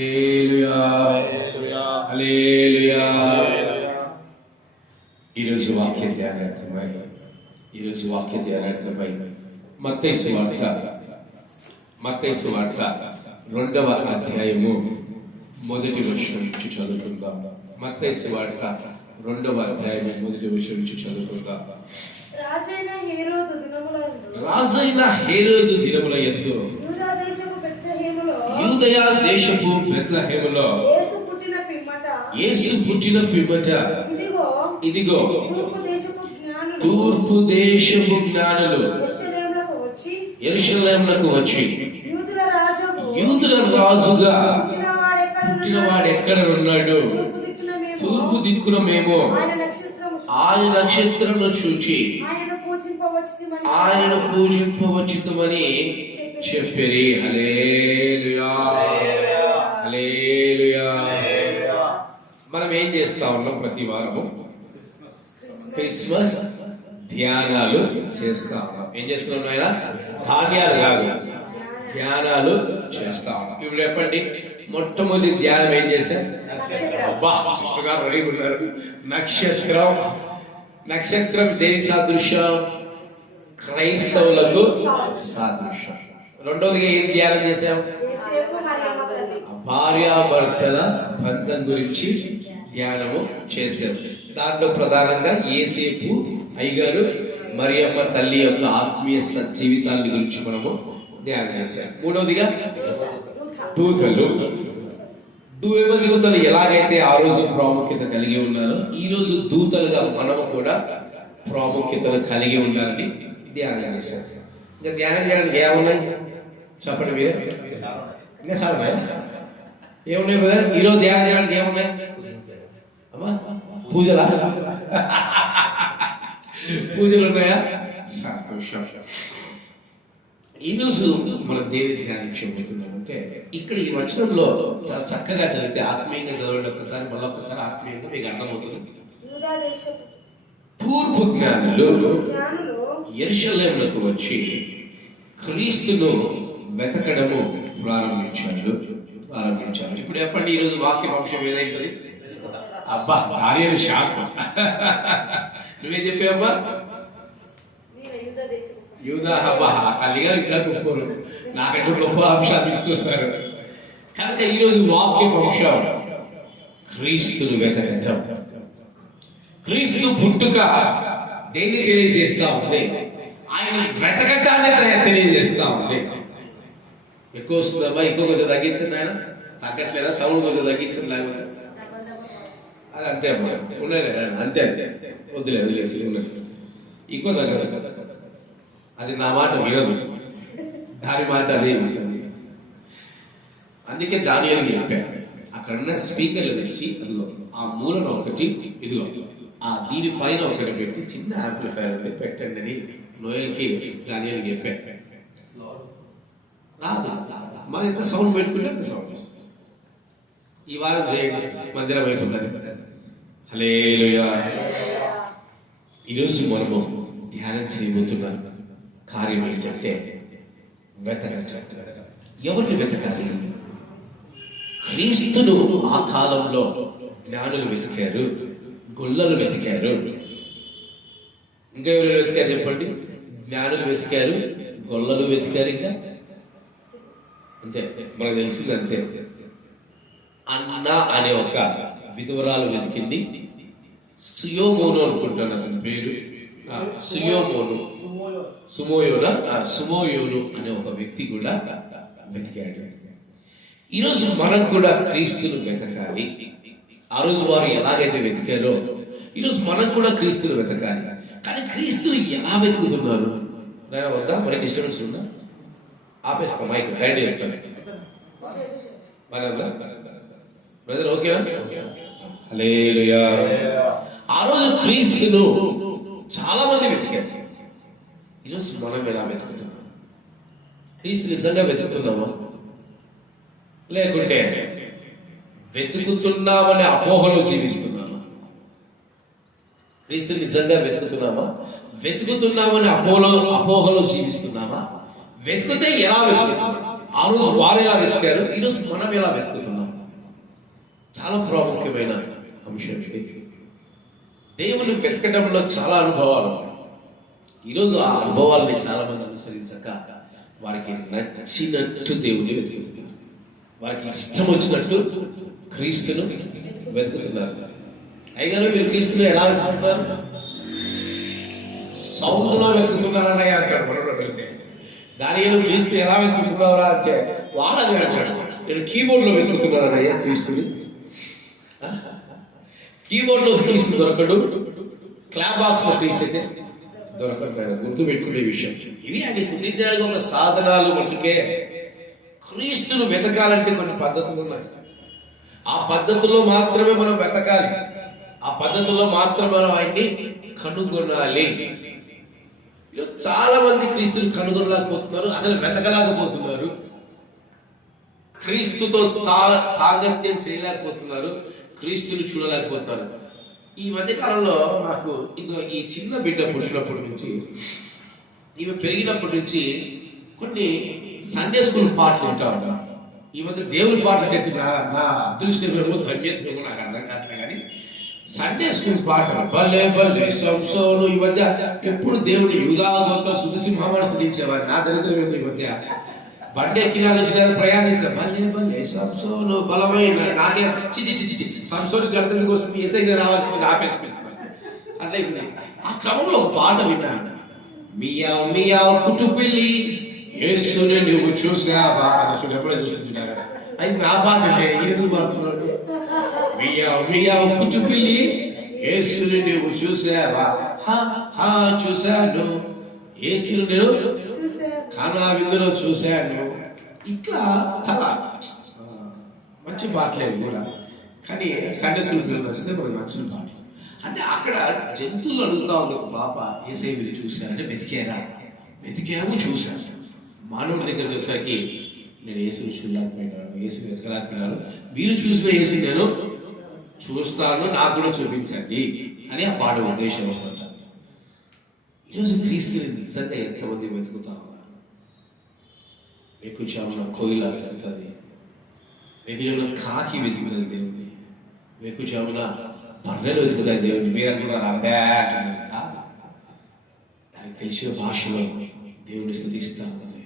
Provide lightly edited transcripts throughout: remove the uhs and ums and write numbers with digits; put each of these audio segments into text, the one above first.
ఈరోజు వాక్య ధ్యానార్థమై మత్తయి సువార్త 2వ అధ్యాయము మొదటి వచనం నుంచి చదువుకుందాం. మత్తయి సువార్త 2వ అధ్యాయము మొదటి వచనం నుంచి చదువుకుందాం. రాజైన హేరోదు దినములయందు యూదయ దేశపు బెత్లెహేములో యేసు పుట్టిన పిమ్మట ఇదిగో తూర్పు దేశపు జ్ఞానులు యెరూషలేమునకు వచ్చి యూదుల రాజుగా పుట్టినవాడు ఎక్కడ ఉన్నాడు, తూర్పు దిక్కున మేము ఆయన నక్షత్రమును చూచి ఆయనను పూజింపవచ్చుమని చెప్పిరి. హల్లెలూయా, హల్లెలూయా. మనం ఏం చేస్తా ఉన్నాం? ప్రతి వారము క్రిస్మస్ ధ్యానాలు చేస్తా ఉన్నాం. ఏం చేస్తున్నాం ఆయన? ధాన్యాలు కాదు, ధ్యానాలు చేస్తా ఉన్నాం. ఇప్పుడు చెప్పండి, మొట్టమొదటి ధ్యానం ఏం చేశాం? అబ్బా, సిస్టర్ గారు రెడీ ఉన్నారు. నక్షత్రం దేనికి సాదృశ్యం? క్రైస్తవులకు సాదృశ్యం. రెండవదిగా ఏం ధ్యానం చేశాం? భార్యాభర్తల బంధం గురించి ధ్యానము చేశాం. దాంట్లో ప్రధానంగా యేసేపు అయ్యగారు మరియమ్మ తల్లి యొక్క ఆత్మీయ జీవితాన్ని గురించి మనము ధ్యానం చేశాం. మూడవదిగా దూతలు ఎలాగైతే ఆ రోజు ప్రాముఖ్యత కలిగి ఉన్నారో ఈ రోజు దూతలుగా మనము కూడా ప్రాముఖ్యతను కలిగి ఉండాలని ధ్యానం చేశాం. ఇంకా ధ్యానం చేయడానికి ఏమున్నాయి చెప్పండి మీరే? ఇంకా చాలా ఏమున్నాయి కదా ఈరోజు ధ్యానం చేయడానికి? ఏమున్నాయి అమ్మా? పూజలు ఉన్నాయా? సంతోషం. ఈరోజు మనం దేని ధ్యానించబోతున్నామంటే, ఇక్కడ ఈ వచనంలో చాలా చక్కగా చదివితే, ఆత్మీయంగా చదవండి ఒక్కసారి, మళ్ళొక్కసారి ఆత్మీయంగా మీకు అర్థమవుతుంది. తూర్పు జ్ఞానులు యెరూషలేమునకు వచ్చి క్రీస్తును వెతకడము ప్రారంభించారు. ఇప్పుడు చెప్పండి, ఈరోజు వాక్య అంశం ఏదైతుంది? అబ్బా, దానియలు షాక్. నువ్వేం చెప్పావబ్బా? యూదా. అబ్బా, తల్లిగా ఇంకా గొప్పరు, నాకంటే గొప్ప అంశాలు తీసుకొస్తారు. కనుక ఈరోజు వాక్యం అంశం క్రీస్తును వెతకటం. క్రీస్తు పుట్టుక దేన్ని తెలియజేస్తా ఉంది? ఆయన వెతకటాన్ని తెలియజేస్తా ఉంది. ఎక్కువ వస్తుందమ్మా, ఎక్కువ కొంచెం తగ్గించండి. ఆయన తగ్గట్లేదా? సౌండ్ కొంచెం తగ్గించండి, లేకపోతే అది అంతే అమ్మా. ఉన్నాయి అంతే వదిలేసి ఉన్నది. ఎక్కువ తగ్గదు, అది నా మాట వినదు, దాని మాట అదే ఉంటుంది. అందుకే దానియలు చెప్పాను, అక్కడున్న స్పీకర్లు తెచ్చి అదిగో ఆ మూలన ఒకటి, ఇదిగో ఆ దీనిపైన ఒకటి పెట్టి చిన్న యాంప్లిఫైర్ ఉంది పెట్టండి అని నోయల్కి దానియలు చెప్పాను. రాదు, మనం ఎంత సౌండ్ పెట్టుకుంటే అంత సౌండ్ వస్తుంది. ఈ వారం చేయండి, మందిరం అయిపోతుంది. హల్లెలూయా. ఈరోజు మనము ధ్యానం చేయబోతున్న కార్యం ఏంటంటే వెతకటం. ఎవరిని వెతకాలి? క్రీస్తును ఆ కాలంలో జ్ఞానులు వెతికారు, గొల్లలు వెతికారు. ఇంకా ఎవరు వెతికారు చెప్పండి? జ్ఞానులు వెతికారు, గొల్లలు వెతికారు. ఇంకా అంతే, మనకు తెలిసింది అంతే. అన్న అనే ఒక విధవరాలు వెతికింది. సుయోమోను అనుకుంటాను అతని పేరు. సుమోయోను అనే ఒక వ్యక్తి కూడా వెతికాడు. ఈరోజు మనం కూడా క్రీస్తును వెతకాలి. ఆ రోజు వారు ఎలాగైతే వెతికారో ఈరోజు మనం కూడా క్రీస్తును వెతకాలి. కానీ క్రీస్తుని ఎలా వెతుకుతున్నారు? వద్దా? మరి డిస్టర్బెన్స్ ఉందా? ఆపేస్తా మైక్, రైడ్ చెప్తాను. బ్రదర్ ఓకేనా? హల్లెలూయా. ఆ రోజు క్రీస్తును చాలా మంది వెతికారు. ఈరోజు మనం ఎలా వెతుకుతున్నాం? క్రీస్తు నిజంగా వెతుకుతున్నామా? లేకుంటే వెతుకుతున్నామనే అపోహలో జీవిస్తున్నామా? క్రీస్తు నిజంగా వెతుకుతున్నామా? వెతుకుతున్నామని అపోహలో జీవిస్తున్నామా? వెతికితే ఎలా వెతుకుతున్నాం? ఆ రోజు వారు ఎలా వెతికారు, ఈరోజు మనం ఎలా వెతుకుతున్నాం? చాలా ప్రాముఖ్యమైన అంశం ఇది. దేవుని వెతకడంలో చాలా అనుభవాలు ఉన్నాయి. ఈరోజు ఆ అనుభవాలని చాలా మంది అనుసరించక వారికి నచ్చినట్టు దేవుని వెతుకుతున్నారు. వారికి ఇష్టం వచ్చినట్టు క్రీస్తును వెతుకుతున్నారు. అయ్యగారు మీరు క్రీస్తును ఎలా వెతుకుతున్నారు? సౌండ్లో వెతుకుతున్నారని అంటాడు మనలో వెళ్తే. దాని క్రీస్తు ఎలా వెతుకుతున్నారా అంటే వాడని అంటాడు, నేను కీబోర్డ్లో వెతుకుతున్నానయ్యా క్రీస్తుని. కీబోర్డ్లో క్రీస్తు దొరకడు, క్లాప్ బాక్స్లో క్రీస్తు అయితే దొరకడు. గుర్తు పెట్టుకునే విషయం ఇవి. ఆయన స్థుతించడానికి ఒక సాధనాలు మట్టుకే. క్రీస్తును వెతకాలంటే కొన్ని పద్ధతులు ఉన్నాయి. ఆ పద్ధతుల్లో మాత్రమే మనం వెతకాలి. ఆ పద్ధతుల్లో మాత్రమే మనం ఆయన్ని కనుగొనాలి. చాలా మంది క్రీస్తుని కనుగొనలేకపోతున్నారు, అసలు వెతకలేకపోతున్నారు, క్రీస్తుతో సాంగత్యం చేయలేకపోతున్నారు, క్రీస్తుని చూడలేకపోతున్నారు. ఈ మధ్య కాలంలో నాకు ఈ చిన్న బిడ్డ పుట్టినప్పటి నుంచి, ఈమె పెరిగినప్పటి నుంచి కొన్ని సండే స్కూల్ పాటలు వింటా ఉన్నా. ఈ మధ్య దేవుని పాటలు తెచ్చి నా అదృష్టమేమో ధన్యతమేమో నాకు అర్థం కావట్లే. కానీ సండే స్కూల్ పాటలు బల్లే బల్లే సంసోను, ఈ మధ్య ఎప్పుడు దేవుని యూదాగోత్ర సుధసింహాన్ని స్థుతించేవారు. నా దరిద్రం ఏంది ఈ మధ్య బండి ఎక్కినా నుంచి కదా ప్రయాణిస్తా బల్లే బల్లే సంసోను బలమైన నాకే చిచి చిచి చి సంసోనికి అర్థంకి వస్తుంది, ఏసైగా రావాల్సింది ఆపేసుకుంటున్నాను. అదే ఆ క్రమంలో ఒక పాట విన్నాను. మియావ్ మియావ్ కుటుపిల్లి యేసుని నువ్వు చూసావా? అసలు ఎప్పుడో చూస్తుంటారా? అది నా పాట అంటే ఎందుకు మారుతున్నాడు? మియావ్ మియావ్ కుటుపిల్లి యేసుని నువ్వు చూసావా? చూశాను, యేసుని నేను కానా విందులో చూశాను. ఇట్లా చాలా మంచి పాటలేదు కూడా, కానీ సండే స్కూల్ పిల్లలు వస్తే మనకు నచ్చిన పాటలు. అంటే అక్కడ జంతువులు అడుగుతా ఉంది, పాప ఏసై మీరు చూశారంటే వెతికారా? వెతికాము, చూశాను. మానవుడి దగ్గరికి వచ్చేసరికి నేను యేసుని చూడలేకపోయినాను, యేసుని వెతకలేకపోయినాను, మీరు చూసిన యేసు నేను చూస్తాను, నాకు కూడా చూపించండి అని ఆ పాట ఉద్దేశం అనమాట. ఈరోజు క్రీస్తుని నిజంగా ఎంతమంది వెతుకుతా ఉన్నారు? వెకుచామున కోయిల వెతుకుతుంది, వెకుచామున కాకి వెతుకుతుంది దేవుని, వెకుచామున బర్రెలు వెతుకుతాయి దేవుని. మీరు అనుకుంటారు అదే దానికి తెలిసిన భాషలో దేవుని స్థుతిస్తా ఉంది.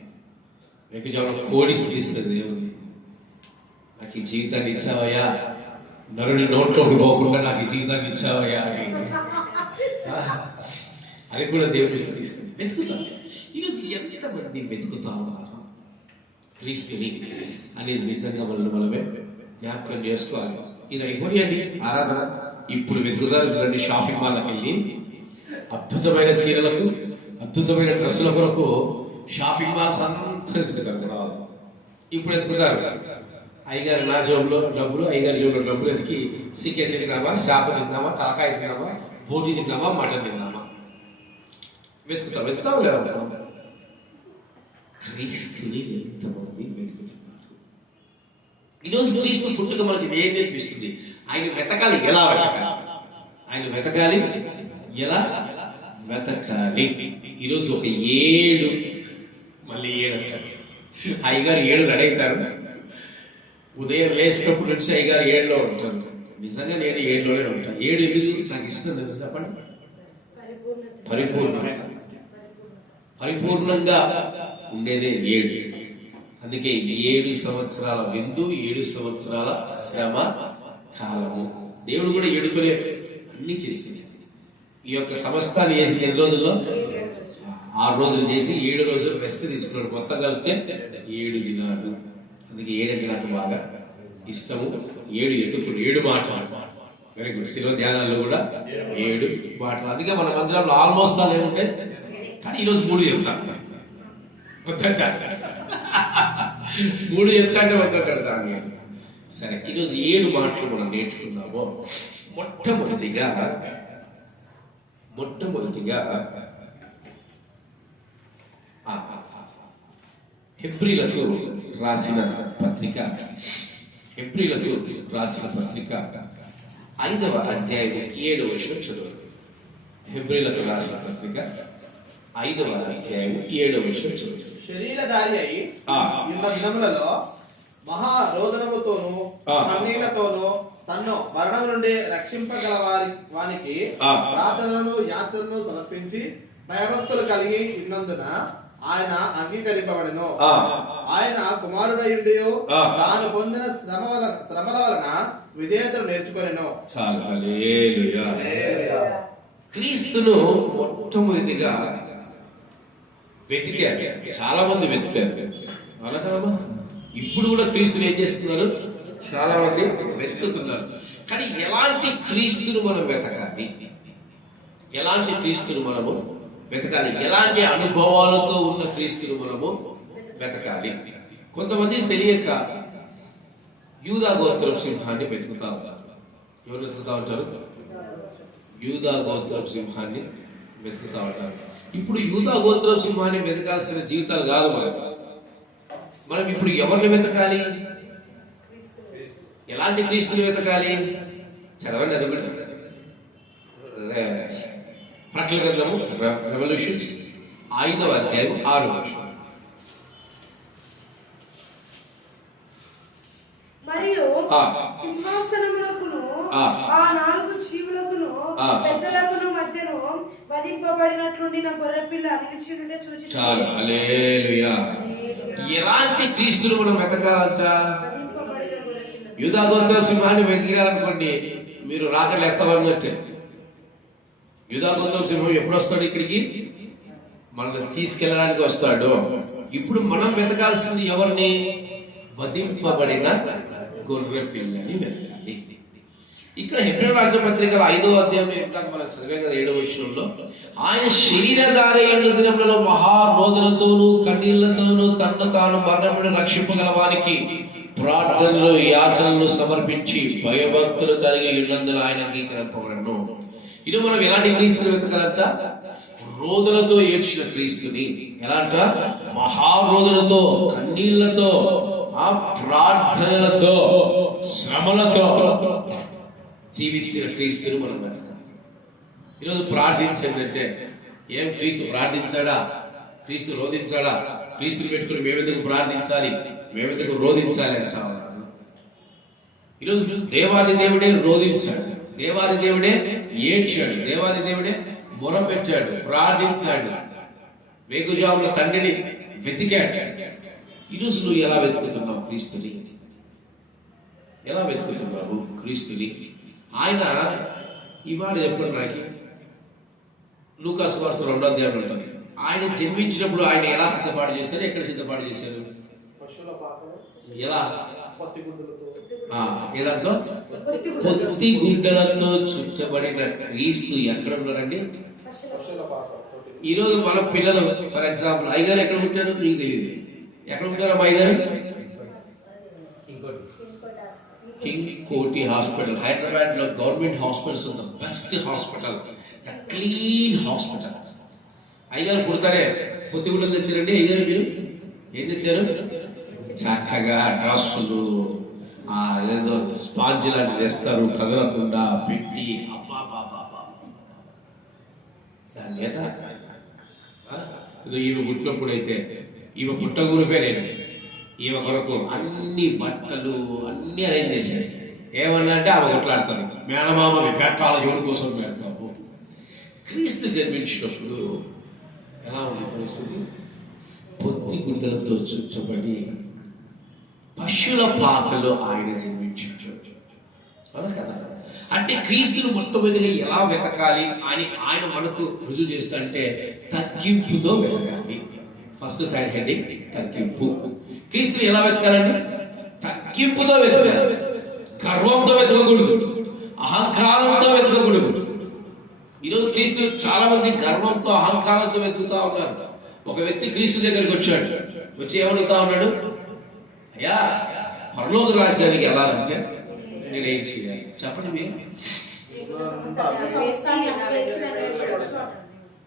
వెకుచామున కోడి స్థుతిస్తుంది దేవుని. నాకు ఈ జీవితాన్ని ఇచ్చావయ్యా, నరుని నోట్లోకి పోకుండా నాకు ఈ జీవితాన్ని ఇచ్చావయ్యా అని అది కూడా దేవుని స్థుతిస్తుంది. వెతుకుతాను. ఈరోజు ఎంతమంది వెతుకుతా ఉన్నారు క్రీస్తుని అనేది నిజంగా మనమే జ్ఞాపకం చేసుకోవాలి. ఇది అయిపోయి అండి ఆరాధన. ఇప్పుడు వెతుకుతారు చూడండి, షాపింగ్ మాల్కి వెళ్ళి అద్భుతమైన చీరలకు, అద్భుతమైన డ్రెస్సుల కొరకు షాపింగ్ మాల్స్ అంతా వెతుకుతారు కూడా. ఇప్పుడు వెతుకుతారు, అయ్యగారు నా జోబులో డబ్బులు, అయ్యగారి జోబులో డబ్బులు ఎతికి చికెన్ తిన్నామా, చేప తిన్నామా, తలకాయ తిన్నామా, బోటి తిన్నామా, మటన్ తిన్నామా వెతుకుతాం లేదా? క్రీస్తుని ఎంతమంది వెతుకుతున్నారు? ఈరోజు క్రీస్తు పుట్టుక మనకి ఏం నేర్పిస్తుంది? ఆయన వెతకాలి, ఎలా వెతకాలి, ఆయన వెతకాలి, ఎలా వెతకాలి. ఈరోజు ఒక 7 మళ్ళీ 7 అంటారు. అయ్యగారు 7 రెడీ అవుతారు. ఉదయం లేచినప్పుడు నుంచి అయ్యగారు 7లో ఉంటారు. నిజంగా నేను 7లోనే ఉంటాను. 7 ఎందుకు నాకు ఇష్టం తెలుసు చెప్పండి? పరిపూర్ణంగా ఉండేదే 7. అందుకే 7 సంవత్సరాల విందు, 7 సంవత్సరాల శ్రమ కాలము. దేవుడు కూడా 7తోనే అన్ని చేసింది. ఈ యొక్క సమస్తాన్ని చేసి ఎన్ని రోజుల్లో? 6 రోజులు చేసి 7 రోజులు రెస్ట్ తీసుకున్నాడు. మొత్తం కలిపితే 7 దినాలు. అందుకే 7 నాకు బాగా ఇష్టము. 7 ఎత్తుకుడు, 7 మాటలు. Very good. శిలో ధ్యానాల్లో కూడా 7 మాటలు. అందుకే మన మందిరంలో ఆల్మోస్ట్ ఆల్ ఏముంటాయి, కానీ ఈరోజు 3 చెప్తాను. 3 చెప్తాంటే వద్దంటాడు దాన్ని. సరే, ఈరోజు 7 మాటలు మనం నేర్చుకున్నాము. మొట్టమొదటిగా హెబ్రీలకు రాసిన పత్రిక 5వ అధ్యాయం 7వ వచనం చదువు. హెబ్రీలకు రాసిన పత్రిక 5వ అధ్యాయం 7వ వచనం చదువు. శరీరధారి అయి ఉన్న దినములలో మహారోదనముతోను కన్నీళ్లతోను తన్ను మరణం నుండి రక్షింపగల వానికి ప్రార్థనలు యాత్రలను సమర్పించి భయభక్తులు కలిగి ఉన్నందున ఆయన అంగీకరింపబడెను. ఆయన కుమారుడయుండి తాను పొందిన శ్రమల వలన విధేయతను నేర్చుకొనెను. క్రీస్తును మొట్టమొదటిగా వెతికారు, చాలా మంది వెతికారు. అలాగమ్మా ఇప్పుడు కూడా క్రీస్తుని ఏం చేస్తున్నారు? చాలా మంది వెతుకుతున్నారు. కానీ ఎలాంటి క్రీస్తును మనం వెతకాలి? ఎలాంటి క్రీస్తును మనము వెతకాలి? ఎలాంటి అనుభవాలతో ఉన్న క్రీస్తును మనము వెతకాలి? కొంతమంది తెలియక యూదా గోత్రం సింహాన్ని వెతుకుతా ఉంటారు. ఎవరు వెతుకుతా ఉంటారు? యూదా గోత్రం సింహాన్ని వెతుకుతా ఉంటారు. ఇప్పుడు యూదా గోత్రం సింహాన్ని వెతకాల్సిన జీవితాలు కాదు మనం ఇప్పుడు ఎవరిని వెతకాలి? ఎలాంటి క్రీస్తుని వెతకాలి? చదవండి, అది కూడా ప్రకటన గ్రంథము రెవల్యూషన్స్ 5వ అధ్యాయం 6వ వచనం. మరియు సింహాసనములకును ఆ 4 జీవులకును పెద్దలకును మధ్యను వధింపబడినట్లుండి నా గొర్రెపిల్ల నిలిచియుండుట చూచి చాలు. హల్లెలూయా. ఎలాంటి క్రీస్తును మనం వెతకాలంట? యూదా గోత్రం సింహాన్ని వెతికారనుకోండి, మీరు రాకలు ఎత్తవని వచ్చారు. యూదా గోత్రం సింహం ఎప్పుడు వస్తాడు ఇక్కడికి? మనల్ని తీసుకెళ్ళడానికి వస్తాడు. ఇప్పుడు మనం వెతకాల్సింది ఎవరిని? వధింపబడిన గొర్రె పిల్లని వెతకాలి. ఇక్కడ హెబ్రీయుల రాసిన పత్రికల 5వ అధ్యాయంలో ఇందాక మనం చదివే కదా 7వ వచనంలో, ఆయన శరీరధారయుండు దినములలో మహారోదనతోనూ కన్నీళ్లతోనూ తన్ను తాను మరణం నుండి రక్షింపగల వానికి ప్రార్థనలు యాచనలు సమర్పించి భయభక్తులు కలిగి ఉన్నందున ఆయన అంగీకరింపబడను. ఇది మనం ఎలాంటి క్రీస్తుని వెతకాలంట? రోదనతో ఏడ్చిన క్రీస్తుని. ఎలా అంట? మహారోదనతో, కన్నీళ్లతో, ఆ ప్రార్థనలతో, శ్రమలతో జీవించిన క్రీస్తుని మనం వెతకాలి. ఈరోజు ప్రార్థించండి అంటే ఏం? క్రీస్తు ప్రార్థించాడా? క్రీస్తు రోధించాడా? క్రీస్తుని పెట్టుకుని మేమెందుకు ప్రార్థించాలి, మేమెందుకు రోధించాలి అంటారు. ఈరోజు దేవాది దేవుడే రోధించాడు, దేవాది దేవుడే ఏడ్చాడు, దేవాది దేవుడే మొరపెట్టాడు, ప్రార్థించాడు, వేకుజామున తండ్రిని వెతికాడు. ఈరోజు నువ్వు ఎలా వెతుకుతున్నావు క్రీస్తుని? ఎలా వెతుకుతున్నావు క్రీస్తుని? ఆయన ఈ మాట చెప్పండి నాకు. లూకాసు వార్త 2వ అధ్యాయం ఉంటుంది. ఆయన జన్మించినప్పుడు ఆయన ఎలా సిద్ధపాటు చేశారు? ఎక్కడ సిద్ధపాటు చేశారు? ఎలా? ఏదంతో పొత్తి గుడ్డలతో చుట్టబడిన క్రీస్తు ఎక్కడ ఉన్నారండి? ఈరోజు మన పిల్లలు ఫర్ ఎగ్జాంపుల్ అయ్యగారు ఎక్కడ ఉంటారు? మీకు తెలియదు. ఎక్కడ ఉంటారు మా అయ్యగారు? కింగ్ కోటి హాస్పిటల్, హైదరాబాద్ లో government hospitals the best hospital, the clean hospital. అయ్యగారు పుడతారే పొత్తి గుడ్డలు తెచ్చారండి. అయ్యగారు మీరు ఏం తెచ్చారు? చక్కగా డ్రస్సులు, ఏదో స్పాంజ్ లాంటివి తెస్తారు, కదలకుండా పెట్టి. దాని మీద ఈమె పుట్టినప్పుడైతే ఈమె పుట్టగురిపే నేను ఈమె కొరకు అన్ని బట్టలు అన్ని అరేంజ్ చేశాడు. ఏమన్నా అంటే ఆమె కొట్లాడుతుంది, మేనమామని పెట్టాలి, ఎవరి కోసం పెడతాము. క్రీస్తు జన్మించినప్పుడు ఎలా ఉంది పరిస్థితి? పొత్తి గుడ్డలతో చుట్టబడి పశువుల పాకలో ఆయన జన్మించాడు. అవునా కదా? అంటే క్రీస్తును మొట్టమొదటిగా ఎలా వెతకాలి అని ఆయన మనకు రుజువు చేస్తాడంటే తగ్గింపుతో వెతకాలి. ఫస్ట్ సైడ్ హెడ్డింగ్ తగ్గింపు. క్రీస్తుని ఎలా వెతకాలండి? తగ్గింపుతో వెతకాలి. గర్వంతో వెతకకూడదు, అహంకారంతో వెతకకూడదు. ఈరోజు క్రీస్తుని చాలా మంది గర్వంతో అహంకారంతో వెతుకుతా ఉన్నారు. ఒక వ్యక్తి క్రీస్తు దగ్గరికి వచ్చాడు, వచ్చి ఏమడుగుతా ఉన్నాడు? అయ్యా, పరలోక రాజ్యానికి వెళ్ళాలంటే నేనేం చేయాలి చెప్పండి. మీరు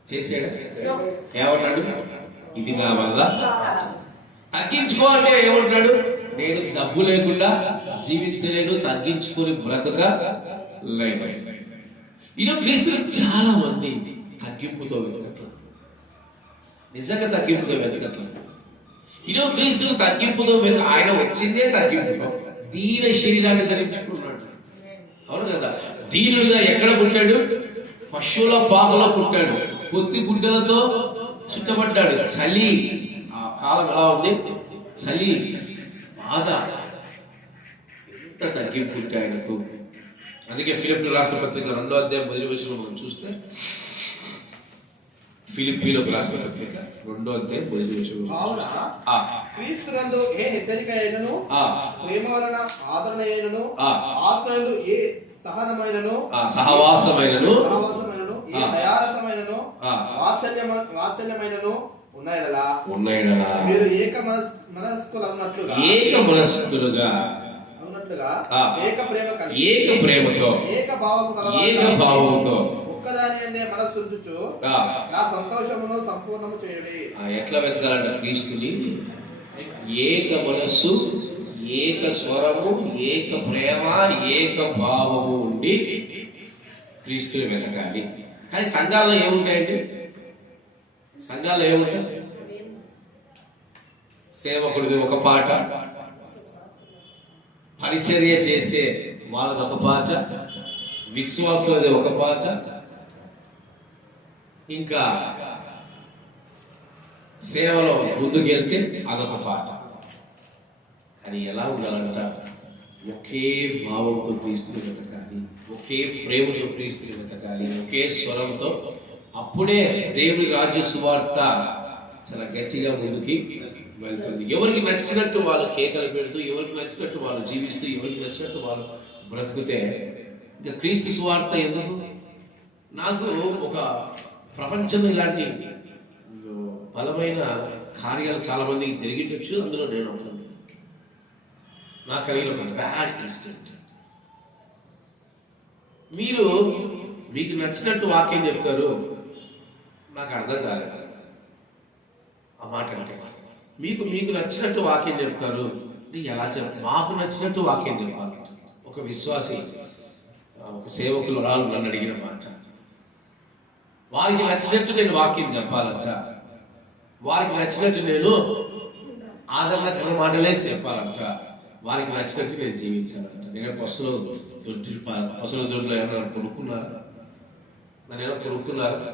చేసాడు. ఏమన్నాడు? ఇది నా వల్ల. తగ్గించుకోవాలంటే ఏమంటున్నాడు? నేను డబ్బు లేకుండా జీవించలేను, తగ్గించుకొని బ్రతక లేదు. ఈరోజు క్రీస్తులు చాలా మంది తగ్గింపుతో వెతకట్లేదు, నిజంగా తగ్గింపుతో వెతకట్లేదు. ఈరోజు క్రీస్తును తగ్గింపుతో ఆయన వచ్చిందే తగ్గింపుతో దీన శరీరాన్ని ధరించుకున్నాడు. అవును కదా, దీనుడిగా ఎక్కడ పుట్టాడు? పశువుల పాకలో పుట్టాడు. పొత్తి గుడ్డలతో చుట్టబడ్డాడు. చలి, ఆ కాలం ఎలా ఉంది, చలి, బాధ, ఎంత తగ్గింపు ఉంటే ఆయనకు. అందుకే ఫిలిప్పీలకు రాసిన పత్రిక 2వ అధ్యాయం 10వ వచనం మనం చూస్తే, ఫిలిప్పీలకు రాసిన పత్రిక 2వ అధ్యాయం 10వ వచనం, క్రీస్తునందు ఏ హెచ్చరిక అయినను, ప్రేమ వలన ఆదరణ అయినను, ఆత్మయందు ఏ సహనమైనను, సహవాసమైనను, ఏ దయారసమైనను, వాత్సల్యమైనను ఉన్నాయడలా మీరు ఏక మనస్కులుగా ఏక ప్రేమతో ఏక భావముతో ఒక్కదాని అందే మనస్సు ఉంచుచు నా సంతోషమును సంపూర్ణము చేయుడి. ఎట్లా వెతకాలంట క్రీస్తుని? ఏక మనస్సు, ఏక స్వరము, ఏక ప్రేమ, ఏక భావము ఉండి క్రీస్తుని వెతకాలి. కానీ సంఘాల్లో ఏముంటాయండి? సంఘాల్లో ఏముంటాయి? సేవకుడిది ఒక పాట, పరిచర్య చేసే వాళ్ళది ఒక పాట, విశ్వాసులది ఒక పాట, ఇంకా సేవలో ముందుకెళ్తే అదొక పాట. కానీ ఎలా ఉండాలంట? ఒకే భావంతో క్రీస్తుని వెతకాలి, ఒకే ప్రేమతో క్రీస్తుని వెతకాలి, ఒకే స్వరంతో. అప్పుడే దేవుని రాజ్య సువార్త చాలా గట్టిగా ముందుకి వెళ్తుంది. ఎవరికి నచ్చినట్టు వాళ్ళు కేకలు పెడుతూ, ఎవరికి నచ్చినట్టు వాళ్ళు జీవిస్తూ, ఎవరికి నచ్చినట్టు వాళ్ళు బ్రతుకుతే ఇంకా క్రీస్తు సువార్త ఎందుకు? నాకు ఒక ప్రపంచంలో ఇలాంటి బలమైన కార్యాలు చాలా మందికి జరిగిండొచ్చు, అందులో నేను ఒక నాకు కలిగిన ఒక బ్యాడ్ ఇన్సిడెంట్. మీకు నచ్చినట్టు వాక్యం చెప్తారు, నాకు అర్థం కాలేదు ఆ మాట. అంటే మీకు నచ్చినట్టు వాక్యం చెప్తారు, ఎలా చెప్పాలి? మాకు నచ్చినట్టు వాక్యం చెప్పాలి. ఒక విశ్వాసి, ఒక సేవకులు రాళ్ళు నన్ను అడిగిన మాట, వారికి నచ్చినట్టు నేను వాక్యం చెప్పాలంట, వారికి నచ్చినట్టు నేను ఆదరణకర మాటలే చెప్పాలంట, వారికి నచ్చినట్టు నేను జీవించాలంట. నేను పశువుల దొడ్లో ఏమైనా కొనుక్కున్నారా? నన్ను ఏమైనా కొనుక్కున్నారా?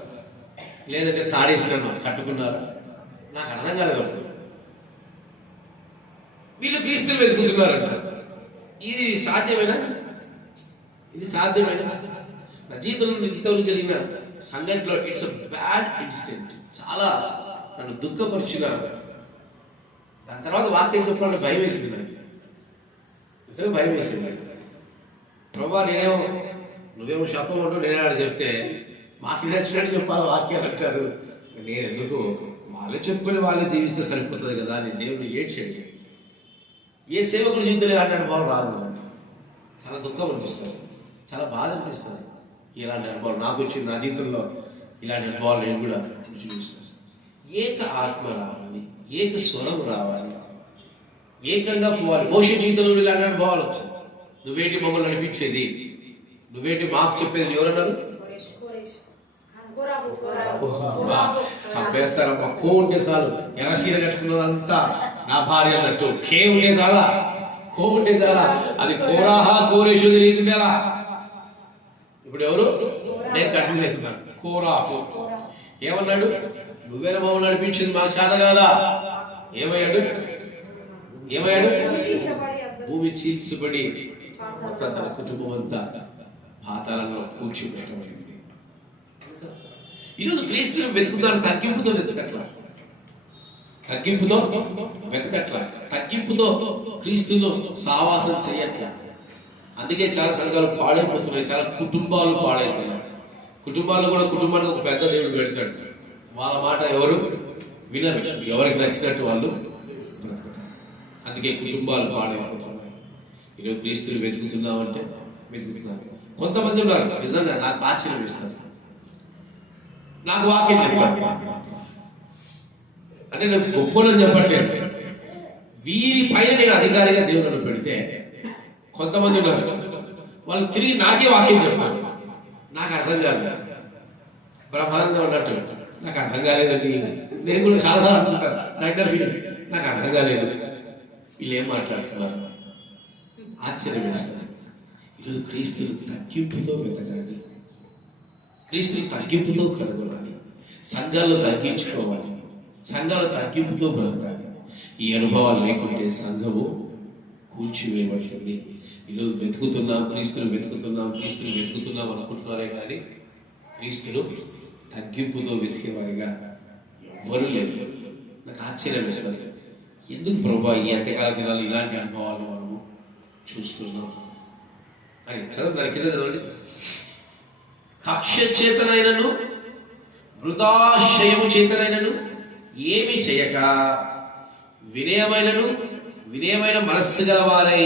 లేదంటే తాడేసి నన్ను కట్టుకున్నారా? నాకు అర్థం కాలేదు. వీళ్ళు క్రీస్తుని వెతుకుతున్నారంట. ఇది సాధ్యమేనా? ఇది సాధ్యమేనా? నా జీవితంలో ఇంతవరకు జరిగిన సంఘటనలో ఇట్స్ అ బ్యాడ్ ఇన్సిడెంట్. చాలా నన్ను దుఃఖపరిచిన. దాని తర్వాత వాక్యం చెప్పాలంటే భయం వేసింది నాకు, నిజంగా భయం వేసింది. ప్రభా నువ్వేమో శాపం అంటూ నేనే ఆడ చెప్తే మాకు నచ్చినట్టు చెప్పాలి వాక్యాలు అంటారు. నేను ఎందుకు, వాళ్ళే చెప్పుకొని వాళ్ళే జీవిస్తే సరిపోతుంది కదా అని దేవుడు ఏడ్చాడు. ఏ సేవకుడు జీవితంలో ఇలాంటి అనుభవం రాదు. చాలా దుఃఖం అనిపిస్తుంది, చాలా బాధ అనిపిస్తుంది. ఇలాంటి అనుభవం నాకు వచ్చింది. నా జీవితంలో ఇలాంటి అనుభవాలు నేను కూడా చూపిస్తాను. ఏక ఆత్మ రావాలి, ఏక స్వరం రావాలి, ఏకంగా పోవాలి. మోషే జీవితంలో ఇలాంటి అనుభవాలు వచ్చాయి. నువ్వేంటి మమ్మల్ని నడిపించేది, నువ్వేంటి మాకు చెప్పేది? ఎవరన్నారు? చంపేస్తారమ్మా. కో ఉంటే చాలు, ఎర్రసీర కట్టుకున్నదంతా నా భార్య అన్నట్టు. కే ఉంటే చాలా, కో ఉంటే చాలా. అది కోరాహా కోరేషు తెలియకుండేలా. ఇప్పుడు ఎవరు? నేను కన్ఫ్యూజ్ అవుతున్నాను. కోరాహు ఏమన్నాడు? నువ్వేనా మమ్మల్ని నడిపించింది, మా చేత కాదా? ఏమయ్యాడు? భూమి చీల్చబడి మొత్తం తన కుటుంబం అంతా పాతాళంలో కూర్చిపెట్టబడింది. ఈరోజు క్రీస్తుని వెతుకుతాను, తగ్గింపుతో వెతకట్లా, తగ్గింపుతో క్రీస్తుతో సావాసం చేయట్లా. అందుకే చాలా సంఘాలు పాడైపోతున్నాయి, చాలా కుటుంబాలు పాడైపోతున్నాయి. కుటుంబాల్లో కూడా కుటుంబానికి ఒక పెద్ద దేవుడు పెడతాడు, వాళ్ళ మాట ఎవరు వినరు, ఎవరికి నచ్చినట్టు వాళ్ళు. అందుకే కుటుంబాలు పాడైపోతున్నాయి. ఈరోజు క్రీస్తుని వెతుకుతున్నామంటే వెతుకుతున్నారు. కొంతమంది ఉన్నారు నిజంగా నాకు ఆశ్చర్యం వేస్తారు. నాకు వాక్యం చెప్తాను అంటే నేను గొప్పలని చెప్పట్లేదు, వీరి పైన నేను అధికారిగా దేవుని పెడితే కొంతమంది ఉన్నారు, వాళ్ళు తిరిగి నాకే వాక్యం చెప్తారు. నాకు అర్థం కాదు, బ్రహ్మానందం ఉన్నట్టు నాకు అర్థం కాలేదండి. నేను కూడా చాలాసార్లు అనుకుంటాను, నాకు అర్థం కాలేదు, వీళ్ళు ఏం మాట్లాడుతున్నారు, ఆశ్చర్యం వేస్తారు. ఈరోజు క్రీస్తుని తగ్గింపుతో వెతకాలి, క్రీస్తుని తగ్గింపుతో కనుగొనాలి, సంఘాల్లో తగ్గించుకోవాలి, సంఘాలు తగ్గింపుతో బ్రతకాలి. ఈ అనుభవాలు లేకుంటే సంఘము కూల్చివేయబడుతుంది. ఈరోజు క్రీస్తుని వెతుకుతున్నాం అనుకుంటున్నారే కానీ క్రీస్తులు తగ్గింపుతో వెతికేవారిగా ఎవ్వరూ లేదు. నాకు ఆశ్చర్యం వేస్తుంది, ఎందుకు ప్రభా ఈ అంత్యకాల దినాలు ఇలాంటి అనుభవాలు మనము చూస్తున్నాం అని. చదువు దాని కింద చదవండి. కక్ష చేతనైనను వృధాశయము చేతనైనను ఏమి చేయక వినయమైన మనస్సు గల వారై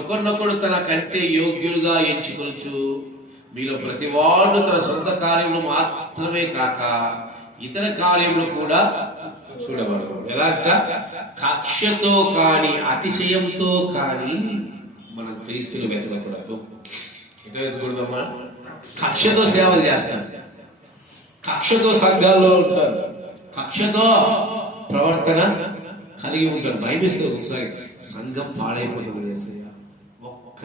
ఒకరినొకడు తన కంటే యోగ్యులుగా ఎంచుకొనుచు మీలో ప్రతివాడు తన సొంత కార్యములు మాత్రమే కాక ఇతర కార్యములు కూడా చూడవలెను. ఎలాగ? కక్షతో కానీ అతిశయంతో కానీ మనం క్రీస్తులు వెతకకూడదు. ఎట్లా వెతకూడదమ్మా? కక్షతో సేవలు చేస్తారు, కక్షతో సంఘాల్లో ఉంటారు, కక్షతో ప్రవర్తన కలిగి ఉంటారు. భయమేస్తుంది ఒకసారి, సంఘం పాడైపోతుంది వేసయ్య, ఒక్క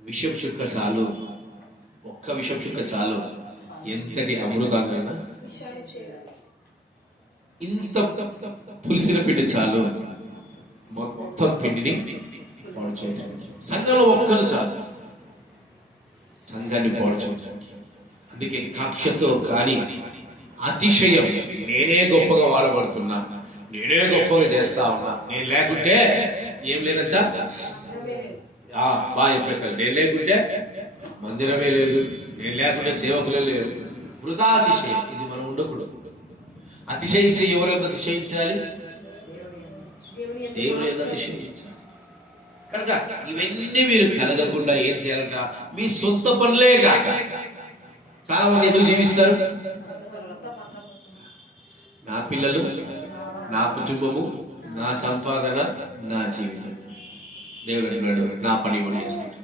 విషం చుక్క చాలు, ఒక్క విషం చుక్క చాలు, ఎంతటి అమృతాన్నైనా, ఇంత పులిసిన పిండి చాలు మొత్తం పిండిని పాడు చేయడానికి. సంఘంలో ఒక్కరు చాలు సంఘాన్ని పాడు చేయడానికి. అందుకే కక్షతో కానీ అతిశయం, నేనే గొప్పగా వాడబడుతున్నా, నేనే గొప్పగా చేస్తా ఉన్నా, నేను లేకుంటే ఏం లేదంట, బాగా చెప్పేస్తారు, నేను లేకుంటే మందిరమే లేదు, నేను లేకుంటే సేవకులే లేరు. వృధా అతిశయం, ఇది మనం ఉండకూడదు. అతిశయిస్తే ఎవరు అతిశయించాలి? దేవుని అతిశయించాలి. కనుక ఇవన్నీ మీరు కలగకుండా ఏం చేయాలంట? మీ సొంత పనులే కాక చాలా మంది ఎందుకు జీవిస్తారు? నా పిల్లలు, నా కుటుంబము, నా సంపాదన, నా జీవితం. దేవుడు అంటున్నాడు, నా పని ఎవరు చేస్తారు?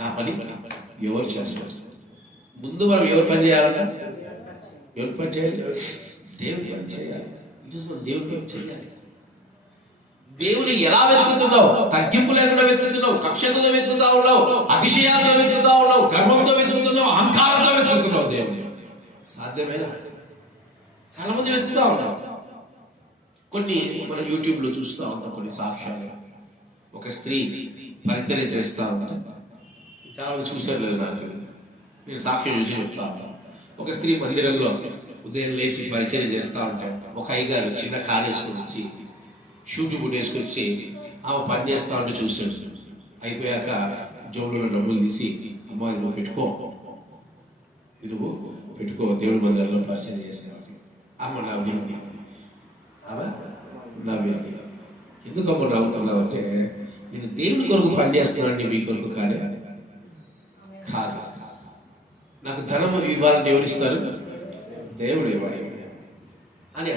నా పని ఎవరు చేస్తారు? ముందు మనం ఎవరు పని చేయాలంట? ఎవరు పని చేయాలి? దేవుని పని చేయాలి. ఈరోజు మనం దేవుని పని చేయాలి. దేవుని ఎలా వెతుకుతున్నావు? తగ్గింపు లేకుండా వెతుకుతున్నావు, కక్షతో వెతుకుతా ఉన్నావు, అతిశయాలతో వెతుకుతా ఉన్నావు, గర్వంతో వెతుకుతున్నావు, అహంకారంతో వెతుకుతున్నావు. దేవుని సాధ్యమేనా? చాలా మంది వెతుకుతా ఉన్నారు. కొన్ని మనం యూట్యూబ్లో చూస్తూ ఉంటాం కొన్ని సాక్ష్యాలు. ఒక స్త్రీ పరిచర్య చేస్తూ ఉంటాం, చాలా మంది చూసారు లేదు, నాకు నేను సాక్ష్యం చూసి చెప్తా ఉంటాను. ఒక స్త్రీ మందిరంలో ఉదయం లేచి పరిచర్య చేస్తూ ఉంటాం. ఒక అయ్యగారు చిన్న కారు వేసుకొని వచ్చి, షూటు బుట్ వేసుకొచ్చి ఆమె పని చేస్తా ఉంటే చూసాడు. అయిపోయాక జోబులో డబ్బులు తీసి, అమ్మా ఇది నువ్వు పెట్టుకో, దేవుడి మందిరంలో పరిచయం చేస్తాను. ఆమె నవ్వింది. ఎందుకు అమ్మ నవ్వుతున్నావు అంటే, నేను దేవుని కొరకు పనిచేస్తున్నానండి, మీ కొరకు కాదు. నాకు ధనం ఇవ్వాలని ఎవరు ఇస్తారు? దేవుడు ఇవ్వాలి అని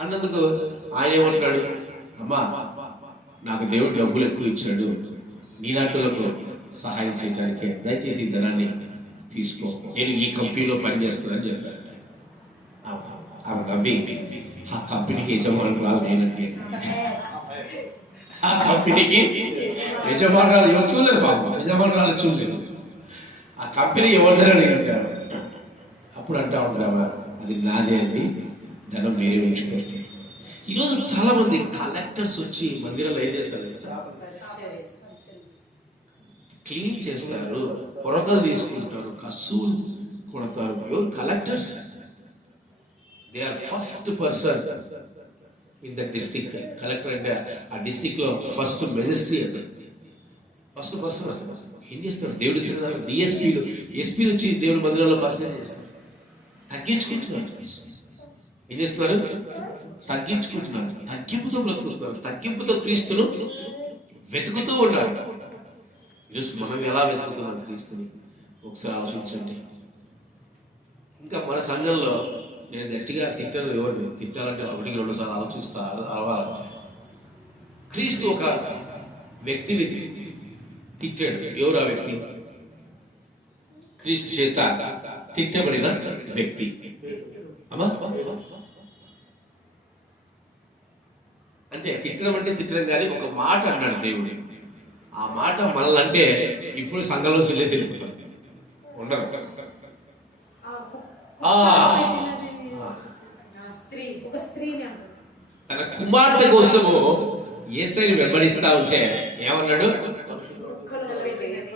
అన్నందుకు ఆయన ఏమంటున్నాడు? అమ్మా, నాకు దేవుడు డబ్బులు ఎక్కువ ఇచ్చాడు, నీలాంటిలకు సహాయం చేయడానికి దయచేసి ఈ ధనాన్ని తీసుకో, నేను ఈ కంపెనీలో పనిచేస్తున్నానని చెప్పాను. ఆమె నవ్వి, ఆ కంపెనీకి యజమానురాలు నేనండి. ఆ కంపెనీకి యజమానురాలు ఎవరు చూడలేదు, పాపం యజమానురాలు చూడలేదు. ఆ కంపెనీ ఎవరిదని అడిగారు. అప్పుడు అంటా ఉంటావా, అది నాదే అండి, ధనం మీరే ఉంచుకోండి. ఈరోజు చాలా మంది కలెక్టర్స్ వచ్చి మందిరంలో ఏం చేస్తారు తెలుసా? క్లీన్ చేస్తారు, కొరకలు తీసుకుంటారు, కసులు కొడతారు. ఎవరు? Collectors. They are first person in the district. Collector అంటే ఆ డిస్ట్రిక్ట్ లో ఫస్ట్ మెజిస్ట్రీ అతను, ఫస్ట్ పర్సన్ అతను. ఏం చేస్తారు? దేవుడి సినిమా డిఎస్పీలు, ఎస్పీలు వచ్చి దేవుడి మందిరంలో పరిచయం చేస్తారు. తగ్గించుకుంటున్నారు. ఏం చేస్తున్నారు? తగ్గించుకుంటున్నారు, తగ్గింపుతో బ్రతుకుతున్నారు, తగ్గింపుతో క్రీస్తును వెతుకుతూ ఉన్నారు. ఈరోజు మనం ఎలా వెతుకుతున్నాం క్రీస్తుని ఒకసారి ఆలోచించండి. ఇంకా మన సంఘంలో నేను గట్టిగా తిట్టను, ఎవరిని తిట్టాలంటే ఒకటికి 2 సార్లు ఆలోచిస్తా అవ్వాలంటే. క్రీస్తు ఒక వ్యక్తిని తిట్టాడు. ఎవరు ఆ వ్యక్తి? క్రీస్తు చేత తిట్టబడిన వ్యక్తి. అమ్మా, అంటే తిట్టడం అంటే తిట్టడం కానీ ఒక మాట అన్నాడు దేవుడు. ఆ మాట మనల్ని అంటే ఇప్పుడు సంఘంలో చెల్లేసి వెళ్ళిపోతారు, ఉండరు. తన కుమార్తె కోసము యేసయ్యను వెంబడిస్తా ఉంటే ఏమన్నాడు?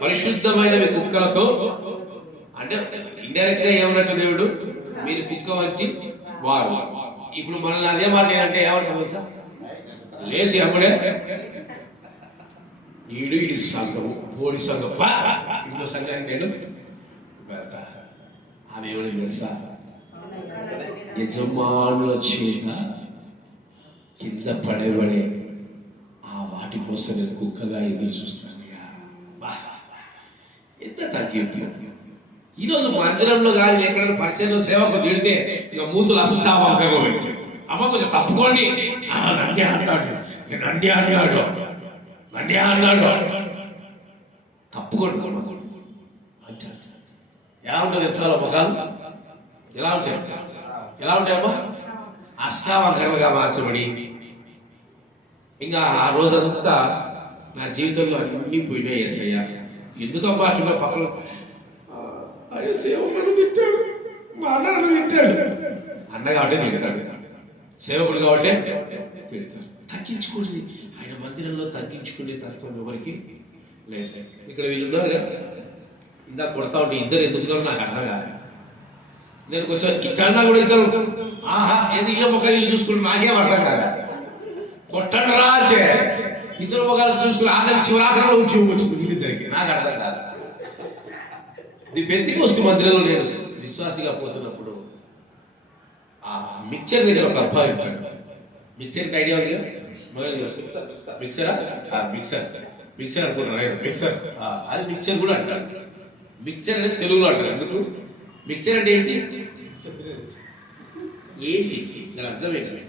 పరిశుద్ధమైనవి కుక్కలకు, అంటే ఇండైరెక్ట్ గా ఏమన్నట్టు దేవుడు, మీరు కుక్క వచ్చి వారు. ఇప్పుడు మనల్ని అదే మాట ఏంటంటే ఏమంటారు తెలుసా? లేచి అప్పుడే ఈడు ఈ సంఘం బోడి సంఘం ఇంట్లో సంఘానికి నేను వెళ్తా. ఆమె ఏమని తెలుసా? యజమానుల చేత కింద పడేబడే ఆ వాటి కోసం నేను కుక్కగా ఎదురు చూస్తాను. ఎంత తగ్గింపు! ఈరోజు మందిరంలో కానీ ఎక్కడైనా పరిచయంలో సేవకు తిడితే ఇక మూతులు అష్టావంకరంగా పెట్టారు. అమ్మ కొంచెం తప్పుకోండి, నండి అన్నాడు, నండి అన్నాడు, నండి అన్నాడు, తప్పుకోండి అంటాడు. ఎలా ఉంటుంది తెలుసా ముఖాలు? ఎలా ఉంటాయి? ఎలా ఉంటాయమ్మా? అష్టావంకరంగా మార్చబడి ఇంకా ఆ రోజంతా నా జీవితంలో అన్ని పోయినాయి. యేసయ్య ఎందుకమ్మా అట్లా పక్కన అదే సేవకుడు తిట్టాడు, మా అన్నను తిట్టాడు. అన్న కాబట్టి తిడతాడు, సేవకుడు కాబట్టి తిడతాడు. తగ్గించుకోండి. ఆయన మందిరంలో తగ్గించుకునే తత్వం ఎవరికి లేదు. ఇక్కడ వీళ్ళు ఉన్నారు, ఇందాక కొడతా ఉంటే ఇద్దరు ఎందుకున్నారో నాకు అర్థం కాదు. నేను కొంచెం ఇచ్చన్నా కూడా ఇద్దరు ఏది ఇళ్ళ మొక్కలు చూసుకుంటే నాకేం అర్థం కాదు. కొట్టండి రా అంటే ఇద్దరు మొక్కలు చూసుకుని ఆఖరి శివరాఖరంలో వచ్చింది వీళ్ళిద్దరికి, నాకు అర్థం కాదు. ఇది పెంతెకోస్తు మందిరంలో నేను విశ్వాసిగా పోతున్నప్పుడు ఆ మిక్చర్ దగ్గర ఒక అబ్బాయి ఉంటాడు. మిక్చర్ ఐడియా ఉంది కదా? మిక్సరా? మిక్చర్ అనుకుంటున్నా, మిక్సర్. అది మిక్చర్ కూడా అంటారు. మిక్చర్ అనేది తెలుగులో అంటారు. ఎందుకు మిక్చర్ అంటే ఏంటి? ఏంటి దాని అర్థం ఏంటి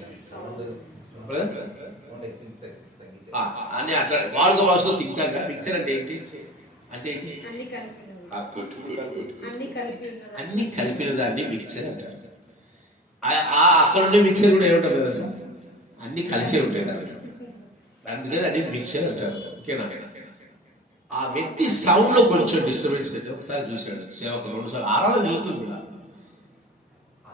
అని అట్లా వాడుక భాషలో తింటాక మిక్చర్ అంటే ఏంటి? అంటే అన్ని కలిపిన దాన్ని మిక్చర్ అంటారు. అక్కడ ఉండే మిక్చర్ కూడా ఏముంటుంది కదా, అన్ని కలిసే ఉంటాయి దాంట్లో, అందుకే దాన్ని మిక్చర్ అంటారు. ఓకేనా? ఆ వ్యక్తి సౌండ్ లో కొంచెం డిస్టర్బెన్స్ అయితే ఒకసారి చూశాడు సేవకులు, రెండుసార్లు ఆరాధన జరుగుతుంది.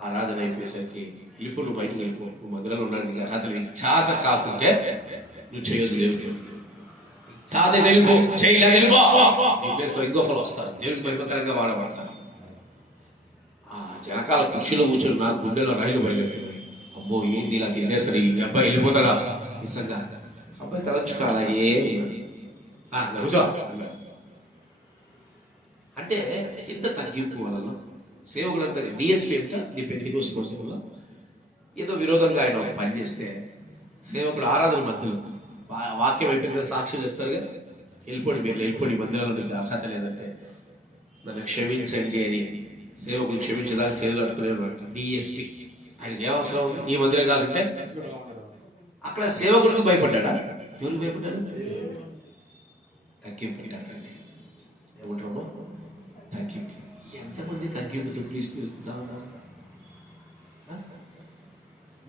ఆరాధన అయిపోయేసరికి ఇప్పుడు నువ్వు బయటకు వెళ్ళిపో, నువ్వు మధ్యలో ఉన్నాడు. ఆరాధన చాక కాకుంటే నువ్వు చేయొద్దు, దేవుడు సాధ వెళ్ళిపో, చేయలే వెళ్ళిపో. ఈ ప్లేస్ లో ఇంకొకరు వస్తారు, దేవుడికి మహిమకరంగా వాడబడతారు. ఆ జనకాల కుర్చీలో కూర్చొని నాకు గుండెలో రైలు బయలుదేరుతున్నాయి. అమ్మో ఏంది ఇలా తినేసరి ఈ అబ్బాయి వెళ్ళిపోతాడా? నిజంగా అబ్బాయి తలచుకోవాలా అంటే ఎంత తగ్గింపు వలన సేవకులంతా డిఎస్పీ ఎంత నీ పెంతెకోస్తు ఏదో విరోధంగా ఆయన ఒక పని చేస్తే సేవకుడు ఆరాధన మధ్యలో వాక్యం అయిపోయింది, సాక్షులు చెప్తారుగా, వెళ్ళిపోండి మీరు వెళ్ళిపోండి, మందిరంలో నీకు అర్హత లేదంటే నన్ను క్షమించండి అని సేవకులు క్షమించడానికి చేతులు అట్టుకునేవాడు డిఎస్పీ. ఆయనకి ఏ అవసరం ఉంది? ఈ మందిరం కాదంటే అక్కడ సేవకుడికి భయపడ్డా? ఎవరికి భయపడ్డాడు? తగ్గింపు అంటారండి. ఏమంటారమ్మా? తగ్గింపు. ఎంతమంది తగ్గింపుతో క్రీస్తు ఇస్తా ఉన్నారు?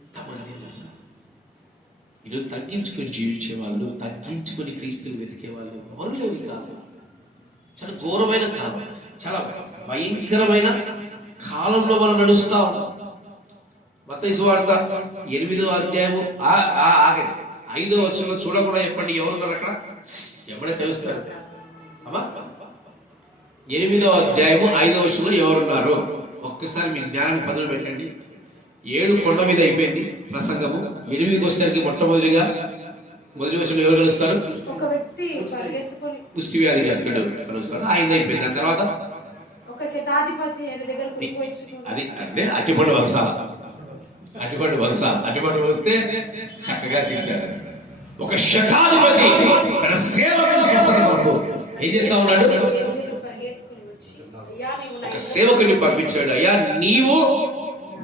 ఎంతమంది తెలుసా? ఈరోజు తగ్గించుకొని జీవించే వాళ్ళు, తగ్గించుకొని క్రీస్తుని వెతికే వాళ్ళు ఎవరు లేవు. కాదు, చాలా ఘోరమైన కాలం, చాలా భయంకరమైన కాలంలో మనం నడుస్తా ఉన్నాం. మత్తయి సువార్త 8వ అధ్యాయము 5వ వచనంలో చూడకుండా చెప్పండి, ఎవరున్నారు అక్కడ? ఎవడే తెలుస్తారు అమ్మా? 8వ అధ్యాయము 5వ వచనంలో ఎవరున్నారు? ఒక్కసారి మీ జ్ఞానాన్ని పదులు పెట్టండి. 7 కొండ మీద అయిపోయింది ప్రసంగము. 8కి వచ్చేసరికి మొట్టమొదటిగా మొదటి వచనంలో ఎవరు కలుస్తారు? ఒక వ్యక్తి కుష్టి వ్యాధి చేస్తాడు కలుస్తాడు, ఆయన అయిపోయింది. దాని తర్వాత ఒక శతాధిపతి అది అంటే అట్టిపండు వలస, అట్టిపండు వలస, అట్టిపండు వలిస్తే చక్కగా తింటాడు. ఒక శతాధిపతి తన సేవకుని స్వస్థత కొరకు ఏం చేస్తా ఉన్నాడు? ఒక సేవకుని పంపించాడు. అయ్యా నీవు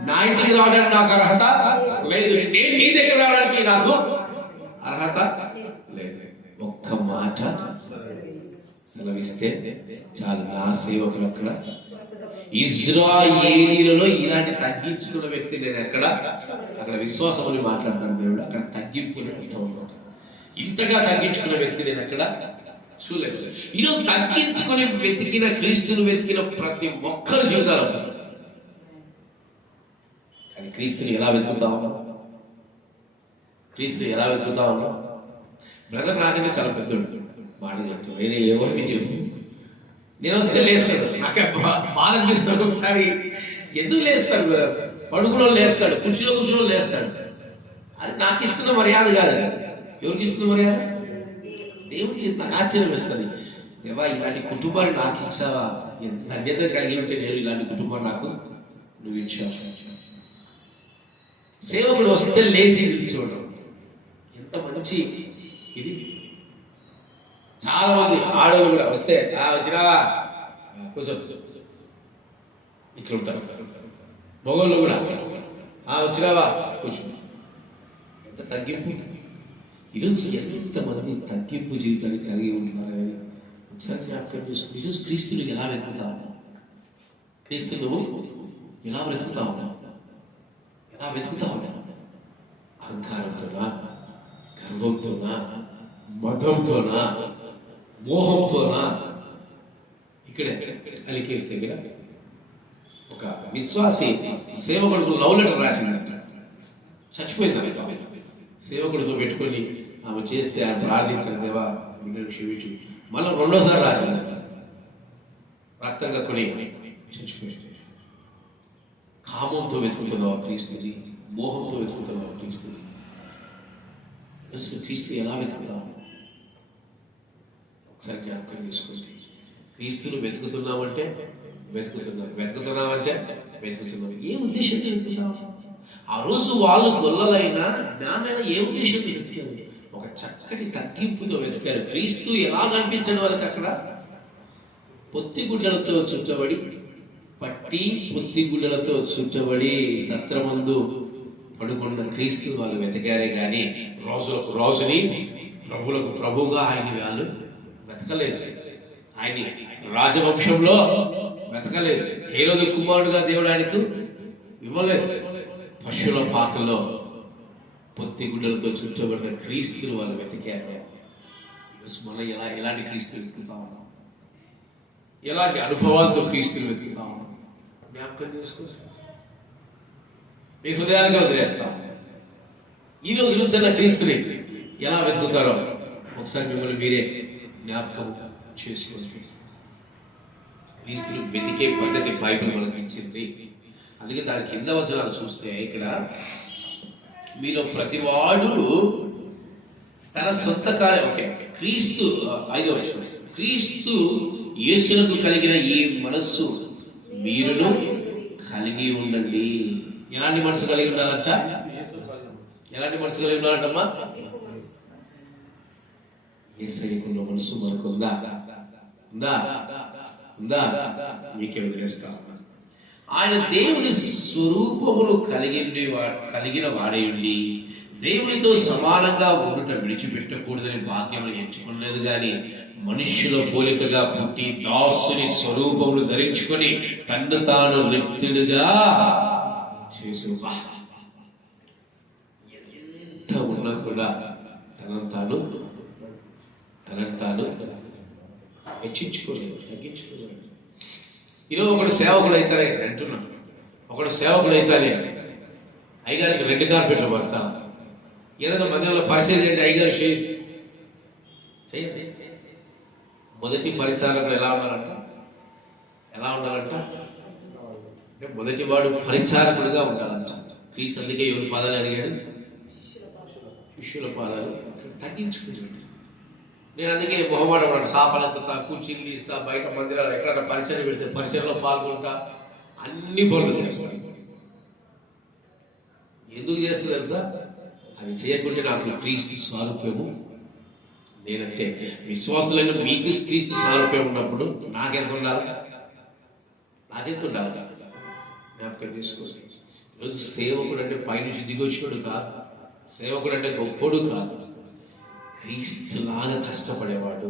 నా ఇంటికి రావడానికి నాకు అర్హత లేదు, నేను నీ దగ్గర రావడానికి నాకు అర్హత లేదు. ఒక్క మాట సెలవిస్తే చాలు. నా సేవకులు అక్కడ ఇజ్రాయేలీలలో ఇలాంటి తగ్గించుకున్న వ్యక్తి నేను అక్కడ విశ్వాసమని మాట్లాడతాను దేవుడు. అక్కడ తగ్గింపుని అంటూ ఉన్నాడు. ఇంతగా తగ్గించుకున్న వ్యక్తి నేను ఎక్కడ చూడలేదు. ఈరోజు తగ్గించుకుని వెతికిన క్రీస్తును వెతికిన ప్రతి ఒక్కరు జీవితాలు అవుతుంది. కానీ క్రీస్తుని ఎలా వెతుకుతా ఉన్నాం? క్రీస్తుని ఎలా వెతుకుతా ఉన్నాం? బ్రదర్ నాకంటే చాలా పెద్దోడు మాట చెప్తాను. నేను ఎవరిని చెప్పు, నేను వస్తే లేస్తాడు. నాకు బాధ అనిపిస్తాడు ఒకసారి. ఎందుకు లేస్తాడు? పడుకులో లేస్తాడు, కుర్చీలో కూర్చొని లేస్తాడు. అది నాకు ఇస్తున్న మర్యాద కాదు. ఎవరికి ఇస్తున్న మర్యాద? దేవుడికి. నాకు ఆశ్చర్యం వేస్తుంది, దేవా ఇలాంటి కుటుంబాన్ని నాకు ఇచ్చావా? ఎంత ధన్యత కలిగి ఉంటే నేను ఇలాంటి కుటుంబాన్ని నాకు నువ్వు ఇచ్చావు. సేవకుడు వస్తే లేచి నిల్చోవడం ఎంత మంచి ఇది. చాలా మంది ఆడవాళ్ళు కూడా వస్తే వచ్చినావా కూర్చో ఇట్లా ఉంటారు. మగవాళ్ళు కూడా వచ్చినావా కూర్చో. ఎంత తగ్గింపు! ఈరోజు ఎంతమంది తగ్గింపు జీవితాన్ని కలిగి ఉంటున్నారు ఒకసారి జ్ఞాపకం చేసుకుని. ఈరోజు క్రీస్తుని ఎలా వెతుకుతా ఉన్నావు? క్రీస్తు నువ్వు ఎలా వెతుకుతా ఉన్నావు? ఎలా వెతుకుతా ఉన్నావు? అహంకారంతోనా, గర్వంతోనా, మతంతోనా, మోహంతోనా? ఇక్కడే అలికేఫ్ దగ్గర ఒక విశ్వాసి సేవకుడు లవ్ లెటర్ రాసిందంట. చచ్చిపోయిందంట. సేవకుడితో పెట్టుకొని ఆమె చేస్తే ఆయన ప్రార్థించిన దేవా బిడ్డను క్షమించు. మళ్ళీ రెండోసారి రాసిందంట. రక్తం కక్కుని చచ్చిపోయింది. కామంతో వెతుకుతున్నావు క్రీస్తుని, మోహంతో వెతుకుతున్నావు క్రీస్తుని. క్రీస్తు ఎలా వెతుకుతావు? ఒకసారి జ్ఞాపకం చేసుకోండి. క్రీస్తును వెతుకుతున్నామంటే వెతుకుతున్నామంటే ఏ ఉద్దేశంతో వెతుకుతావు? ఆ రోజు వాళ్ళు గొల్లలైనా జ్ఞానైనా ఏ ఉద్దేశంతో వెతికారు? ఒక చక్కటి తగ్గింపుతో వెతికారు. క్రీస్తు ఎలా కనిపించడం వాళ్ళకి అక్కడ పొత్తిగుడ్డలతో చుట్టబడి, పొత్తిగుడ్డలతో చుట్టబడి సత్రమందు పడుకున్న క్రీస్తు వాళ్ళు వెతకారే కానీ రోజులకు రోజుని ప్రభులకు ప్రభుగా ఆయన్ని వాళ్ళు వెతకలేదు. ఆయన్ని రాజవంశంలో వెతకలేదు. హేరోదు కుమారుడుగా దేవుడు ఆయనకు ఇవ్వలేదు. పశువుల పాకలో పొత్తిగుడ్డలతో చుట్టబడిన క్రీస్తులు వాళ్ళు వెతికారు. ఈరోజు మనం ఎలాంటి క్రీస్తులు వెతుకుతా ఉన్నాం? ఎలాంటి అనుభవాలతో క్రీస్తులు వెతుకుతా ఉన్నాం? జ్ఞాపకం చేసుకో. మీ హృదయాలుగా వదిలేస్తాం. ఈ రోజు నుంచి క్రీస్తుని ఎలా వెతుకుతారో ఒకసారి మిమ్మల్ని మీరే జ్ఞాపకం చేసుకోండి. క్రీస్తుని వెతికే పద్ధతి బైబిల్ మనకి ఇచ్చింది. అందుకే దాని కింద వచనాలు చూస్తే ఇక్కడ మీలో ప్రతివాడు తన సొంత కార్యం. ఓకే, క్రీస్తు 5వ వచనం, క్రీస్తు యేసునకు కలిగిన ఈ మనస్సు మీరును కలిగి ఉండండి. ఎలాంటి మనసు కలిగి ఉండాలంట? ఎలాంటి మనసు కలిగి ఉండాలంటమ్మా? యేసయ్యకున్న మనసు మనకు ఉందా? మీకే వదిలేస్తా. ఆయన దేవుని స్వరూపమును కలిగిన వాడేయండి. దేవునితో సమానంగా ఉండుట విడిచిపెట్టకూడదని భాగ్యమును ఎంచుకోలేదు కానీ మనుష్యుల పోలికగా పుట్టి దాసుని స్వరూపమును ధరించుకొని తన్ను తాను రిక్తుడుగా చేసు. ఎంత ఉన్నా కూడా తనను తాను హెచ్చించుకోలేదు, తగ్గించుకోలేదు. ఈరోజు ఒకడు సేవకుడు అవుతానే అంటున్నాను. ఒకడు సేవకుడు అవుతానే అయ్యగారికి 2 కార్పెట్లు పరచాలి. ఏదైనా మందిరంలో పరిచయం చేయండి, అయ్యగారు చేయండి. మొదటి పరిచారకుడు ఎలా ఉండాలంట? అంటే మొదటి వాడు పరిచారకుడిగా ఉండాలంట. క్రీస్తు అందుకే ఎవరి పాదాలు అడిగాడు? శిష్యుల పాదాలు. తగ్గించుకుంటాడు. నేను అందుకే మొహమాటపడాను. సాపలంతా కూర్చీలు తీస్తా, బయట మందిరాలు ఎక్కడైనా పరిచయం పెడితే పరిచయంలో పాల్గొంటా, అన్ని పనులు చేస్తాను. ఎందుకు చేస్తుంది తెలుసా? అది చేయకుంటే నాకు క్రీస్తు స్వారూప్యము నేనంటే విశ్వాసులైన మీకు క్రీస్తు స్వారూప్యం ఉన్నప్పుడు నాకెంత ఉండాలి? జ్ఞాపకం చేసుకోండి. ఈరోజు సేవకుడు అంటే పైనుంచి దిగొచ్చినోడు కాదు, సేవకుడు అంటే గొప్పోడు కాదు. క్రీస్తులాగా కష్టపడేవాడు,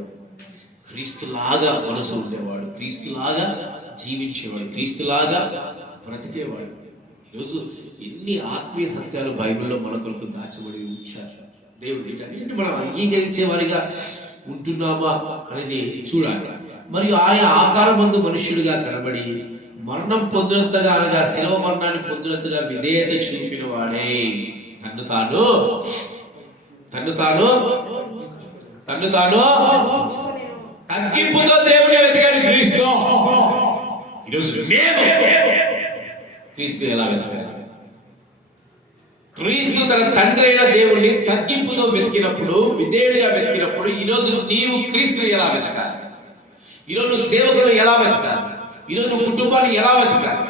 క్రీస్తులాగా మనసు ఉండేవాడు, క్రీస్తులాగా జీవించేవాడు, క్రీస్తులాగా బ్రతికేవాడు. ఈరోజు ఎన్ని ఆత్మీయ సత్యాలు బైబిల్లో మన కొరకు దాచబడి ఉంచారు. దేవుడు వీటన్నింటినీ మనం అంగీకరించే వారిగా ఉంటున్నామా అనేది చూడాలి. మరియు ఆయన ఆకారమందు మనుష్యుడిగా కనబడి మరణం పొందినంతగా అనగా శిలువ మరణాన్ని పొందినంతగా విధేయత చూపిన వాడే తన్ను తాను తగ్గింపుతో దేవుని వెతికాడు క్రీస్తు. ఈరోజు మేము క్రీస్తు ఎలా వెతకాలి? క్రీస్తు తన తండ్రి అయిన దేవుణ్ణి తగ్గింపుతో వెతికినప్పుడు, విధేయుడిగా వెతికినప్పుడు, ఈరోజు నీవు క్రీస్తుని ఎలా వెతకాలి? ఈరోజు నువ్వు సేవకులను ఎలా వెతకాలి? ఈరోజు నువ్వు కుటుంబాన్ని ఎలా వెతకాలి?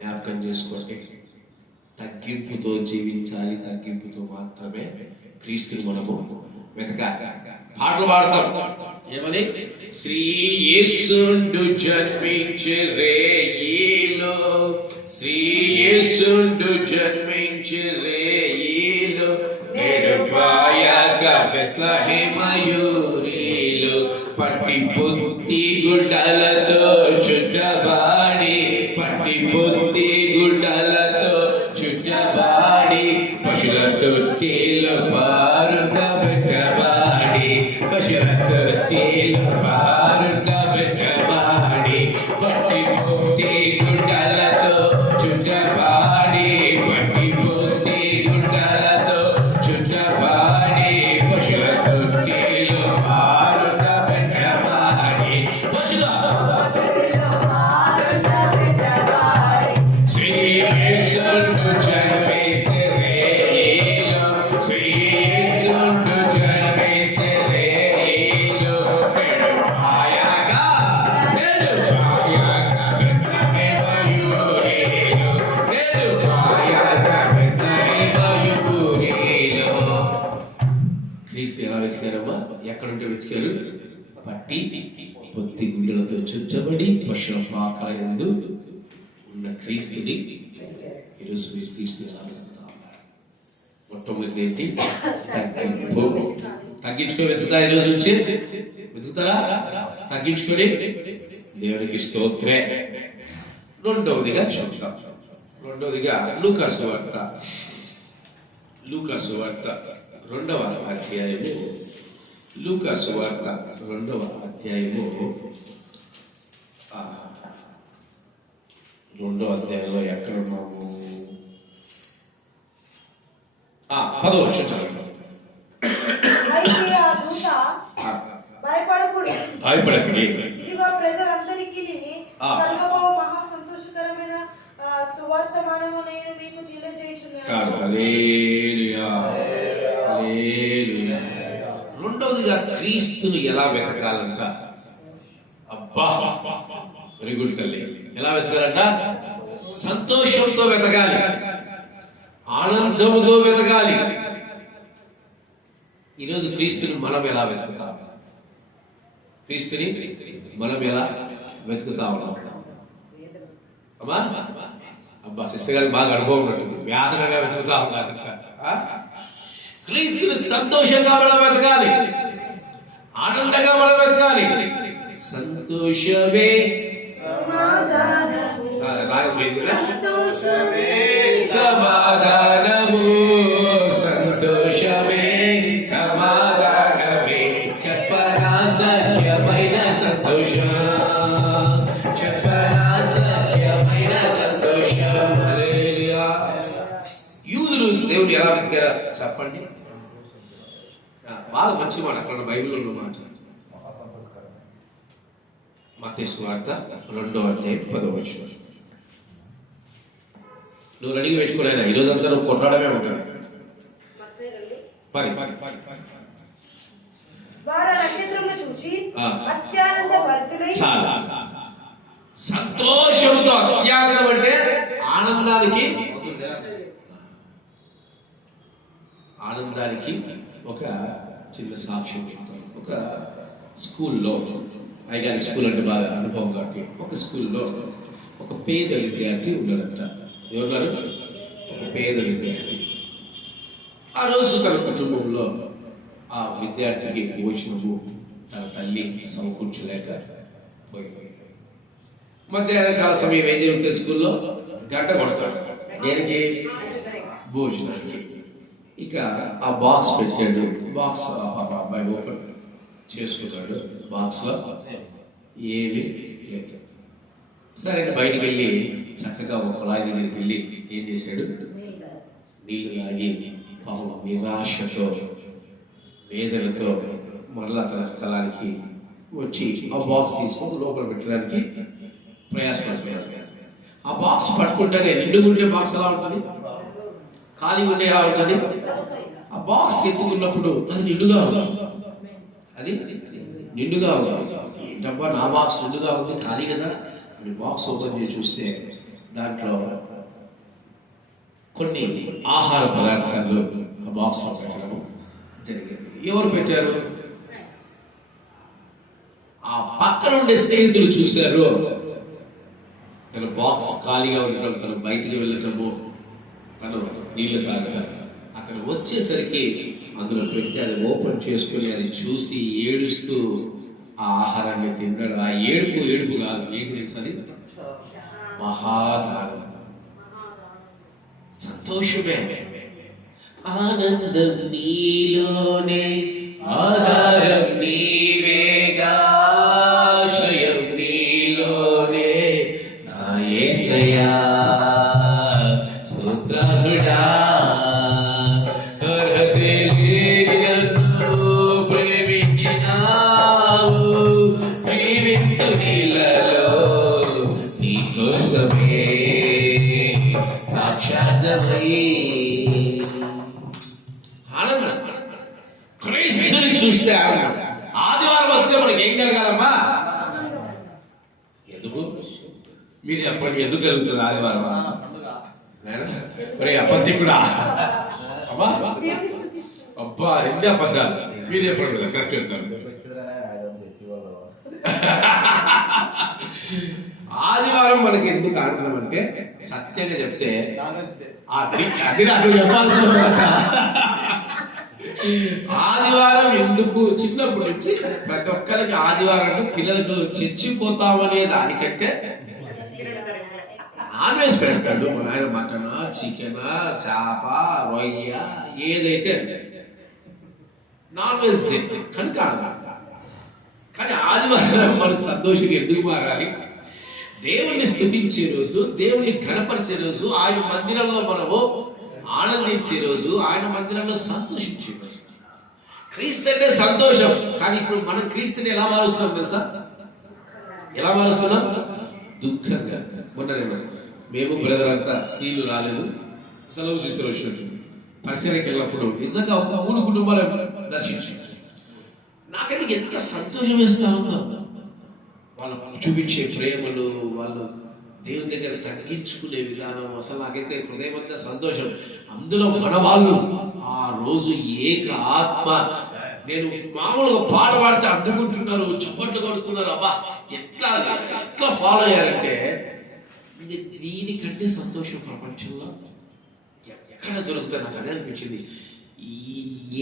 జ్ఞాపకం చేసుకోండి. తగ్గింపుతో జీవించాలి. తగ్గింపుతో మాత్రమే క్రీస్తుని మనము వెతకాలి. పాటలు పాడతాం ఏమని? శ్రీ యేసుండు జన్మించే రేయిలో, శ్రీ యేసుండు జన్మించే రేయిలో, నేడుపాయాక బెత్లెహేమయూరిలో, పట్టి పొత్తి గుడ్డలతో చుట్టబాడి, పట్టి పొత్తి గుడ్డలతో చుట్టబాడి, పశుల తొట్టిలో పారుండబెట్టబాడి, పశుల తొట్టిలో పారుండబెట్టబాడి, పట్టి పొత్తి గుడ్డలతో చుట్టబాడి, పట్టి పొత్తి గుడ్డలతో చుట్టబాడి, పశుల తొట్టిలో పారుండబెట్టబాడి, పశుల శ్రీ యేసుండు జన్మించే రేయిలో, శ్రీ యేసుండు జన్మించే రేయిలో, నేడుపాయాక బెత్లెహేమయూరిలో, నేడుపాయాక బెత్లెహేమయూరిలో. క్రీస్తు ఎలా వెతికారమ్మా? ఎక్కడుంటే వెతికారు? పట్టి పొత్తి గుండెలతో చుట్టబడి పశువుల పాకల యందు ఉన్న క్రీస్తుని ఈరోజు మీరు క్రీస్తుని ఎలా వెతుకుతారు? మొట్టమొదటి ఏంటి? తగ్గింపు. తగ్గించుకొని వెతుకుతా. ఈరోజు వచ్చి వెతుకుతారా? తగ్గించుకొని దేవునికి స్తోత్రే. రెండవదిగా చూద్దాం. రెండవదిగా లూకా సువార్త 2వ అధ్యాయము, లూకా సువార్త 2వ అధ్యాయము 2వ అధ్యాయంలో ఎక్కడున్నాము? 10వ వచనం చదవండి. అయితే ఆ దూత భయపడకండి, ఇదిగో ప్రజలందరికీ కలుగబో మహా సంతోషకరమైన సువర్తమానము నేను మీకు తెలియజేయుచున్నాను. హల్లెలూయా, హల్లెలూయా. రెండవదిగా క్రీస్తుని ఎలా వెతకాలంట? అబ్బా, వెరీ గుడ్ తల్లి. ఎలా వెతకాలంట? సంతోషంతో వెతకాలి, ఆనందముతో వెతకాలి. ఈరోజు క్రీస్తుని మనం ఎలా వెతుకుతాం? క్రీస్తుని మనం ఎలా వెతుకుతా ఉన్నాం? అమ్మా, అబ్బా, సిస్టర్ గారికి బాగా అనుభవం ఉన్నట్టుంది. వేదనగా వెతుకుతా ఉన్నారంట. క్రీస్తుని సంతోషంగా మనం వెతకాలి, ఆనందంగా మనం వెతకాలి. సంతోషమే సమాధానము, సంతోషమే సమాధానమే, చెప్పనా సత్యమైన సంతోషం, చెప్పనా సత్యమైన సంతోషం. హల్లెలూయా. యూదులు దేవుని ఎలా వెతికారా చెప్పండి? బాగా మంచి మాట అక్కడ బైబిల్లో ఉన్న మాట. మత్తయి సువార్త 2వ అధ్యాయం 10వ వచనం. నువ్వు రెడీగా పెట్టుకోలేదా? ఈరోజు అంతా నువ్వు కొట్లాడమే ఉంటుంది. వారు నక్షత్రమును చూచి అత్యానంద భరితులై, చాలా సంతోషంతో, అత్యానందం అంటే ఆనందానికి ఒక చిన్న సాక్ష్యం చెప్తాను. ఒక స్కూల్లో, ఐగారి స్కూల్ అంటే బాగా అనుభవం కాబట్టి, ఒక స్కూల్లో ఒక పేద విద్యార్థి ఉన్నాడంట. ఎవరు? ఒక పేద విద్యార్థి. ఆ రోజు తన కుటుంబంలో ఆ విద్యార్థికి భోజనము తన తల్లి సమకూర్చలేక పోయింది. మధ్యాహ్నకాల సమయం ఏం జరుగుతుంది? స్కూల్లో గంట కొడతాడు. దేనికి? భోజనానికి. ఇక ఆ బాక్స్ పెట్టాడు. బాక్స్ అబ్బాయి ఓపెన్ చేసుకున్నాడు. బాక్స్ లో ఏమి లేదు. సరే బయటికి వెళ్ళి చక్కగా ఒక కుళాయి దగ్గరికి వెళ్ళి ఏం చేశాడు? నీళ్లు తాగి పాపం నిరాశతో వేదనతో మరలా తన స్థలానికి వచ్చి ఆ బాక్స్ తీసుకొని లోపల పెట్టడానికి ప్రయాసపడుతున్నాడు. ఆ బాక్స్ పట్టుకుంటేనే నిండుగుంటే బాక్స్ ఎలా ఉంటుంది? ఖాళీ ఉండే ఎలా ఉంటుంది? ఆ బాక్స్ ఎత్తుకున్నప్పుడు అది నిండుగా ఉంది. అది నిండుగా ఉంది. ఏంటబ్బా నా బాక్స్ నిండుగా ఉంది, ఖాళీ కదా. ఇప్పుడు బాక్స్ ఓపెన్ చేసి చూస్తే దాంట్లో కొన్ని ఆహార పదార్థాలు ఆ బాక్స్ లో పెట్టడం జరిగింది. ఎవరు పెట్టారు? ఆ పక్కన ఉండే స్నేహితులు చూశారు. తన బాక్స్ ఖాళీగా ఉండటం, తను బయటికి వెళ్ళటము, తను నీళ్లు తాగటం. అతను వచ్చేసరికి అందులో పెట్టి అది ఓపెన్ చేసుకుని అది చూసి ఏడుస్తూ ఆ ఆహారాన్ని తిన్నాడు. ఆ ఏడుపు కాదు, ఏంటి తెలుసని? మహాదానం, సంతోషమే. ఆనందం నీలోనే, ఆధారం నీవేగా, ఆశ్రయం నీలోనే నా యేసయ్యా. స్తోత్రాలుడా అర్హతే లేని నన్ను ప్రేమించినావు. జీవించు నీళ్ళలో నీ కోసమే సాక్షాత్మై. ఆనందం, క్రీస్తుని చూస్తే ఆనందం. ఆదివారం వస్తే మనకి ఏం కలగాలమ్మా? ఎందుకు? మీరు చెప్పండి, ఎందుకు కలుగుతుంది ఆదివారం? మరి అబద్ధికుడా? అబ్బా అబ్బా, ఎన్ని అబద్ధాలు. మీరు చెప్పండి కదా, కరెక్ట్ చెప్తాను. ఆదివారం మనకి ఎందుకు ఆనందం అంటే, సత్యంగా చెప్తే అది నాకు చెప్పాల్సిన ఆదివారం ఎందుకు? చిన్నప్పటి నుంచి ప్రతి ఒక్కరికి ఆదివారం పిల్లలకు చచ్చిపోతామనే దానికంటే నాన్ వెజ్ పెడతాడు మన ఆయన. మటన్, చికెన్, చేప, రొయ్య, ఏదైతే నాన్ వెజ్ కనుక. కానీ ఆదివారం మనకు సంతోషంగా ఎందుకు మారాలి? దేవుణ్ణి స్తుతించే రోజు, దేవుణ్ణి ఘనపరిచే రోజు, ఆయన మందిరంలో మనము ఆనందించే రోజు, ఆయన మందిరంలో సంతోషించే రోజు. క్రీస్తు అంటే సంతోషం. కానీ ఇప్పుడు మనం క్రీస్తుని ఎలా మారుస్తున్నాం తెలుసా? ఎలా మారుస్తున్నాం? దుఃఖంగా. మొన్ననే మేము బ్రదర్ అంతా స్త్రీలు రాలేదు, సెలవు సిస్టర్ వచ్చినట్టు పరిచయకి వెళ్ళినప్పుడు నిజంగా ఒక 3 కుటుంబాలను దర్శించాను. నాకైతే ఎంత సంతోషం వేస్తా ఉందో. వాళ్ళు చూపించే ప్రేమలు, వాళ్ళు దేవుని దగ్గర తగ్గించుకునే విధానం, అసలు నాకైతే హృదయం అంతా సంతోషం. అందులో మన వాళ్ళు ఆ రోజు ఏక ఆత్మ. నేను మామూలుగా పాట పాడితే అందుకుంటున్నారు, చప్పట్లు కొడుతున్నారు. అబ్బా ఎట్లా ఫాలో అయ్యారంటే, దీనికంటే సంతోషం ప్రపంచంలో ఎక్కడ దొరుకుతుంది? నాకు అదే అనిపించింది.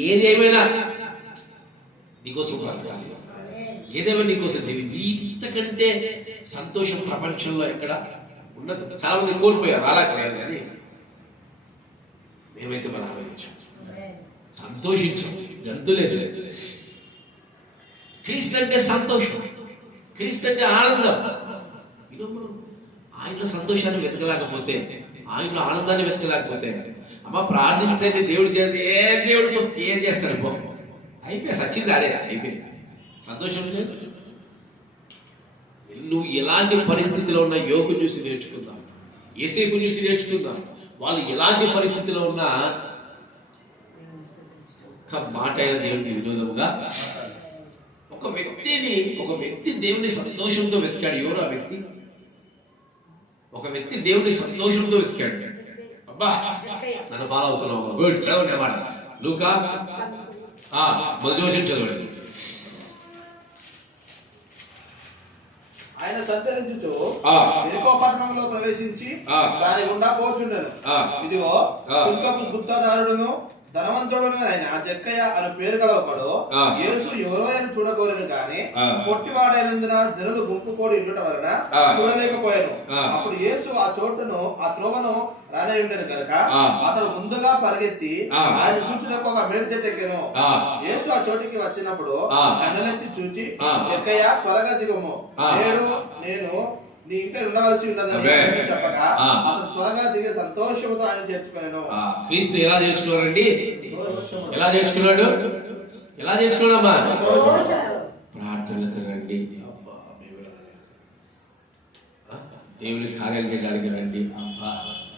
ఏదేమైనా నీకోసం బ్రతకాలి, ఏదేమైనా నీకోసం తెలియదు. ఇంతకంటే సంతోషం ప్రపంచంలో ఎక్కడ ఉండదు. చాలా మంది కోల్పోయారు, రాలేకపోయారు. కానీ మేమైతే మనం ఆలోచించాం, సంతోషించాం, గంతులేసాం. క్రీస్తు అంటే సంతోషం, క్రీస్తు అంటే ఆనందం. ఆయనలో సంతోషాన్ని వెతకలేకపోతే, ఆయనలో ఆనందాన్ని వెతకలేకపోతే, అమ్మ ప్రార్థించండి దేవుడు చేస్తే దేవుడు ఏం చేస్తాడు? పో అయిపోయి సచ్చింది, అదే అయిపోయి. సంతోషం లేదు. నువ్వు ఎలాంటి పరిస్థితిలో ఉన్నా యోగు చూసి నేర్చుకుందాం, ఏసేపు చూసి నేర్చుకుందాం. వాళ్ళు ఎలాంటి పరిస్థితిలో ఉన్నా ఒక్క మాట అయినా దేవునికి విరోధముగా. ఒక వ్యక్తి దేవుని సంతోషంతో వెతికాడు. ఎవరు ఆ వ్యక్తి? ఒక వ్యక్తి దేవుని సంతోషంతో వెతికాడు. అబ్బా నన్ను ఫాలో అవుతున్నావు. గుడ్, చదవండి అన్నమాట. లూకా 1వ చదవండి. ఆయన సంచరించుచు యెరికో పట్టణంలో ప్రవేశించి దాని గుండా పోచుండెను. ఇదిగో సుంకపు గుత్తదారుడును ధనవంతుడు అయిన జక్కయ్య అని పేరు గలవాడు ఆ. యేసు ఎవరో అని చూడగోరను గాని ఆ. పొట్టివాడైనందున జనులు గుంపు కూడి ఉండుట వలన ఆ. చూడలేకపోయాను. ఆ. అప్పుడు యేసు ఆ త్రోవను రానై ఉండేది కనుక ఆ. అతడు ముందుగా పరిగెత్తి ఆ. ఆయన చూచుటకు ఒక మేడి చెట్టు ఎక్కెను. ఆ. యేసు ఆ చోటికి వచ్చినప్పుడు ఆ. కన్నులెత్తి చూచి ఆ. జక్కయ్య త్వరగా దిగుము, ఆ. నేడు నేను నీ ఇంట్లో ఉండవలసి ఉన్నదని అబ్బే. చెప్పగా ఆ. అతను త్వరగా దిగి సంతోషముతో ఆయన చేర్చుకొనెను. క్రీస్తు ఎలా చేర్చుకున్నారండి? ఎలా చేర్చుకున్నాడు? ఎలా చేర్చుకున్నామా? ప్రార్థనలకు రండి. అబ్బా, మేము రాలేదు. దేవుని కార్యాలు చేయడానికి రండి. అబ్బా,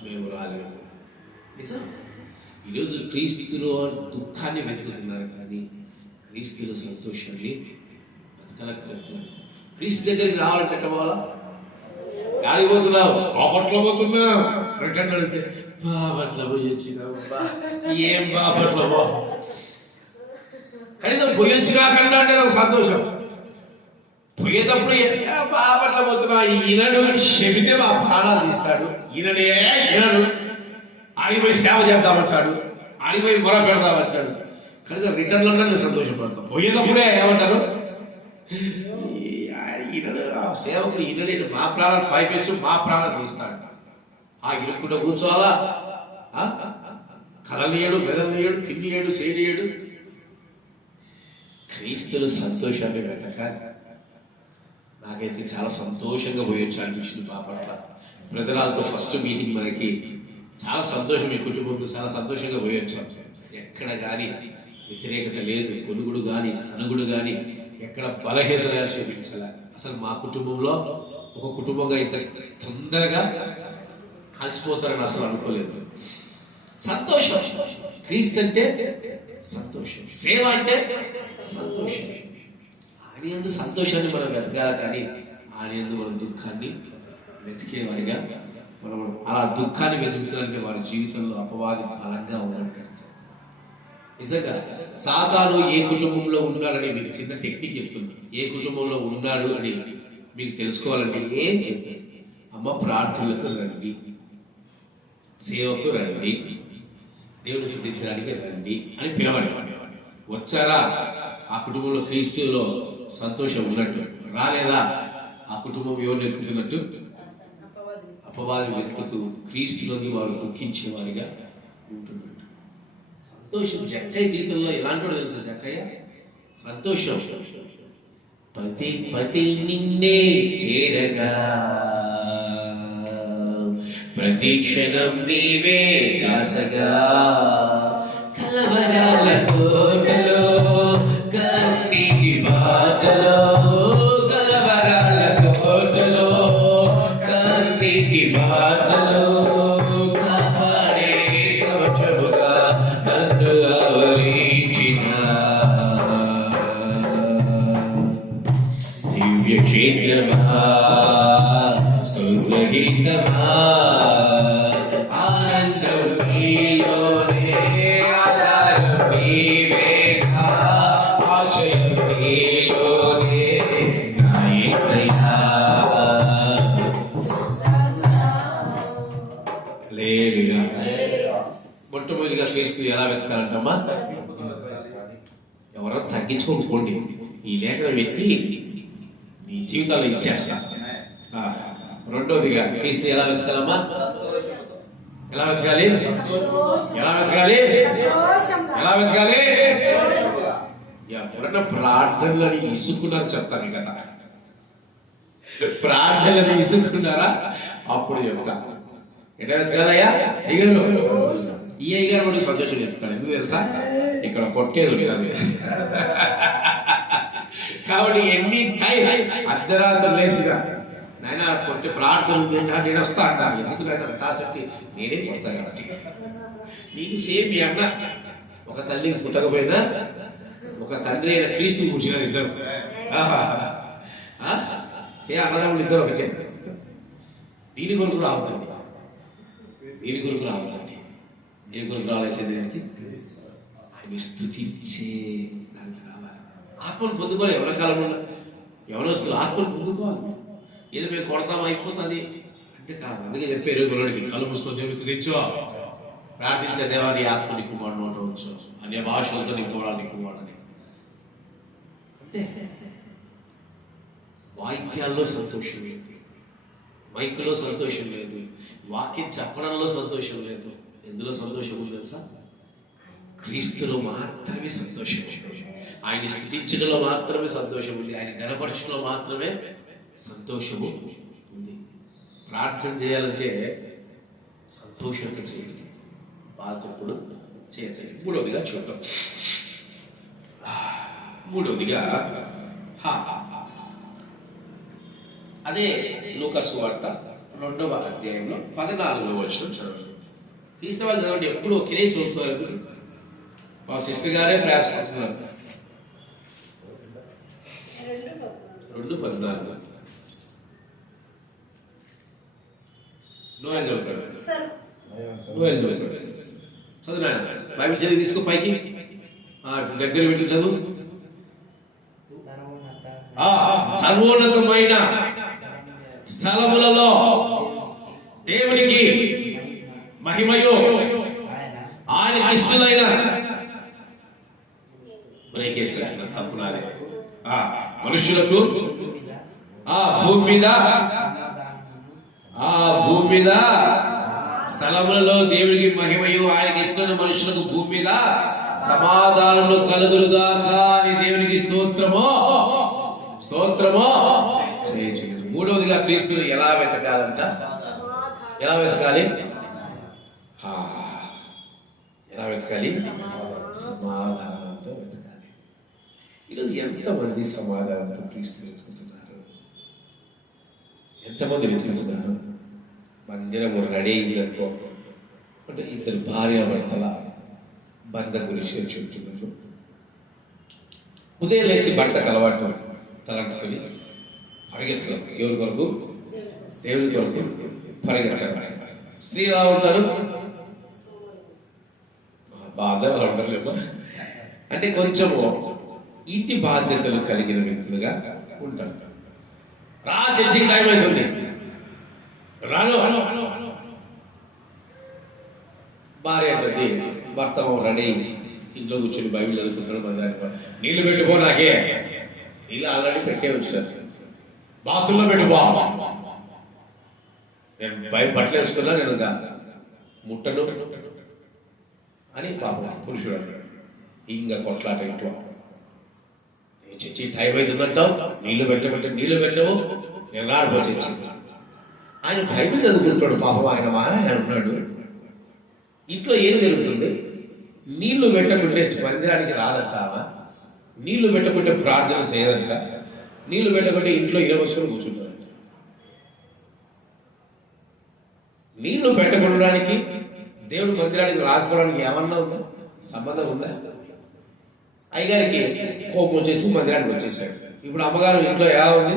మేము రాలేము. నిజం. ఈరోజు క్రీస్తులో దుఃఖాన్ని వెతుకుతున్నారు కానీ క్రీస్తులో సంతోషాన్ని వెతకలేకపోతున్నారు. క్రీస్తు దగ్గరికి రావాలంటే ఎట్లా పోవాలా? గాడికి పోతున్నావు, బాపట్లో పోతున్నావు, రిటర్న్ అడిగితే బాపట్ల పోయి వచ్చినావు. ఏం బాపట్ల పో, కనీసం పోయి వచ్చినా కన్నా అంటే ఒక సంతోషం. పోయేటప్పుడు బాపట్ల పోతున్నా, ఈయనడు చెబితే మా ప్రాణాలు తీస్తాడు, ఈయనడు ఆడిపోయి సేవ చేద్దామంటాడు, ఆడిపోయి మొర పెడదామంటాడు. కనీసం రిటర్న్లో నేను సంతోషపడతాం. పోయేటప్పుడే ఏమంటారు, ఈయనడు సేవకుడు, ఈయనడు మా ప్రాణాలు పైపెచ్చు మా ప్రాణాలు తీస్తాడు. ఆ ఇరుక్కుట కూర్చోవాలా, కదలియడు, మెదలియడు, తిన్నియడు, చేయడు. క్రీస్తుల సంతోషాన్ని వెతకాలి. నాకైతే చాలా సంతోషంగా పోయొచ్చు అనిపించింది బాపట్ల. ప్రజలతో ఫస్ట్ మీటింగ్ మనకి చాలా సంతోషం, ఈ కుటుంబంతో చాలా సంతోషంగా పోయొచ్చు. ఎక్కడ కానీ వ్యతిరేకత లేదు, కొనుగుడు కానీ సనుగుడు కానీ ఎక్కడ బలహీనతలు చూపించాలి. అసలు మా కుటుంబంలో ఒక కుటుంబంగా ఇంత తొందరగా కలిసిపోతారని అసలు అనుకోలేదు. సంతోషం, క్రీస్తు అంటే సంతోషం, సేవ అంటే సంతోషం. ఆయన యందు సంతోషాన్ని మనం వెతకాలి కానీ ఆయన యందు మనం దుఃఖాన్ని వెతికేవారిగా మనం అలా దుఃఖాన్ని వెతుకుతారంటే వారి జీవితంలో అపవాది బలంగా ఉన్నట్టు. నిజంగా సాతాను ఏ కుటుంబంలో ఉన్నాడని మీకు చిన్న టెక్నిక్ చెప్తుంది. ఏ కుటుంబంలో ఉన్నాడు అని మీకు తెలుసుకోవాలంటే ఏం చెప్తాడు? అమ్మ, ప్రార్థనలకు రండి, సేవకు రండి, దేవుని స్తుతించడానికి రండి అని పిలవండి. వచ్చారా? ఆ కుటుంబంలో క్రీస్తులో సంతోషం ఉన్నట్టు. రాలేదా? ఆ కుటుంబం ఎవరు వెతుకుతున్నట్టు? అపవాది వెతుకుతూ క్రీస్తులోని వారు దుఃఖించేవారిగా ఉంటున్నట్టు. సంతోషం జక్కయ్య జీవితంలో ఎలాంటి వాడు తెలుసు? జక్కయ్య సంతోషం. పతి నిన్నే చేరగా ప్రతి క్షణం నీవే దాసగా, కలవరాల కోటలో కన్నీటి బాటలో, కలవరాల కోటలో కన్నీటి బాటలో కాపాడే కవచముగా నన్ను ఆవరించిన దివ్య క్షేత్రమా, స్తుతిగీతమా, ఆనందం నీలోనే, ఆధారం నీవేగా, ఆశయం నీలోనే నా యేసయ్యా. హల్లెలూయా. మొట్టమొదటిగా క్రీస్తు ఎలా వెతకాలంటమ్మా? ఎవరో తగ్గించుకోండి. ఈ లేఖనం ఎత్తి మీ జీవితాల్లో ఇచ్చేస్తా. రెండోదిగా క్రీస్తు ఎలా వెతకాలమ్మా? ఎలా వెతకాలి? ఎలా వెతకాలి? ఎలా వెతకాలి? ఎవరన్నా ప్రార్థనలని ఇసుకున్నారు చెప్తాను కదా. ప్రార్థనలని ఇసుకున్నారా? అప్పుడు చెప్తా. ఎట్లా వెతకాలయ్యా? అయ్యారు ఈ అయ్యారు కూడా సంతోషం చెప్తాను. ఎందుకు తెలుసా? ఇక్కడ కొట్టేది ఉంటుంది కాబట్టి ఎన్ని టైం అర్ధరాత్రి లేచిగా నాయన కొట్టి ప్రార్థన ఉంది అంటే నేను వస్తా అంట. ఎందుకు నాయన అంత ఆసక్తి? నేనే కొడతా కాబట్టి. నీకు సేమ్ మీ అన్న ఒక తల్లికి పుట్టకపోయినా ఒక తండ్రి అయిన క్రీస్తుని కూర్చున్నారు ఇద్దరు. సే అన్నదమ్ములు ఇద్దరు ఒకటే. దీని కొరకు రావద్దండి, దీని కొరకు రావద్దండి. దీని కొరకు రావాల్సింది దానికి ఆయన స్తుతించే దానికి రావాలి. ఆత్మను పొందుకోవాలి. ఎవరి కాలంలో ఎవరొస్తారు ఆత్మను పొందుకోవాలి. ఏదో మేము కొడతాం అయిపోతుంది అంటే కాదు. అందుకే చెప్పారు మనోడికి, కళ్ళు మూసుకొని దేవుని స్తుతించు, ప్రార్థించే దేవాన్ని ఆత్మ నీ కుమారుడు నోట ఉంచు, అన్య భాషలతో నింపబడాలి నీ కుమారుడని. అంతే. వాయిద్యాల్లో సంతోషం లేదు, మైకులో సంతోషం లేదు, వాక్యం చెప్పడంలో సంతోషం లేదు. ఎందులో సంతోషం ఉంది తెలుసా? క్రీస్తులో మాత్రమే సంతోషం ఉంది. ఆయన స్తుతించడంలో మాత్రమే సంతోషం ఉంది. ఆయన గణపరచడంలో మాత్రమే సంతోషము ఉంది. ప్రార్థన చేయాలంటే సంతోషంగా చేయాలి, బాధప్పుడు చేయలేదు. మూడవదిగా చూద్దాం. మూడవదిగా అదే లూకా సువార్త 2వ అధ్యాయంలో 14వ వచనం చదవండి. తీసిన వాళ్ళు చదవండి. ఎప్పుడు ఒకే చదువుతున్నారు. మా సిస్టర్ గారే ప్రయాసపడుతున్నారు. 2:14 నోయల్ చదువుతాడు. నోయల్ చదువుతాడు. చదువు బైబిల్ చదివి తీసుకో పైకి, దగ్గర పెట్టి చదువు. సర్వోన్నతమైన స్థలములలో దేవునికి మహిమయు ఆయనకి ఇష్టలైన తప్పునాది మనుషులకు భూమి మీద స్థలములలో దేవునికి మహిమయు ఆయనకి ఇష్టమైన మనుషులకు భూమి మీద సమాధానము కలుగులుగాక అని దేవునికి స్తోత్రము చేయించు. మూడవదిగా క్రీస్తుని ఎలా వెతకాలంట? ఎలా వెతకాలి? సమాధానంతో వెతకాలి. ఈరోజు ఎంతమంది సమాధానంతో క్రీస్తు వెతుకుతున్నారు? ఎంతమంది వెతుకుతున్నారు? మందిరము రెడీ అయిందనుకో అంటే ఇద్దరు భార్యాభర్తల బంధం గురించి చెబుతున్నారు. ఉదయం లేచి భర్తకు అలవాటు తలంటుకొని పరిగెత్తడం. ఎవరి కొరకు? దేవుని కొరకు పరిగెత్తడం. స్త్రీ ఎలా ఉంటారు? బాధ ఉండలేమా అంటే కొంచెము ఇంటి బాధ్యతలు కలిగిన వ్యక్తులుగా ఉంటారు. చర్చికి టైం అవుతుంది, రాను. భార్య అంటుంది, భర్త రెడీ ఇంట్లో కూర్చొని బైబిల్ చదువుకుంటాడు. నీళ్లు పెట్టుకో, నాకే నీళ్ళు ఆల్రెడీ పెట్టే వచ్చారు. బాత్రూంలో పెట్టుకో, నేను బట్టలు వేసుకున్నా, నేను ముట్టను అని పాపం పురుషుడు అంటాడు. ఇంకా కొట్లాట ఇంట్లో. చర్చి టైం అవుతుందంటావు, నీళ్లు పెట్టవు, నేను రాడిపో చర్చి. ఆయన బైబిల్ చదువుకుంటాడు పాపం. ఆయన ఆయన ఉన్నాడు. ఇంట్లో ఏం జరుగుతుంది? నీళ్లు పెట్టకుంటే మందిరానికి రాదంటావా? నీళ్లు పెట్టకుంటే ప్రార్థన చేయదంట. నీళ్లు పెట్టకుంటే ఇంట్లో ఇరవసుకొని కూర్చుంటారంట. నీళ్లు పెట్టకుండడానికి దేవుడు మందిరానికి రాకపోవడానికి ఏమన్నా ఉందా? సంబంధం ఉందా? అయ్యగారికి కోపం వచ్చేసి మందిరానికి వచ్చేసాడు. ఇప్పుడు అమ్మగారు ఇంట్లో ఎలా ఉంది?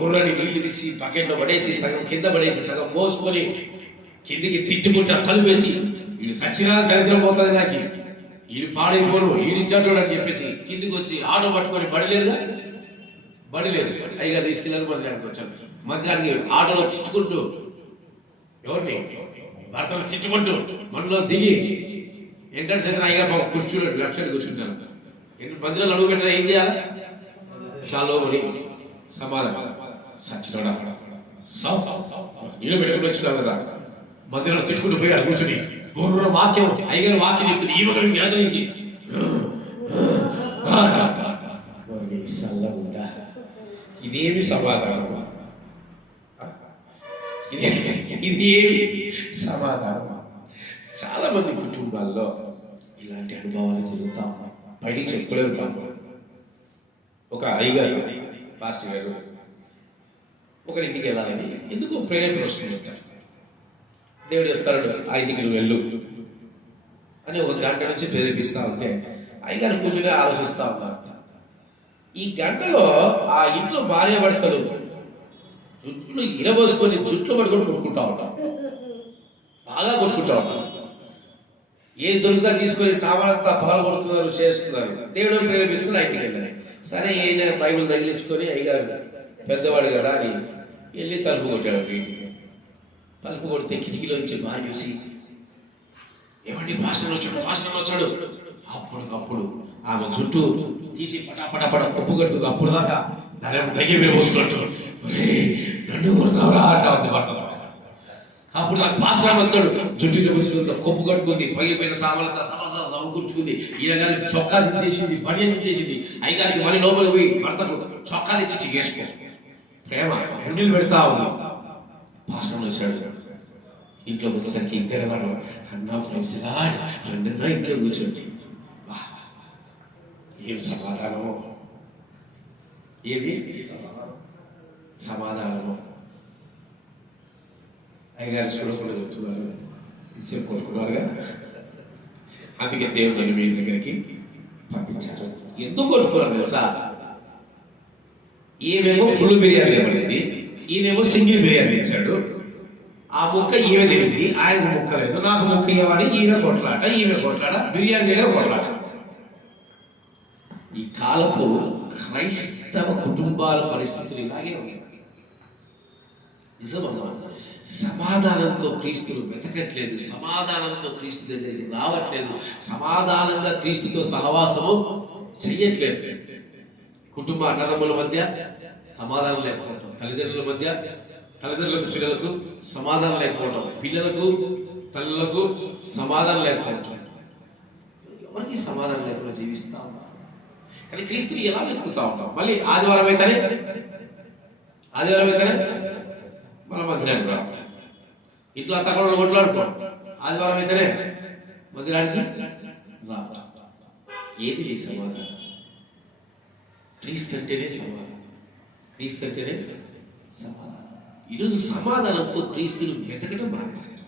గుర్రని నీళ్లు తీసి బకెట్లో పడేసి సగం కింద పడేసి సగం మోసుకొని కిందికి తిట్టుకుంటా తలుపేసి, వీడు సచ్చినా దరిద్రం పోతుంది, నాకు వీడు పాడైపోను, వీడిచ్చాడు అని చెప్పేసి కిందికి వచ్చి ఆటో పట్టుకొని బడి లేదు. అయ్యగారు తీసుకెళ్ళారు. మందిరానికి వచ్చాను. మందిరానికి ఆటోలో చిచ్చుకుంటూ, ఎవరిని? భర్తలు చిచ్చుకుంటూ మనలో దిగి ఎంట్రన్స్ అయితే అయ్యగారు కూర్చుని లెఫ్ట్ సైడ్ కూర్చుంటాను. మందిరాలు అడుగు పెట్టినా ఏం చేయాలి? షాలోమని సమాధానం. సచ్చినోడా నీళ్ళు పెట్టుకుంటూ వచ్చినావు కదా, మందిరాలు తిట్టుకుంటూ పోయి అది కూర్చొని గుర్ర వాక్యం అయ్యగారు వాక్యం చెప్తుంది. ఈ మగడికి యాదవికి సల్లగుండా ఇదేమి సమాధానం? ఇది ఏమి సమాధానం? చాలా మంది కుటుంబాల్లో ఇలాంటి అనుభవాలు జరుగుతా ఉన్నాయి. బయటికి చెప్పుకోలేరు. ఒక అయ్యగారు, పాస్టర్ గారు ఒకరింటికి వెళ్ళాలని ఎందుకు ప్రేరేపణ వస్తుంది. దేవుడు చెప్తాడు, ఆ ఇంటికి నువ్వు వెళ్ళు అని ఒక గంట నుంచి ప్రేరేపిస్తా ఉంటే అయ్యగారు కూర్చొని ఆలోచిస్తా ఉన్నారు. ఈ గంటలో ఆ ఇంట్లో భార్యాభర్తలు జుట్లు ఇరబోసుకొని జుట్లు పట్టుకొని కొట్టుకుంటా ఉంటాం, బాగా కొట్టుకుంటా ఉంటాం. ఏ దొరుకుతా తీసుకొని సామానంతా పాల్గొడుతున్నారు, చేస్తున్నారు. దేవుడు ప్రేరేపిస్తున్నారు. ఇంటికి వెళ్ళాలి. సరే అయినా బైబిల్ తగిలించుకొని అయ్యగారు పెద్దవాడు కదా అని వెళ్ళి తలుపు కొట్టాడు ఇంటికి. తలుపు కొడితే కిటికీలోంచి బాగా చూసి, ఏమండి భాషలో వచ్చాడు. అప్పుడు ఆమె చుట్టూ తీసి పటాపట కొప్పుగట్టు అప్పుడు దాకా దాని దయ్యమే పోసుకున్నట్టు నన్ను కొడతావరా అంటా ఉంది భర్త. అప్పుడు నాకు భాషరాలు వచ్చాడు, జుట్టు కూర్చుంది, కొప్పు కట్టుకుంది, పగిలిపోయిన సామాన్లంతా సమకూర్చుకుంది, ఈయన గారికి చొక్కా ఇచ్చేసింది, బనియన్ ఇచ్చేసింది, అయ్యగారికి మళ్ళీ లోపలికి పోయి భర్తకు చొక్కాలు ఇచ్చి వేసుకో ప్రేమ గుండెలు పెడతా ఉంది. భాషలో వచ్చాడు. ఇంట్లోకి వచ్చేసరికి ఇద్దరు వాడు అన్నా ఫ్రెండ్స్ అన్న ఇంట్లో కూర్చోండి. ఏం సమాధానమో, ఏమి సమాధానమో. అయ్యగారు చూడకుండా చెప్తున్నారు, ఇచ్చేపు కొట్టుకున్నారుగా, అందుకే దేవుడు నన్ను మీ దగ్గరికి పంపించారు. ఎందుకు కొట్టుకున్నారు తెలుసా? ఈమెమో ఫుల్ బిర్యానీ ఇవ్వలేదు, ఈయనేమో సింగిల్ బిర్యానీ ఇచ్చాడు. ఆ ముక్క ఈమె తిరిగింది, ఆయనకు ముక్క లేదు, నాకు ముక్క ఇవ్వని ఈయన కొట్లాట, ఈమె కొట్లాట, బిర్యానీ దగ్గర కొట్లాట. ఈ కాలపు క్రైస్తవ కుటుంబాల పరిస్థితులు ఇలాగే ఉన్నాయి. నిజమమ్మా, సమాధానంతో క్రీస్తులు వెతకట్లేదు, సమాధానంతో క్రీస్తు దగ్గరికి రావట్లేదు, సమాధానంగా క్రీస్తుతో సహవాసము చెయ్యట్లేదు. కుటుంబ అన్నదమ్ముల మధ్య సమాధానం లేకపోవటం, తల్లిదండ్రులకు పిల్లలకు సమాధానం లేకపోవటం, పిల్లలకు తల్లులకు సమాధానం లేకపోవటం, ఎవరికి సమాధానం లేకుండా జీవిస్తా ఉంటాం. కానీ క్రీస్తుని ఎలా వెతుకుతా ఉంటాం? మళ్ళీ ఆదివారం అయితేనే మన మందిరానికి రా, ఇంట్లో అత్తకుండా కొట్లాడుకోండి, ఆదివారం అయితేనే మందిరానికి రా. ఏది నీ సమాధానం? క్రీస్తు అంటేనే సమాధానం, క్రీస్తు అంటేనే సమాధానం. ఈరోజు సమాధానంతో క్రీస్తుని వెతకడం మానేశారు.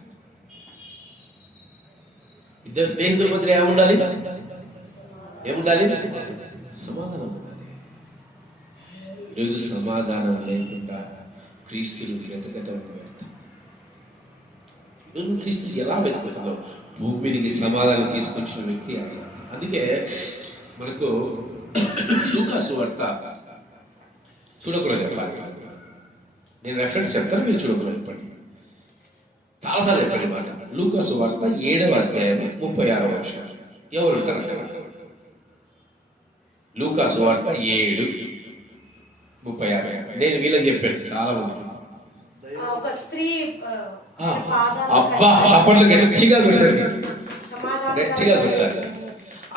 ఇద్దరు స్నేహితుల మధ్య ఏముండాలి? సమాధానం ఉండాలి. ఈరోజు సమాధానం లేకుండా క్రీస్తుని వెతకటం వ్యర్థం. ఈరోజు క్రీస్తుని ఎలా వెతుకుతున్నావు? భూమి మీదకి సమాధానం తీసుకొచ్చిన వ్యక్తి ఆయన. అందుకే మనకు లూకా సువార్త చూడకుండా చెప్పాలి. నేను రెఫరెన్స్ చెప్తాను, మీరు చూడకుండా చెప్పండి. చాలాసార్లు చెప్పండి మాట. లూకా సువార్త 7వ అధ్యాయం 36వ వచనం. ఎవరు ఉంటారంటే లూకా సువార్త 7:36. నేను వీళ్ళకి చెప్పాను చాలా మంది. అబ్బా చప్పట్లు గట్టిగా కూర్చోండి, గట్టిగా కూర్చోండి.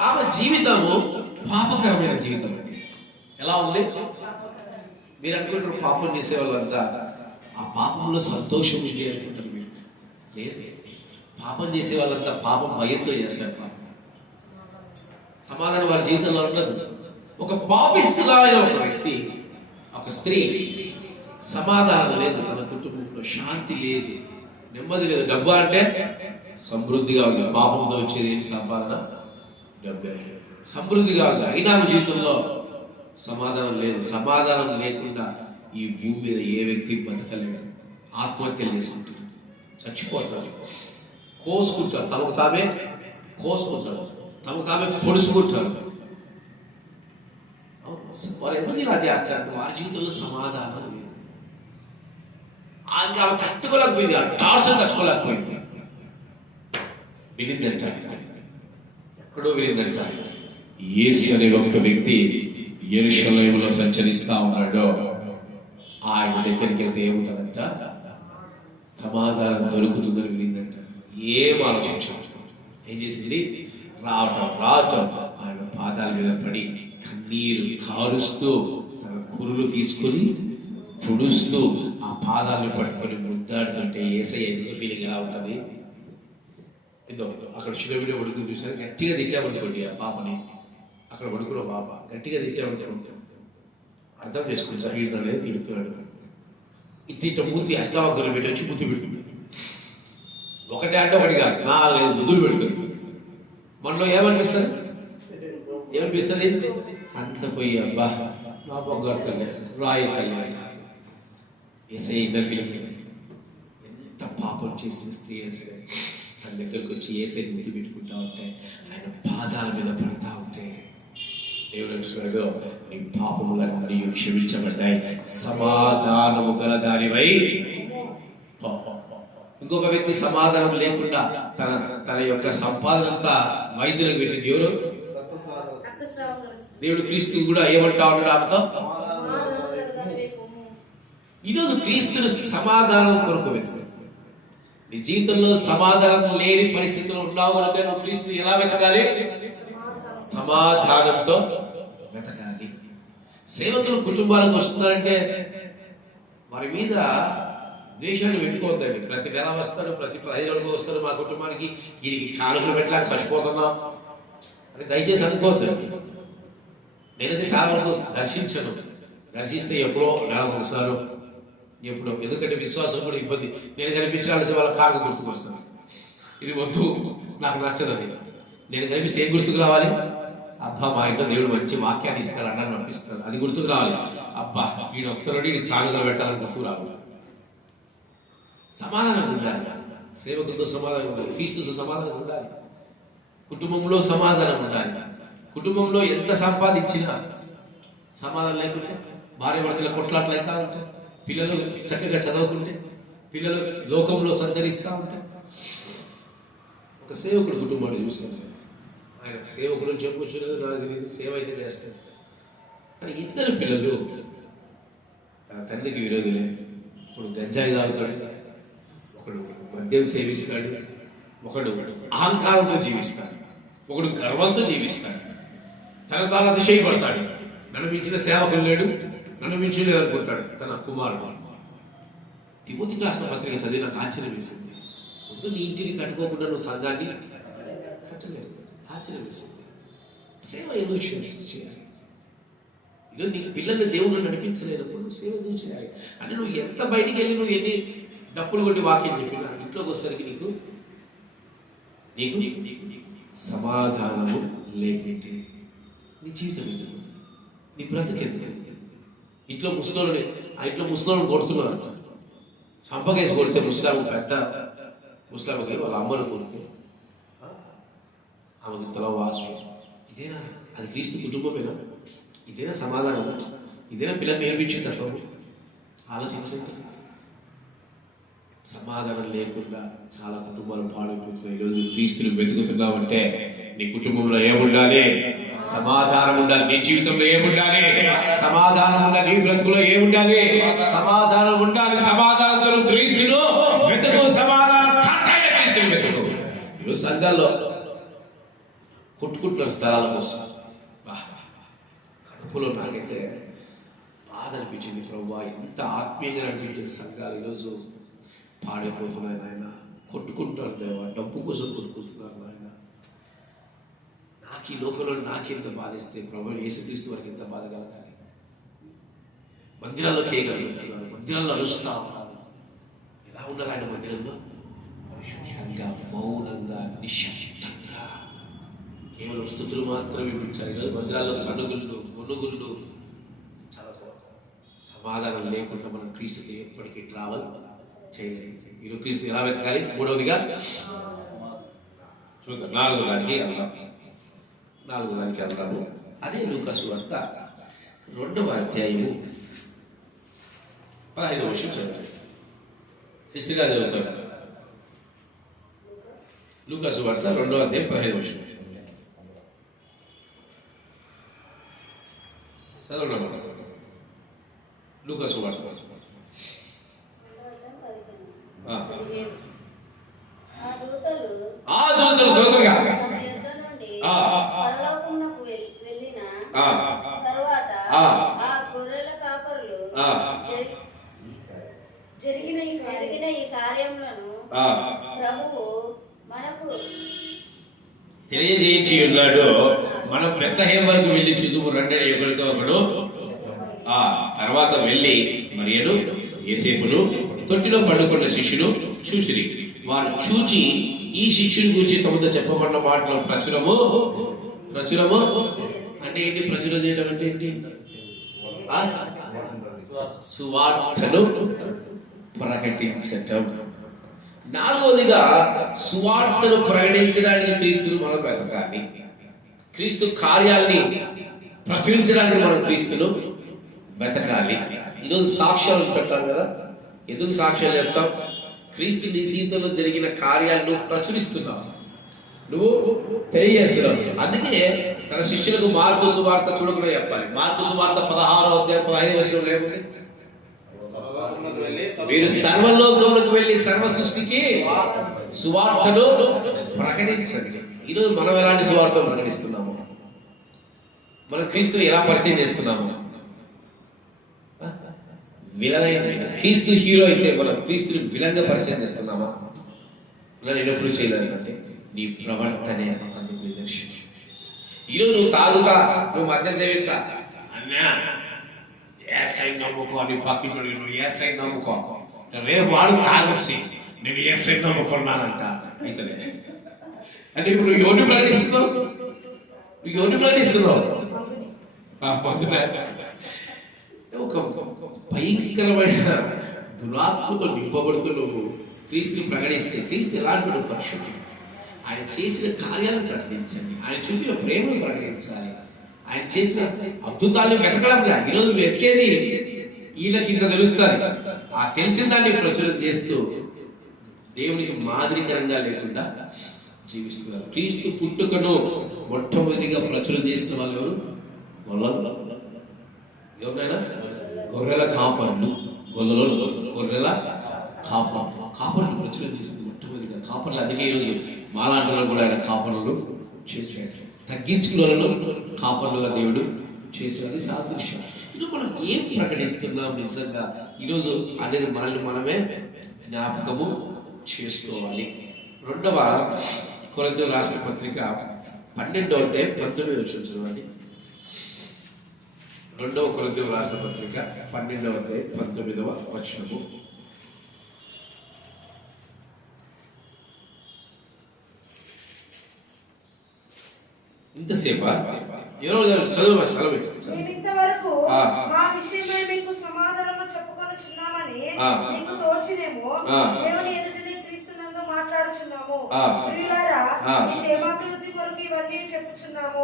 ఆమె జీవితము పాపకరమైన జీవితం అండి. ఎలా ఉంది? మీరు అనుకుంటారు పాపం చేసే వాళ్ళంతా ఆ పాపంలో సంతోషం ఉంది అనుకుంటారు. మీరు లేదు, పాపం చేసే వాళ్ళంతా పాపం భయంతో చేస్తారు. పాపం సమాధానం వారి జీవితంలో ఉండదు. ఒక పాపిస్తురాలైన ఒక వ్యక్తి, ఒక స్త్రీ, సమాధానం లేదు, తన కుటుంబంలో శాంతి లేదు, నెమ్మది లేదు. డబ్బు అంటే సమృద్ధిగా ఉంది, పాపంతో వచ్చేది ఏంటి? సంపాదన, డబ్బే. సమృద్ధిగా ఉంది, అయినా జీవితంలో సమాధానం లేదు. సమాధానం లేకుండా ఈ భూమి మీద ఏ వ్యక్తి బతకలేడు. ఆత్మహత్యలు చేసుకుంటారు, చచ్చిపోతారు, కోసుకుంటారు, తమకు తామే కోసుకుంటారు, తమకు తామే పొడుచుకుంటారు. వారు ఎందుకు ఇలా చేస్తారు? వారి జీవితంలో సమాధానం లేదు. ఆమె తట్టుకోలేకపోయింది, ఆ టార్చర్ తట్టుకోలేకపోయింది. వినిందంట, ఎక్కడో వినిందంట. యేసు అనే ఒక వ్యక్తి యెరూషలేములో సంచరిస్తా ఉన్నాడు. ఆయన దగ్గరికి వెళ్తే ఏముంటుందంట? సమాధానం దొరుకుతుందని వినిందంట. ఏం ఆలోచించాలి? ఏం చేసింది? రావటం ఆయన పాదాల మీద పడి కన్నీరు కారుస్తూ తన కురులు తీసుకొని తుడుస్తూ ఆ పాదాలను పట్టుకొని ముద్దాడుతుంటే యేసయ్య ఎందుకు ఫీలింగ్ ఎలా ఉంటుంది? ఏదో అక్కడ శిలువలో పడుకుని చూసారు, గట్టిగా తిట్టామనుకోండి ఆ పాపని, అక్కడ పడుకున్న పాప గట్టిగా తిట్టామనుకోండి, అర్థం చేసుకుంటారు వీడు అనేది తిడుతున్నాడు. ఇట్ట మూతి అష్టావకులు పెట్టి వచ్చి ముద్దు పెడుతుంది. ఒకటే అంటే ఒకటి కాదు, 4-5 ముద్దులు పెడుతుంది. మనలో ఏమనిపిస్తుంది? అంత పోయి అబ్బా మా బొగ్గారు తల్లి, రాయి తల్లి అంట. యేసయ్య ఫీలింగ్. ఎంత పాపం చేసిన స్త్రీ సరే తన దగ్గరకు వచ్చి యేసయ్య ముద్దు పెట్టుకుంటా ఉంటే, ఆయన పాదాల మీద పడతా ఉంటే దేవుడు అంటున్నాడు, నీ పాపములన్నీ క్షమించబడ్డాయి, సమాధానము గల దానివై. ఇంకొక వ్యక్తి సమాధానం లేకుండా తన తన యొక్క సంపాదన అంతా వైద్యులకు పెట్టింది ఎవరు? రక్తస్రావం. రక్తస్రావం కలుగుతుంది. దేవుడు క్రీస్తు కూడా ఏమంటా ఉన్నాడు ఆమెతో? సమాధానం కలగదానివై పొమ్ము. ఈరోజు క్రీస్తుని సమాధానం కొరకు వెతుకు. నీ జీవితంలో సమాధానం లేని పరిస్థితుల్లో ఉన్నావు కనుక నువ్వు క్రీస్తుని ఎలా వెతకాలి? సమాధానంతో వెతకాలి. సేవకులు కుటుంబాలకు వస్తున్నారంటే వారి మీద ద్వేషాన్ని పెట్టుకోవద్దండి. ప్రతి నెల వస్తాడు, ప్రతి 15 రోజులు వస్తాడు, మా కుటుంబానికి వీరికి కానుకలు పెట్టలేక చచ్చిపోతున్నాం అని దయచేసి అనుకోవద్దండి. నేనైతే చాలా వరకు దర్శిస్తే ఎప్పుడో నెలకు ఒకసారి ఎప్పుడో, ఎందుకంటే విశ్వాసం కూడా ఇబ్బంది. నేను కనిపించాల్సి వాళ్ళ కాకు గుర్తుకొస్తాను, ఇది వద్దు, నాకు నచ్చదది. నేను కనిపిస్తే ఏం గుర్తుకు రావాలి? అబ్బా మా ఇంట్లో దేవుడు మంచి వాక్యాన్ని ఇస్తాడు అన్నాను అనిపిస్తాడు, అది గుర్తుకు రావాలి. అబ్బా ఈయన ఒక్కరుడి కానుకలు పెట్టాలని గుర్తుకు రావాలి. సమాధానం ఉండాలి, సేవకులతో సమాధానం ఉండాలి, క్రీస్తుతో సమాధానం ఉండాలి, కుటుంబంలో సమాధానం ఉండాలి. కుటుంబంలో ఎంత సంపాదించినా సమాధానం లేకుంటే, భార్య భర్తల కొట్లాట్లు అవుతా ఉంటాయి, పిల్లలు చక్కగా చదవకుంటే, పిల్లలు లోకంలో సంచరిస్తూ ఉంటాయి. ఒక సేవకుడు కుటుంబాన్ని చూస్తాను, ఆయన సేవకుడు చెప్పొచ్చు నాకు తెలియదు, సేవ అయితే చేస్తాడు. కానీ ఇద్దరు పిల్లలు తన తండ్రికి విరోధులే. ఇప్పుడు గంజాయి తాగుతాడు, ఒకడు మద్యం సేవిస్తాడు, ఒకడు అహంకారంతో జీవిస్తాడు, ఒకడు గర్వంతో జీవిస్తాడు, తన తాను అతిశయపడతాడు. నన్ను మించిన సేవకులు లేడు, నన్ను మించి లేదనుకుంటాడు తన కుమారుడు. తిమోతికి రాసిన పత్రిక చదివి నాకు ఆశ్చర్యం వేసింది. ముందు నీ ఇంటిని కట్టుకోకుండా నువ్వు సంఘాన్ని కట్టలేదు, ఆశ్చర్యం వేసింది. సేవ ఏదో చేయాలి. ఈరోజు నీ పిల్లల్ని దేవుడు నడిపించలేనప్పుడు నువ్వు సేవ చేయాలి. అంటే నువ్వు ఎంత బయటికి వెళ్ళి నువ్వు ఎన్ని డప్పులు కొట్టి వాక్యం చెప్పినా ఇంట్లోకి వచ్చేసరికి నీకు సమాధానము లేకుంటే నీ జీవితం ఎందుకు, నీ బ్రతికెందుకు? ఇంట్లో ముసలోని కొడుతున్నారు, చంపకేసి కొడితే ముస్లాంకి వాళ్ళ అమ్మను కొడితే ఆమెకు తల వాసు. ఇదేనా అది క్రీస్తు కుటుంబమేనా? ఇదేనా సమాధానం? ఇదేనా పిల్లలు నేర్పించే తత్వం? ఆలోచించండి. సమాధానం లేకుండా చాలా కుటుంబాలు పాడైపోతున్నాయి. ఈరోజు క్రీస్తుని వెతుకుతున్నావంటే నీ కుటుంబంలో ఏముండాలి? సమాధానం ఉండాలి. నీ జీవితంలో ఏముండాలి? సమాధానం ఉండాలి. నీ బ్రతుకులో ఏముండాలి? సమాధానం ఉండాలి. సమాధానంతో క్రీస్తును వెతుకు. సమాధానం క్రీస్తుని వెతుకు. ఈరోజు సంఘాల్లో కొట్టుకుంటున్న స్థలాల కోసం కడుపులో నాకైతే బాధ అనిపించింది. ప్రభువా, ఎంత ఆత్మీయంగా అనిపించిన సంఘాలు ఈరోజు పాడైపోతున్నాయి నాయన. కొట్టుకుంటున్నారు దేవా, డబ్బు కోసం కొట్టుకుంటున్నారు నాయన. నాకు ఈ లోకంలో నాకెంత బాధిస్తే ప్రభు యేసుక్రీస్తు వారికి ఎంత బాధ కలగాలి. మందిరాల్లో కేకలు పెడుతున్నారు, మందిరాల్లో అరుస్తా ఉన్నారు. ఎలా ఉండాలి ఆయన మందిరంలో? పరిశుద్ధంగా, మౌనంగా, నిశ్శబ్దంగా, కేవలం స్తుతులు మాత్రమే వినిపించాలి. ఈరోజు మందిరాల్లో సనుగుళ్ళు, మునుగుళ్ళు, చాలా సమాధానం లేకుండా మనం క్రీస్తుకి ఎప్పటికీ ట్రావెల్ చేయలేదు. ఈరోజు క్రీస్తు ఎలా వెతకాలి? మూడవదిగా చూద్దాం. నాలుగో దానికి వెళ్దాము. అదే లూకా సువార్త 2వ అధ్యాయము 15వ వచనం చదవండి. శిష్యుగా చదువుతాడు. లూకా సువార్త 2వ అధ్యాయం 15వ వచనం చదవండి. లూకా సువార్త దూతలుగా జరిగిన ఈ కార్యములను ప్రభువు మనకు తెలియజేయించి ఉన్నాడు. మనం బెత్లెహేము వరకు వెళ్ళి చూదుము రండి ఒకరితో ఒకడు. తర్వాత వెళ్ళి మరియను యోసేపును తొట్టిలో పండుకున్న శిష్యుడు చూసిరి. వారు చూచి ఈ శిష్యుని గురించి తమతో చెప్పబడిన మాటలు ప్రచురము అంటే ఏంటి? ప్రచురం చేయడం అంటే ఏంటి? సువార్తను ప్రకటించటం. నాలుగవదిగా సువార్తను ప్రకటించడానికి క్రీస్తును మనం వెతకాలి. క్రీస్తు కార్యాల్ని ప్రచురించడానికి మనం క్రీస్తును వెతకాలి. ఈరోజు సాక్ష్యాలు పెట్టాం కదా. ఎందుకు సాక్ష్యాలు చెప్తాం? క్రీస్తు నీ జీవితంలో జరిగిన కార్యాలను ప్రచురిస్తున్నావు, నువ్వు తెలియజేస్తున్నావు. అందుకే తన శిష్యులకు మార్కు సువార్త చూడకుండా చెప్పాలి. మార్కు సువార్త 16:15 ఏముంది? మీరు సర్వలోకములకు వెళ్ళి సర్వ సృష్టికి సువార్తను ప్రకటించండి. ఈరోజు మనం ఎలాంటి సువార్తను ప్రకటిస్తున్నాము? మనం క్రీస్తుని ఎలా పరిచయం చేస్తున్నాము? విలన్ క్రీస్తు హీరో అయితే మనం క్రీస్తుని విలన్గా పరిచయం చేస్తున్నామా? నేను ఎప్పుడు చేయలేదంటే నీ ప్రవర్తనే అందుకు నిదర్శనం. ఈరోజు నువ్వు తాగుతా, నువ్వు మద్యం సేవిస్తా అన్నా ఏ సైడ్ నమ్ముకో, నీ పక్కన నువ్వు ఏ సైడ్ నమ్ముకో, రేపు వాడు తాగొచ్చి నేను ఏ సైడ్ నమ్ముకున్నానంట అయితే అంటే ఇప్పుడు నువ్వు ఎవరిని ప్రకటిస్తున్నావు? నువ్వు ఎవరిని ప్రకటిస్తున్నావు? ఒక భయంకరమైన దురాత్మతో నింపబడుతూ నువ్వు క్రీస్తుని ప్రకటిస్తే, క్రీస్తు ఎలాంటి పరిశుద్ధుడు, ఆయన చేసిన కార్యాలను ప్రకటించండి, ఆయన చూపిన ప్రేమను ప్రకటించాలి, ఆయన చేసిన అద్భుతాలను వెతకడంగా. ఈరోజు వెతికేది వీళ్ళకి ఇంత తెలుస్తుంది, ఆ తెలిసిన దాన్ని ప్రచురం చేస్తూ దేవునికి మాదిరికరంగా లేకుండా జీవిస్తున్నారు. క్రీస్తు పుట్టుకను మొట్టమొదటిగా ప్రచురం చేసిన వాళ్ళు ఎవరైనా గొర్రెల కాపర్లు, గొర్రెల కాపర్లు ప్రచురం చేసింది మొట్టమొదటిగా. కాపర్లు అందుకే ఈరోజు మాలాంటి వాళ్ళు కూడా ఆయన కాపర్లు చేశాడు, తగ్గించుకున్న కాపర్లుగా దేవుడు చేసేది సాదృశ్యం. ఇది మనం ఏం ప్రకటిస్తున్నాం నిజంగా ఈరోజు అనేది మనమే జ్ఞాపకము చేసుకోవాలి. 2వ కొరింథీయులకు రాసిన పత్రిక 12:19 చూడండి. 2వ కొరింథీయులకు రాసిన పత్రిక 12:19. ఇంతసేపా ఎవరో చదువు సెలవు. ఇంతవరకు మా విషయమై మీకు సమాధానము చెప్పుకొనుచున్నామని మీకు తోచినేమో దేవుని ఎదుటనే క్రీస్తునందు మాట్లాడుచున్నాము. ప్రియులారా, మీ క్షేమాభివృద్ధి కొరకు ఇవన్నీ చెప్పుచున్నాము.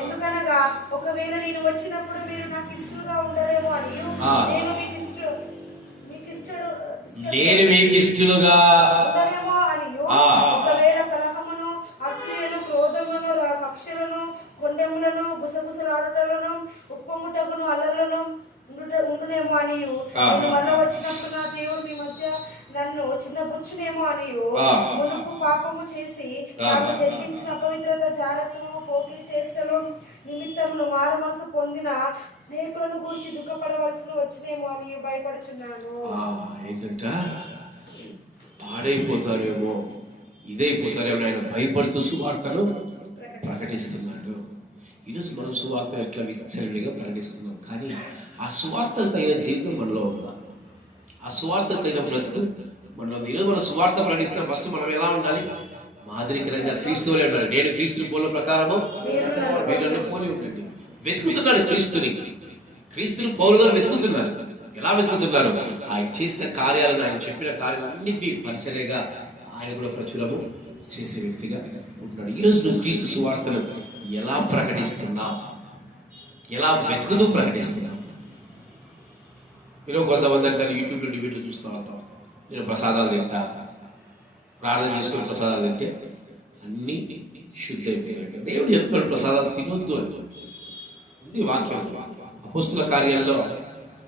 ఎందుకనగా ఒకవేళ నేను వచ్చినప్పుడు మీరు నాకు ఇష్టలుగా ఉండరేమో అని నేను మీకు ఇష్టలుగా ఉండరేమో అని, ఒకవేళ కలహమును, అసూయను, క్రోధమును, కక్షలను, కొండెములను, గుసగుసలాడుటలను, ఉప్పొంగుటకును, అల్లర్లను ఉండునేమో అని నేను మళ్ళా వచ్చినప్పుడు నా దేవుడు మీ మధ్య నన్ను చిన్నబుచ్చునేమో అని మునుపు పాపము చేసి నాకు జరిగించిన అపవిత్రత, జాగ్రత్తను, పోకిరి చేష్టలు నిమిత్తమును మారు మనసు పొందిన నేర్పులను గురించి దుఃఖపడవలసి వచ్చినేమో అని భయపడుచున్నాను. ఏంటంట పాడైపోతారేమో, ఇదైపోతారేమో ఆయన భయపడుతూ సువార్తను ప్రకటిస్తున్నాడు. ఈరోజు మనం సువార్త ఎట్లా విచ్చలవిడిగా ప్రకటిస్తున్నాం, కానీ ఆ సువార్తకు తగిన జీవితం మనలో ఉందా? ఆ సువార్తకు తగిన బ్రతుకు మనలో. ఈరోజు మనం సువార్త ప్రకటిస్తాం, ఫస్ట్ మనం ఎలా ఉండాలి? మాదిరికరంగా క్రీస్తువులే ఉండాలి. నేను క్రీస్తుని పోలిన ప్రకారము మీరు పోలి ఉండండి. వెతుకుతున్నాడు క్రీస్తుని పౌరులుగా వెతుకుతున్నారు. ఎలా వెతుకుతున్నారు? ఆయన చేసిన కార్యాలను, ఆయన చెప్పిన కార్యాలన్నింటినీ పరిచర్యగా ఆయన కూడా ప్రచురము చేసే వ్యక్తిగా ఉంటున్నాడు. ఈరోజు నువ్వు క్రీస్తు సువార్తను ఎలా ప్రకటిస్తున్నావు? ఎలా వెతుకుతూ ప్రకటిస్తున్నావు? మీరు కొంతమంది అంటారు, యూట్యూబ్లో డిబేట్లు చూస్తూ ఉంటాం, నేను ప్రసాదాలు తింటా, ప్రార్థన చేసుకుని ప్రసాదాలు తింటే అన్నీ శుద్ధ అయిపోయాయి. దేవుడు చెప్తాడు ప్రసాదాలు తినొద్దు అని. ఇది వాక్యం. అపోస్తుల కార్యాల్లో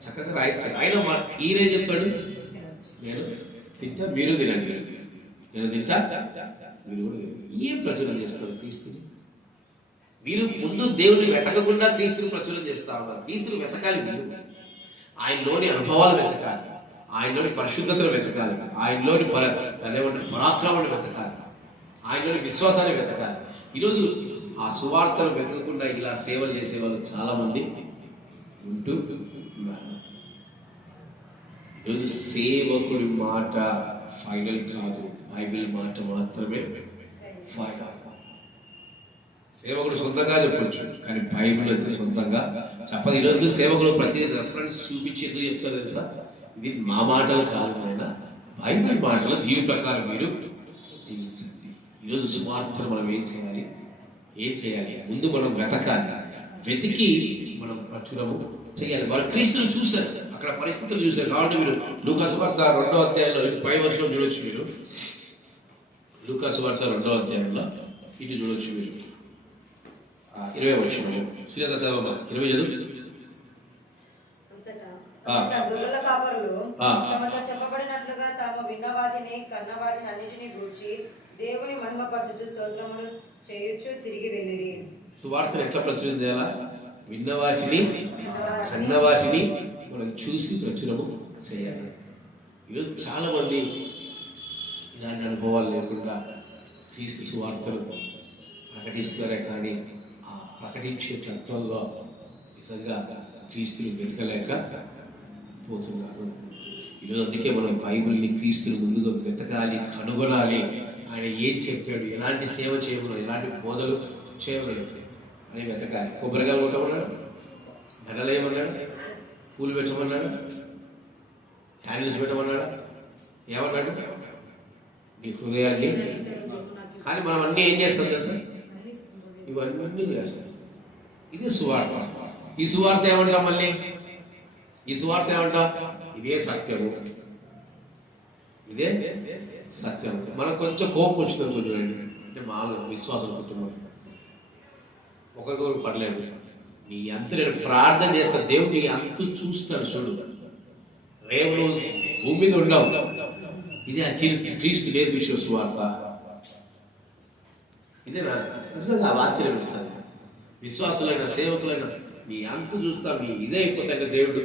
చక్కగా రాయించాడు. ఆయన ఈయనే చెప్తాడు, నేను తింటా మీరు తినండి, నేను తింటా మీరు కూడా తినండి. ఏం ప్రచురణ చేస్తారు క్రీస్తుని? మీరు ముందు దేవుని వెతకకుండా క్రీస్తుని ప్రచురణ చేస్తా ఉన్నారు. క్రీస్తుని వెతకాలి, ముందు ఆయనలోని అనుభవాలు వెతకాలి, ఆయనలోని పరిశుద్ధతను వెతకాలి, ఆయనలోని పరాక్రమాన్ని వెతకాలి, ఆయనలోని విశ్వాసాన్ని వెతకాలి. ఈరోజు ఆ సువార్తను వెతకకుండా ఇలా సేవలు చేసే వాళ్ళు చాలా మంది ఉంటూ ఉన్నారు. ఈరోజు సేవకుడి మాట ఫైనల్ కాదు, బైబిల్ మాట మాత్రమే ఫైనల్. సేవకుడు సొంతంగా చెప్పొచ్చు, కానీ బైబిల్ అయితే సొంతంగా చెప్పదు. ఈరోజు సేవకుడు ప్రతి రెఫరెన్స్ చూపించి ఎందుకు చెప్తారు తెలుసా? ఇది మా మాటలు కాదు, ఆయన బైబిల్ మాటలు, దీని ప్రకారం మీరు జీవించండి. ఈరోజు సువార్తను మనం ఏం చేయాలి? ముందు మనం వెతకాలి. వెతికి మనం ప్రచురము చేయాలి. వాళ్ళు క్రీస్తుని చూశారు, అక్కడ పరిస్థితులు చూశారు. కాబట్టి మీరు లూకాసు వార్త 2వ అధ్యాయంలో పై వచనం చూడొచ్చు. మీరు లూకాసు వార్త 2వ అధ్యాయంలో ఇటు చూడొచ్చు. మీరు 20 వచనం శ్రీలత చదవమ్మా. 20 చదువు. అంతటా గొర్రెల కాపరులు తమతో చెప్పబడినట్లుగా తాము విన్న వాటిని కన్న వాటిని అన్నిటినీ గూర్చి దేవుని మహిమపరచుచు స్తోత్రములు చేయుచు తిరిగి వెళ్ళిరి. సువార్తను ఎట్లా ప్రచురం చేయాలా? విన్న వాటిని కన్న వాటిని మనం చూసి ప్రచురము చేయాలి. ఈరోజు చాలా మంది ఇలాంటి అనుభవాలు లేకుండా క్రీస్తు సువార్తను ప్రకటిస్తున్నారే కానీ ఆ ప్రకటించే తత్వంలో నిజంగా క్రీస్తుని వెతకలేక పోతున్నారు. ఈరోజు అందుకే మనం బైబిల్ని క్రీస్తుని ముందుగా వెతకాలి, కనుగొనాలి. ఆయన ఏం చెప్పాడు, ఎలాంటి సేవ చేయమన్నాడు, ఎలాంటి బోధలు చేయమన్నాడు అని వెతకాలి. కొబ్బరికాయలు కొట్టమన్నాడు, దండలు వేయమన్నాడు, పూలు పెట్టమన్నాడు, క్యాండిల్స్ పెట్టమన్నాడు, ఏమన్నాడు? నీ హృదయాన్ని. కానీ మనం అన్నీ ఏం చేస్తాం తెలుసా? ఇవన్నీ చేస్తాం. ఇది సువార్త. ఈ సువార్త ఏమంటాం? మళ్ళీ ఈ సువార్త ఏమంటాం? ఇదే సత్యము, ఇదే సత్యం. మనకు కొంచెం కోపం వచ్చింది చూడండి, అంటే మామూలు విశ్వాసం కుటుంబం ఒకరికొకరు పడలేదు. నీ అంత నేను ప్రార్థన చేస్తా, దేవుడు నీ అంత చూస్తాడు. చూడు, రేపు భూమి మీద ఉండవు. ఇదే క్రీస్తు నేర్పించే సువార్త. ఇదేనా నిజంగా ఆశ్చర్యం ఇస్తుంది. విశ్వాసులైన సేవకులైన నీ అంత చూస్తా, మీ ఇదే అయిపోతాయి. దేవుడు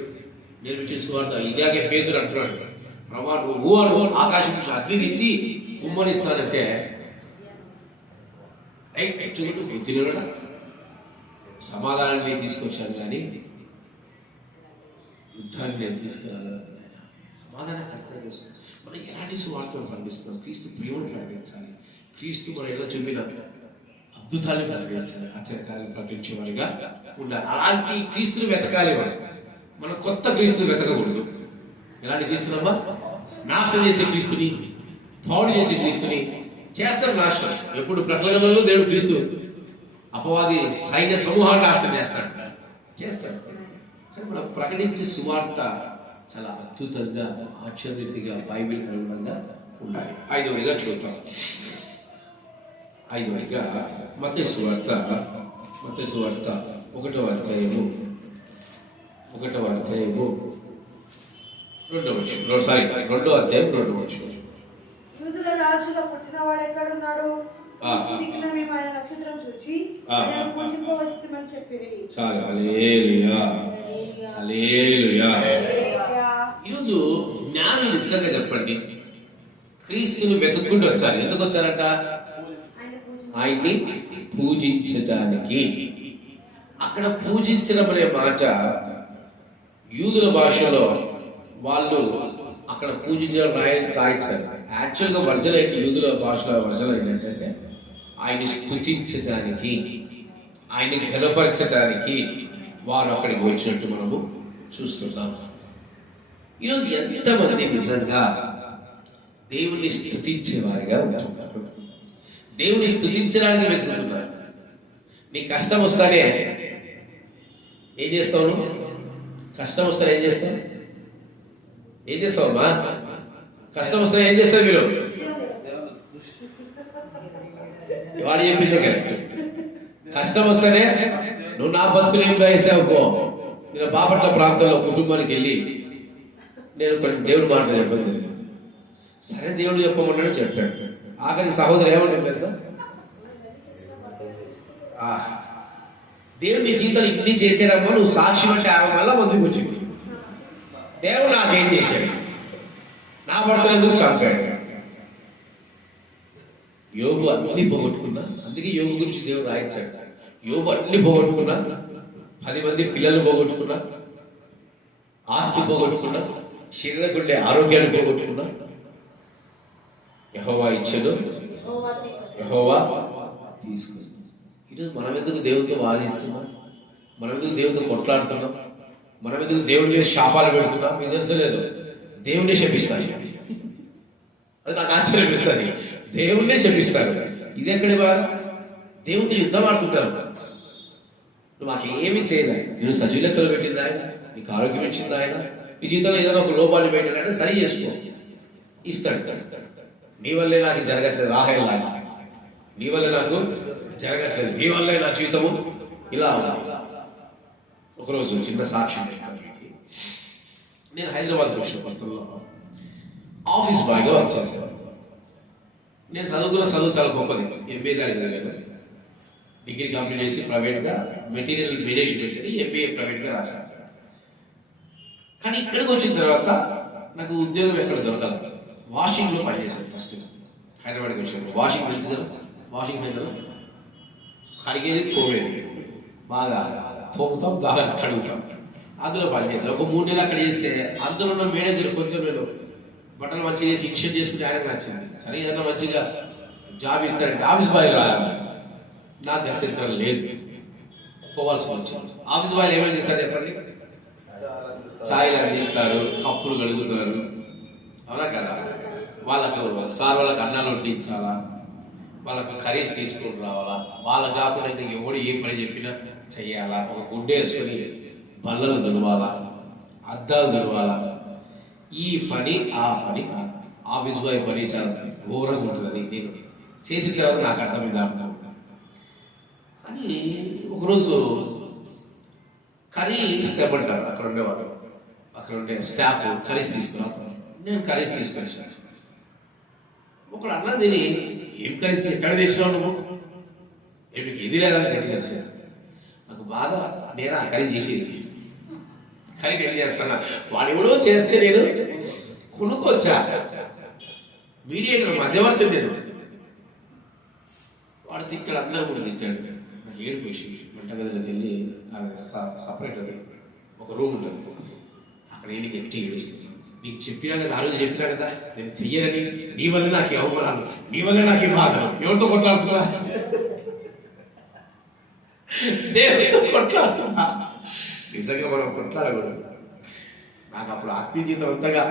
నేర్పించే సువార్త ఇలాగే పేతురు అంటున్నాడు, ప్రభా నువ్వు అను ఆకాశం నుంచి అగ్ని తెచ్చి కుమ్మనిస్తానంటే బుద్ధిని సమాధానాన్ని తీసుకొచ్చాను కానీ యుద్ధాన్ని నేను తీసుకురాలేదు. సమాధానం కర్తవ్యం. మనం ఎలాంటి సువార్తను ప్రకటిస్తున్నాం? క్రీస్తు ప్రేమను ప్రకటించాలి. క్రీస్తు మనం ఎలా చెప్పిన అద్భుతాన్ని ప్రకటించాలి, ఆశ్చర్యకాలను ప్రకటించేవాడిగా ఉండాలి. అలాంటి క్రీస్తుని వెతకాలి. మనం కొత్త క్రీస్తుని వెతకకూడదు. ఎలాంటి క్రీస్తునమ్మా? నాశనం చేసే క్రీస్తుని, పాడు చేసే క్రీస్తుని చేస్తాడు నాశనం. ఎప్పుడు ప్రకటనలో దేవుడు క్రీస్తు అపవాది సైన్య సమూహాన్ని నాశనం చేస్తాడు. కానీ మనం ప్రకటించే సువార్త చాలా అద్భుతంగా, ఆశ్చర్యరీతిగా బైబిల్ అనుగుణంగా ఉండాలి. 5వదిగా చూద్దాం. 5వదిగా మత్తయి సువార్త 1వ అధ్యాయము 2వ అధ్యాయం 2వ వచనం. యూదుల రాజుగా పుట్టినవాడు ఎక్కడున్నాడు? దిక్కున మేము ఆయన నక్షత్రం చూచి ఆయనను పూజింపవచ్చుమని చెప్పిరి. చాలు. హల్లెలూయా, హల్లెలూయా. ఈరోజు జ్ఞానం నిజంగా చెప్పండి, క్రీస్తుని వెతుక్కుంటూ వచ్చారు. ఎందుకు వచ్చారంట? ఆయన్ని పూజించడానికి. అక్కడ పూజించడం అనే మాట యూదుల భాషలో వాళ్ళు అక్కడ పూజించడం రాయించారు. యాక్చువల్గా వర్జన యూదుల భాషలో వర్జన ఏంటంటే ఆయన్ని స్తుతించడానికి, ఆయన్ని ఘనపరచడానికి వారు అక్కడికి వచ్చినట్టు మనము చూస్తున్నాం. ఈరోజు ఎంతమంది నిజంగా దేవుణ్ణి స్తుతించేవారిగా ఉంటున్నారు? దేవుని స్తుతించడానికి వెతుకుతున్నారు. నీ కష్టం వస్తానే ఏం చేస్తావు? కష్టం వస్తానే ఏం చేస్తావమ్మా? కష్టం వస్తానే ఏం చేస్తారు మీరు? వాడు చెప్పింది కరెక్ట్. కష్టం వస్తేనే నువ్వు నా బతుకులు ఏం వేసావుకో, నేను బాపట్ల ప్రాంతంలో కుటుంబానికి వెళ్ళి నేను కొన్ని దేవుడి మాటలు చెప్పడం జరిగింది. సరే దేవుడు చెప్పమన్నాడు, చెప్పాడు. ఆఖరి సహోదరు ఏమంటాడు తెలుసా? దేవుడు నీ జీవితాలు ఇన్ని చేసేరమ్మా, నువ్వు సాక్ష్యం అంటే ఆమె వల్ల ముందుకు వచ్చింది. దేవుడు నాకేం చేశాడు? నా భర్తను ఎందుకు చంపాడు? యోబు అన్ని పోగొట్టుకున్నా. అందుకే యోబు గురించి దేవుడు రాయించాడు. యోబు అన్ని పోగొట్టుకున్నా, 10 మంది పిల్లలు పోగొట్టుకున్నా, ఆస్తి పోగొట్టుకున్నా, శరీరకుండే ఆరోగ్యాన్ని పోగొట్టుకున్నా, యెహోవా ఇచ్చాడు, యెహోవా తీసుకుంది. ఈరోజు మనం ఎందుకు దేవుడితో వాదిస్తున్నాం? మనం ఎందుకు దేవుడితో కొట్లాడుతున్నాం? మనం ఎందుకు దేవుడి మీద శాపాలు పెడుతున్నాం? మీకు తెలుసలేదు, దేవుడినే శపిస్తాను. అది నాకు ఆశ్చర్యపిస్తుంది. దేవుడినే శపిస్తాను. ఇది ఎక్కడి వారు? దేవుడితో యుద్ధం ఆడుతుంటారు. నువ్వు మాకు ఏమీ చేయదా, నేను సజీవ లెక్కలు పెట్టింది ఆయన, నీకు ఆరోగ్యం ఇచ్చింది ఆయన, నీ జీవితంలో ఏదైనా ఒక లోపాన్ని పెట్టాడంటే సరి చేసుకో, ఇస్తాడు. నీ వల్లే నాకు జరగట్లేదు, రాహేలాగా నీ వల్లే నాకు జరగట్లేదు, నీ వల్లే నా జీవితము ఇలా ఉంది. ఒకరోజు చిన్న సాక్ష్యం చెప్తాను. నేను హైదరాబాద్కి వచ్చిన కొత్తలో ఆఫీస్ బాయ్గా వర్క్ చేశాను. నేను చదువుకున్న చదువు చాలా గొప్పది, ఎంబీఏ దాకా చదివాను. డిగ్రీ కంప్లీట్ చేసి ప్రైవేట్గా మెటీరియల్ మేనేజ్మెంట్ అని ఎంబీఏ ప్రైవేట్గా రాశాను. కానీ ఇక్కడికి వచ్చిన తర్వాత నాకు ఉద్యోగం ఎక్కడ దొరకదు. వాషింగ్లో పనిచేశాను ఫస్ట్. హైదరాబాద్కి వచ్చాను. వాషింగ్ తెలుసు కదా, వాషింగ్ సెంటర్, కడిగేది తోమేది, బాగా తోముతాం, బాగా కడుగుతాం, అందులో పనిచేశాను. ఒక 3 నెలలు అక్కడ చేస్తే అందులో ఉన్న మేనేజర్ కొంచెం నేను బట్టలు మంచిగా చేసి ఇన్షర్ట్ చేసుకుంటే ఆయనకు నచ్చింది. సరే ఏదైనా మంచిగా జాబ్ ఇస్తారంటే ఆఫీస్ బాయ్ రాయాలి, నాకు గత్యంతరం లేదు, పోవాల్సి వచ్చింది. ఆఫీస్ బాయ్లు ఏమేమి చేస్తారు చెప్పండి? ఛాయలు అందిస్తారు, కప్పులు కడుగుతారు, అవునా కదా? వాళ్ళకు వాళ్ళకి అన్నాలు వడ్డించాలా, వాళ్ళకు కర్రీస్ తీసుకొని రావాలా, వాళ్ళకు కాకుండా ఇంకా ఎవడు ఏ పని చెప్పినా చెయ్యాలా, ఒక గుడ్డ వేసుకొని బల్లలు దుడవాలా, అద్దాలు దుడవాలా. ఈ పని ఆ పని కాదు, ఆఫీస్ బాయ్ పని చాలా ఘోరంగా ఉంటుంది. నేను చేసిన తర్వాత నాకు అర్థమైంది అని. ఒకరోజు కర్రీస్ తెమ్మంటారు అక్కడ ఉండేవాడు, అక్కడ ఉండే స్టాఫ్ కర్రీస్ తీసుకున్నాను. నేను కర్రీస్ తీసుకొచ్చాను. ఒకడు అన్నా తిని, ఏం కర్రీస్ ఎక్కడ తెచ్చినావు నువ్వు, ఏమికి ఇది లేదని గట్టి తెచ్చాను. నాకు బాధ, నేను ఆ కర్రీ చేసేది, కర్రీ ఏం చేస్తానా, వాడు ఎవడో చేస్తే నేను కొనుక్కొచ్చా, మీడియేటర్ మధ్యవర్తి నేను. వాడు తిట్టాడు, అందరూ కూడా తిట్టాడు. నాకు ఏడు పేషెంట్ వంటగదిలోకి వెళ్ళి సపరేట్ అది ఒక రూమ్ ఉంటుంది, అక్కడ వెళ్ళి గట్టి ఏడుస్తుంది. నీకు చెప్పినా కదా, ఆ రోజు చెప్పినా కదా నేను చెయ్యనని, నీ వల్ల నాకు అవమానాలు, నీ వల్ల నాకు ఈ బాధలు, ఎవరితో కొట్లాడుతున్నా, దేవుడితో కొట్లాడుతున్నా. నిజంగా మనం కొట్లాడకూడదు. నాకు అప్పుడు ఆత్మీయ జీవితం అంతగా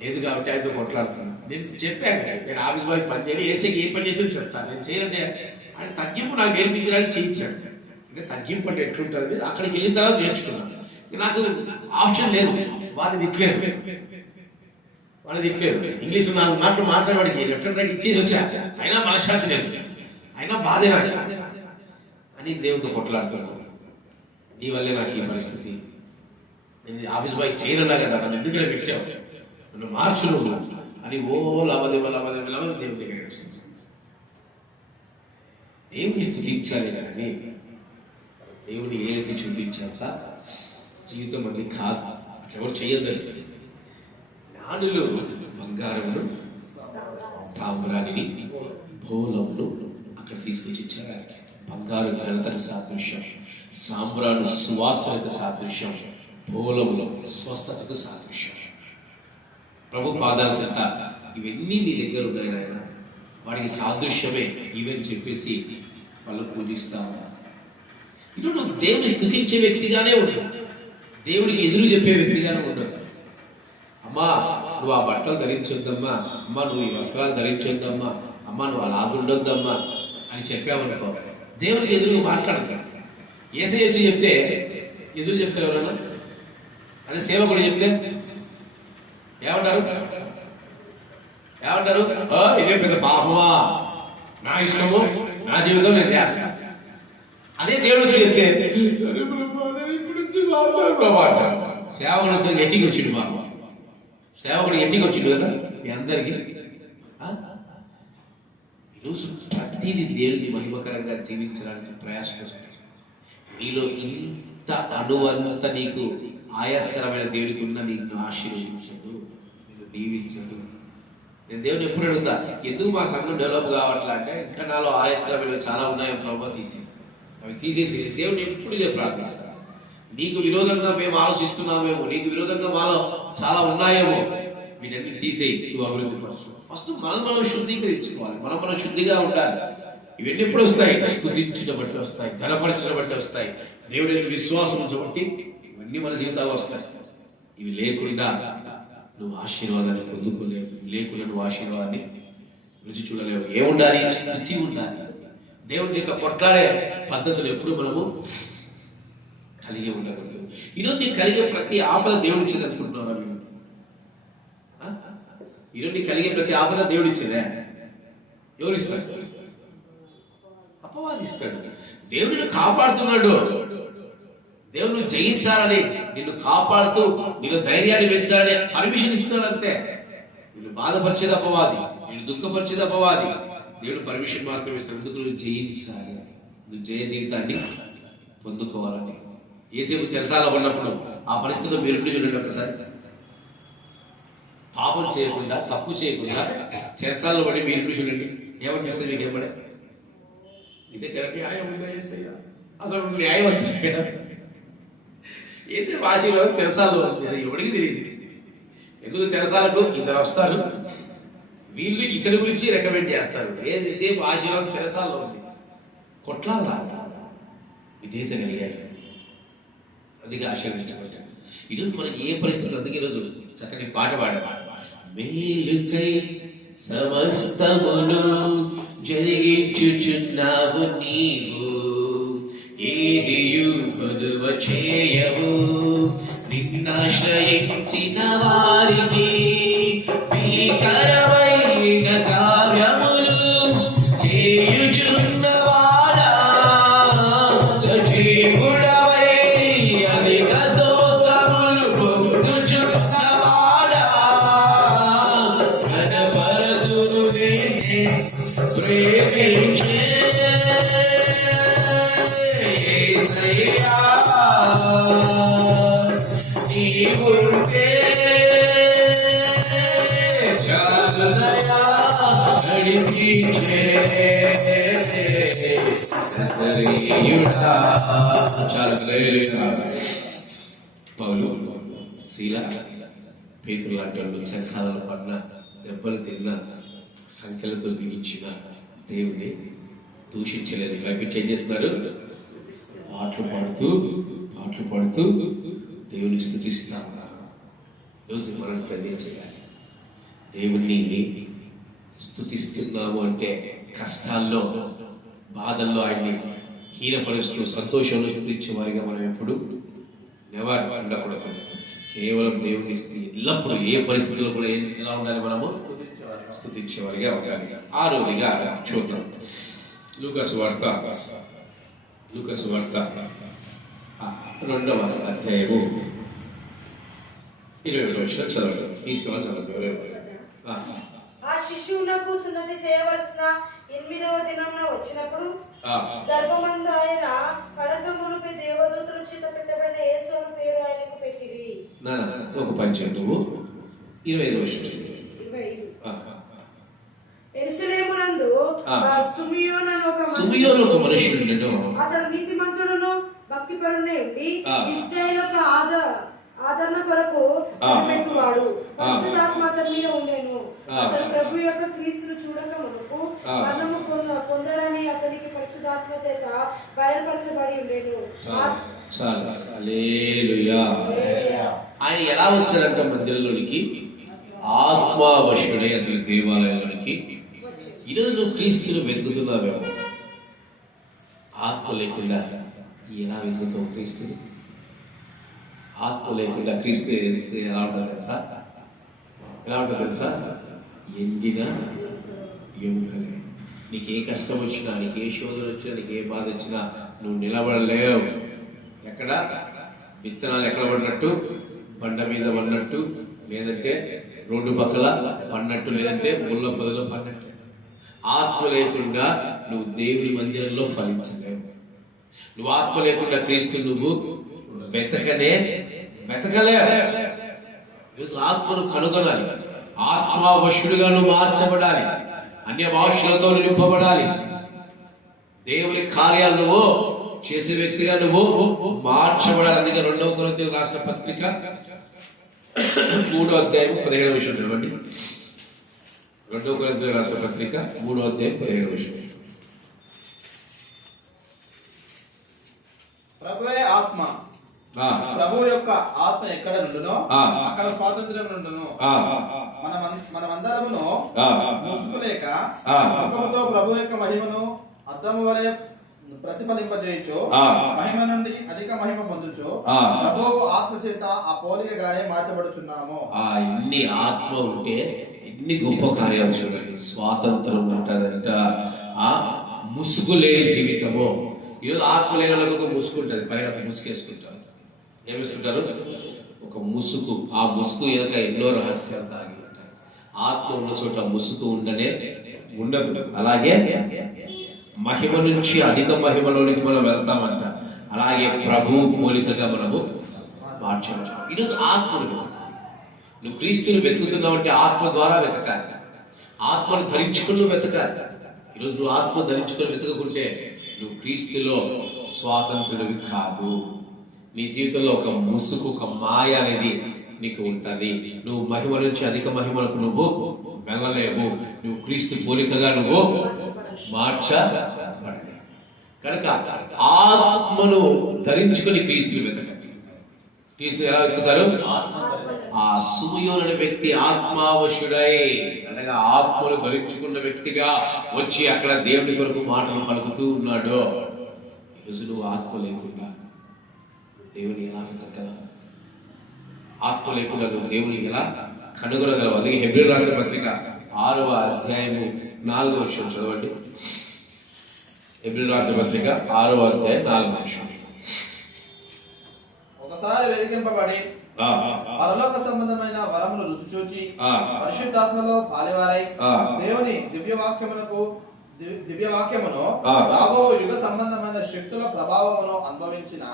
లేదు కాబట్టి ఆయనతో కొట్లాడుతున్నా. నేను చెప్పాను, నేను ఆఫీస్ బాయ్ పని చేయాలి, ఏసీకి ఏ పని చేసి చెప్తాను, నేను చేయాలంటే ఆయన తగ్గింపు నాకు నేర్పించడానికి చేయించాడు. అంటే తగ్గింపు అంటే ఎట్లుంటుంది అక్కడికి వెళ్ళిన తర్వాత నేర్చుకున్నాను. నాకు ఆప్షన్ లేదు, వాడిని తిట్టలేదు, ఇంగ్లీష్ 4 మాటలు మాట్లాడేవాడికి లెఫ్ట్ అండ్ రైట్ ఇచ్చేసి వచ్చా, అయినా మనశ్శాంతి లేదు, అయినా బాధే నాకు అని దేవుడితో కొట్లాడుతున్నాను. నీ వల్లే నాకు ఈ పరిస్థితి, నేను ఆఫీస్ బాయ్ చేయనున్నా కదా, నన్ను ఎందుకంటే పెట్టావు, నన్ను మార్చు నువ్వు అని లవదేవ దేవుడి దగ్గర వస్తుంది. దేవుని స్థుతించాలి కానీ దేవుని ఏదైతే చూపించేంత జీవితం అది కాదు, అట్లెవరు చేయొద్దండి. జ్ఞానులు బంగారమును, సాంబ్రాణిని, భోలమును అక్కడ తీసుకొచ్చి ఇచ్చారు. బంగారు ఘనతకు సాదృశ్యం, సాంబ్రాణు సువాసనకు సాదృశ్యం, భోలములు స్వస్థతకు సాదృశ్యం. ప్రభు పాదాల చెంత ఇవన్నీ నీ దగ్గర ఉన్నాయి నాయన, వాడికి సాదృశ్యమే ఇవని చెప్పేసి వాళ్ళు పూజిస్తా ఉన్నారు. ఇప్పుడు నువ్వు దేవుని స్తుతించే వ్యక్తిగానే ఉండవు, దేవుడికి ఎదురు చెప్పే వ్యక్తిగానే ఉండదు. అమ్మా నువ్వు ఆ బట్టలు ధరించొద్దమ్మా, అమ్మా నువ్వు ఈ వస్త్రాలు ధరించొద్దమ్మా, అమ్మా నువ్వు అలా ఉండొద్దమ్మా అని చెప్పావనుకో, దేవుడికి ఎదురుగా మాట్లాడతాడు. యేసయ్య వచ్చి చెప్తే ఎదురు చెప్తారు ఎవరన్నా? అదే సేవకుడు చెప్తే ఏమంటారు? ఇదే పెద్ద పాపమా, నా ఇష్టము, నా జీవితం నేను చేస్తాను. అదే దేవుడు వచ్చి చెప్తే సేవకుడు వచ్చి ఎట్టికి వచ్చిండు, బాబు సేవకుడు ఎట్టికి వచ్చిండు కదా మీ అందరికీ. ఈరోజు ప్రతిదీ దేవుని మహిమకరంగా జీవించడానికి ప్రయాసపడుతుంది. నీలో ఇంత అణువంత నీకు ఆయాస్కరమైన దేవుడికి ఉన్న నీకు ఆశీర్వదించదు, నీకు దీవించదు. నేను దేవుని ఎప్పుడు అడుగుతా, ఎందుకు మా సంఘం డెవలప్ కావట్లా అంటే, ఇంకా నాలో ఆయాస్కరమైన చాలా ఉన్నాయో ప్రభావ అవి తీసేసి దేవుని ఎప్పుడు నేను ప్రార్థిస్తాను. నీకు విరోధంగా మేము ఆలోచిస్తున్నామేమో, నీకు విరోధంగా మాలో చాలా ఉన్నాయేమో, వీటన్ని తీసేయి, నువ్వు అభివృద్ధి పరచు. ఫస్ట్ మనం శుద్ధీకరించుకోవాలి, మనం శుద్ధిగా ఉండాలి. ఇవన్నీ ఎప్పుడు వస్తాయి? స్తుతించిన బట్టి వస్తాయి, ఘనపరచిన బట్టి వస్తాయి, దేవుడి యొక్క విశ్వాసం ఉంచబట్టి ఇవన్నీ మన జీవితాలు వస్తాయి. ఇవి లేకుండా నువ్వు ఆశీర్వాదాన్ని పొందుకోలేవు, లేకుండా నువ్వు ఆశీర్వాదాన్ని రుచి చూడలేవు. ఏముండాలి? స్తుతి ఉండాలి. దేవుడి యొక్క కొట్లాడే పద్ధతులు ఎప్పుడు మనము కలిగి ఉండకూడదు. ఈరోజు నీకు కలిగే ప్రతి ఆపద దేవుడు ఇచ్చేది అనుకుంటున్నారా మీరు? ఈరోజు నీకు కలిగే ప్రతి ఆపద దేవుడు ఇచ్చేదే? ఎవరు ఇస్తాడు? అపవాది ఇస్తాడు. దేవుడిని కాపాడుతున్నాడు. దేవుడు జయించాలని, నిన్ను కాపాడుతూ నిన్ను ధైర్యాన్ని పెంచాలని పర్మిషన్ ఇస్తున్నాడు అంతే. నిన్ను బాధపరిచేది అపవాది, నిన్ను దుఃఖపరిచేది అపవాది. దేవుడు పర్మిషన్ మాత్రమే ఇస్తాడు. ఎందుకు? నువ్వు జయించాలి, నువ్వు జయ జీవితాన్ని పొందుకోవాలని. ఏసేపు చెరసాల ఉన్నప్పుడు ఆ పరిస్థితిలో మీరు చూడండి ఒకసారి. పాపం చేయకుండా, తప్పు చేయకుండా చెరసాలలో పడి మీరు చూడండి. ఏమనిపిస్తుంది మీకు? ఏమడే ఇదే న్యాయం అసలు న్యాయవంతుడైనా ఏసేపు ఆశీర్వాదం చెరసాలలో ఉంది. అది ఎవడికి తెలియదు. ఎందుకు చెరసాలకు ఇద్దరు వస్తారు, వీళ్ళు ఇతడి గురించి రికమెండ్ చేస్తారు. ఏసేపు ఆశీర్వాదం చెరసాలలో ఉంది. కొట్లాలా విధేయత కలిగాడు, అందుకే ఆశీర్వదించబడ్డాడు. ఈరోజు మనం ఏ పరిస్థితులు, అందుకే ఈరోజు చక్కటి పాట పాడేవాడు. మేలుకై సమస్తమును జరిగించుచున్నావు నీవు, ఏదియు మధువ చేయవు, నిన్నాశ్రయించిన వారికి భీకరమైన కార్యములు చేయుచున్నవాడా, సజీవుడవై అధిక స్తోత్రములు పొందుచున్నవాడా, ఘనపరతును నిన్నే ప్రేమించే యేసయ్యా, నీవుంటే జగదయా నడిపించే నజరేయుడా. చాలా ధైర్యంగా పౌలు, శీల, పేతురు లాంటి వాళ్ళు చెరసాలలో పడిన, దెబ్బలు తిన్న, సంఖ్యలతో బిగించిన దేవుణ్ణి దూషించలేదు. పైకి ఏం చేస్తున్నారు? పాటలు పాడుతూ దేవుని స్తుతిస్తా ఉన్నారు. రోజు మనం అదే చేయాలి. దేవుణ్ణి స్తుతిస్తున్నాము అంటే కష్టాల్లో, బాధల్లో ఆయన్ని హీనపరుస్తూ సంతోషంలో స్తుతించే వారిగా మనం ఎప్పుడు నెవర్ ఉండకూడదు. కేవలం దేవుని ఎల్లప్పుడూ ఏ పరిస్థితుల్లో కూడా ఎలా ఉండాలి? మనము స్తుతించేవారిగా ఉండాలి. ఆరోదిగా చూద్దాం. లూకాసు వార్త 2వ అధ్యాయము 20 చదవండి. తీసుకోవాలి, చదవండి. ఆ శిశువునకు సున్నతి చేయవలసిన 8వ దినమున వచ్చినప్పుడు గర్భమందు ఆయన పడక మునిపి దేవదూతల చేత పెట్టబడిన యేసు అను పేరు ఆయనకు పెట్టిరి. ఒక పంచం నువ్వు 25 వర్షం. యెరూషలేమునందు సుమియోను ఒక మనుష్యుడు, అతడు నీతిమంతుడును భక్తిపరుడై ఉండి ఇశ్రాయేలుకు ఆదరణ కొరకు కనిపెట్టువాడు. పరిశుద్ధాత్మ అతని మీద ఉండెను. అతడు ప్రభు యొక్క క్రీస్తును చూడక మునుపు మరణము పొందడని అతనికి పరిశుద్ధాత్మ చేత బయలుపరచబడి ఉండెను. ఆయన ఎలా వచ్చాడంట? మందిరంలోనికి ఆత్మావశ్యుడై అతని దేవాలయంలోనికి. ఈరోజు నువ్వు క్రీస్తును వెతుకుతున్నావేమో. ఆత్మ లేకుండా ఎలా వెతుకుతావు క్రీస్తుని? ఆత్మ లేకుండా క్రీస్తు ఎలా ఉంటుంది తెలుసా? ఎండిన ఎముకలే. నీకు ఏ కష్టం వచ్చినా, నీకు ఏ శోధన వచ్చినా, నీకు ఏ బాధ వచ్చినా నువ్వు నిలబడలేవు. ఎక్కడ విత్తనాలు ఎక్కడ పడినట్టు? బండ మీద పడినట్టు, లేదంటే రోడ్డు పక్కల పడినట్టు, లేదంటే ముళ్ళ పొదలో పడినట్టు. ఆత్మ లేకుండా నువ్వు దేవుని మందిరంలో ఫలించలేవు. నువ్వు ఆత్మ లేకుండా క్రీస్తు నువ్వు వెతకలేవు. ఆత్మను కనుగొనాలి. ఆత్మావశుడిగా నువ్వు మార్చబడాలి. అన్య భాషలతో నింపబడాలి. దేవుని కార్యాలు నువ్వు చేసే వ్యక్తిగా నువ్వు మార్చబడాలి. అందుకే 2వ కొరింథీయులకు రాసిన పత్రిక 3వ అధ్యాయం 17వ విషయం చదవండి. 2వ కొరింథీయులకు రాసిన పత్రిక 3వ అధ్యాయం 17వ విషయం. ప్రభువే ఆత్మ, ప్రభువు యొక్క ఆత్మ ఎక్కడ నుండునో అక్కడ స్వాతంత్ర్యం నుండును. మనమందరమును ముసుగులేక ముఖముతో ప్రభు యొక్క మహిమను అద్దము వలె ప్రతిఫలింపజేయచ్చు, మహిమ నుండి అధిక మహిమ పొందుచు, ప్రభువు ఆత్మ చేత ఆ పోలికగానే మార్చబడుచున్నాము. ఇన్ని ఆత్మ ఉంటే ఎన్ని గొప్ప కార్యాలు చూడండి. స్వాతంత్రం ఉంటుందంట, ముసుగు లేని జీవితము. ఈరోజు ఆత్మ లేని వాళ్ళకి ఒక ముసుగు ఉంటుంది, పైన ఒక ముసుగు వేసుకుంటారు. ఏం వేసుకుంటారు? ఒక ముసుగు. ఆ ముసుగు వెనక ఎన్నో రహస్యాలు దాగి ఉంటాయి. ఆత్మ ఉన్న చోట ముసుగు ఉండదు. అలాగే మహిమ నుంచి అధిక మహిమలోనికి మనం వెళ్తామంట. అలాగే ప్రభు పోలికగా మనము మార్చబడతాం. ఈరోజు ఆత్మను వెతకాలి. నువ్వు క్రీస్తుని వెతుకుతున్నావు అంటే ఆత్మ ద్వారా వెతకాలి. ఆత్మను ధరించుకుని వెతకాలి. ఈరోజు నువ్వు ఆత్మ ధరించుకొని వెతకకుంటే నువ్వు క్రీస్తులో స్వాతంత్రుడివి కాదు. నీ జీవితంలో ఒక ముసుగు, ఒక మాయ అనేది నీకు ఉంటుంది. నువ్వు మహిమ నుంచి అధిక మహిమలకు నువ్వు వెళ్ళలేవు. నువ్వు క్రీస్తు పోలికగా నువ్వు మార్చబడలేవు. కనుక ఆత్మను ధరించుకొని క్రీస్తుని వెతకండి. క్రీస్తు ఎలా వెతుకుతారు? ఆ సుమయోన వ్యక్తి ఆత్మావశుడై, అనగా ఆత్మను ధరించుకున్న వ్యక్తిగా వచ్చి అక్కడ దేవుని కొరకు మాటలు పలుకుతూ ఉన్నాడు. ఈరోజు నువ్వు ఆత్మ లేకుండా దేవుని ఎలా వెతకగలవు? ఆత్మ లేకుండా నువ్వు దేవుని ఎలా కనుగొనగలవు? అందుకే హెబ్రీ రాసిన పత్రిక 6వ అధ్యాయము 4వ వచనం చదవండి. హెబ్రీ రాసిన పత్రిక 6వ అధ్యాయం 4వ వచనం. ఒకసారి వెలిగింపబడి పరలోక సంబంధమైన వరములు రుచి చూచి పరిశుద్ధాత్మలో పాలివారై దేవుని దివ్యవాక్యమును రాబో యుగ సంబంధమైన శక్తుల ప్రభావమును అనుభవించిన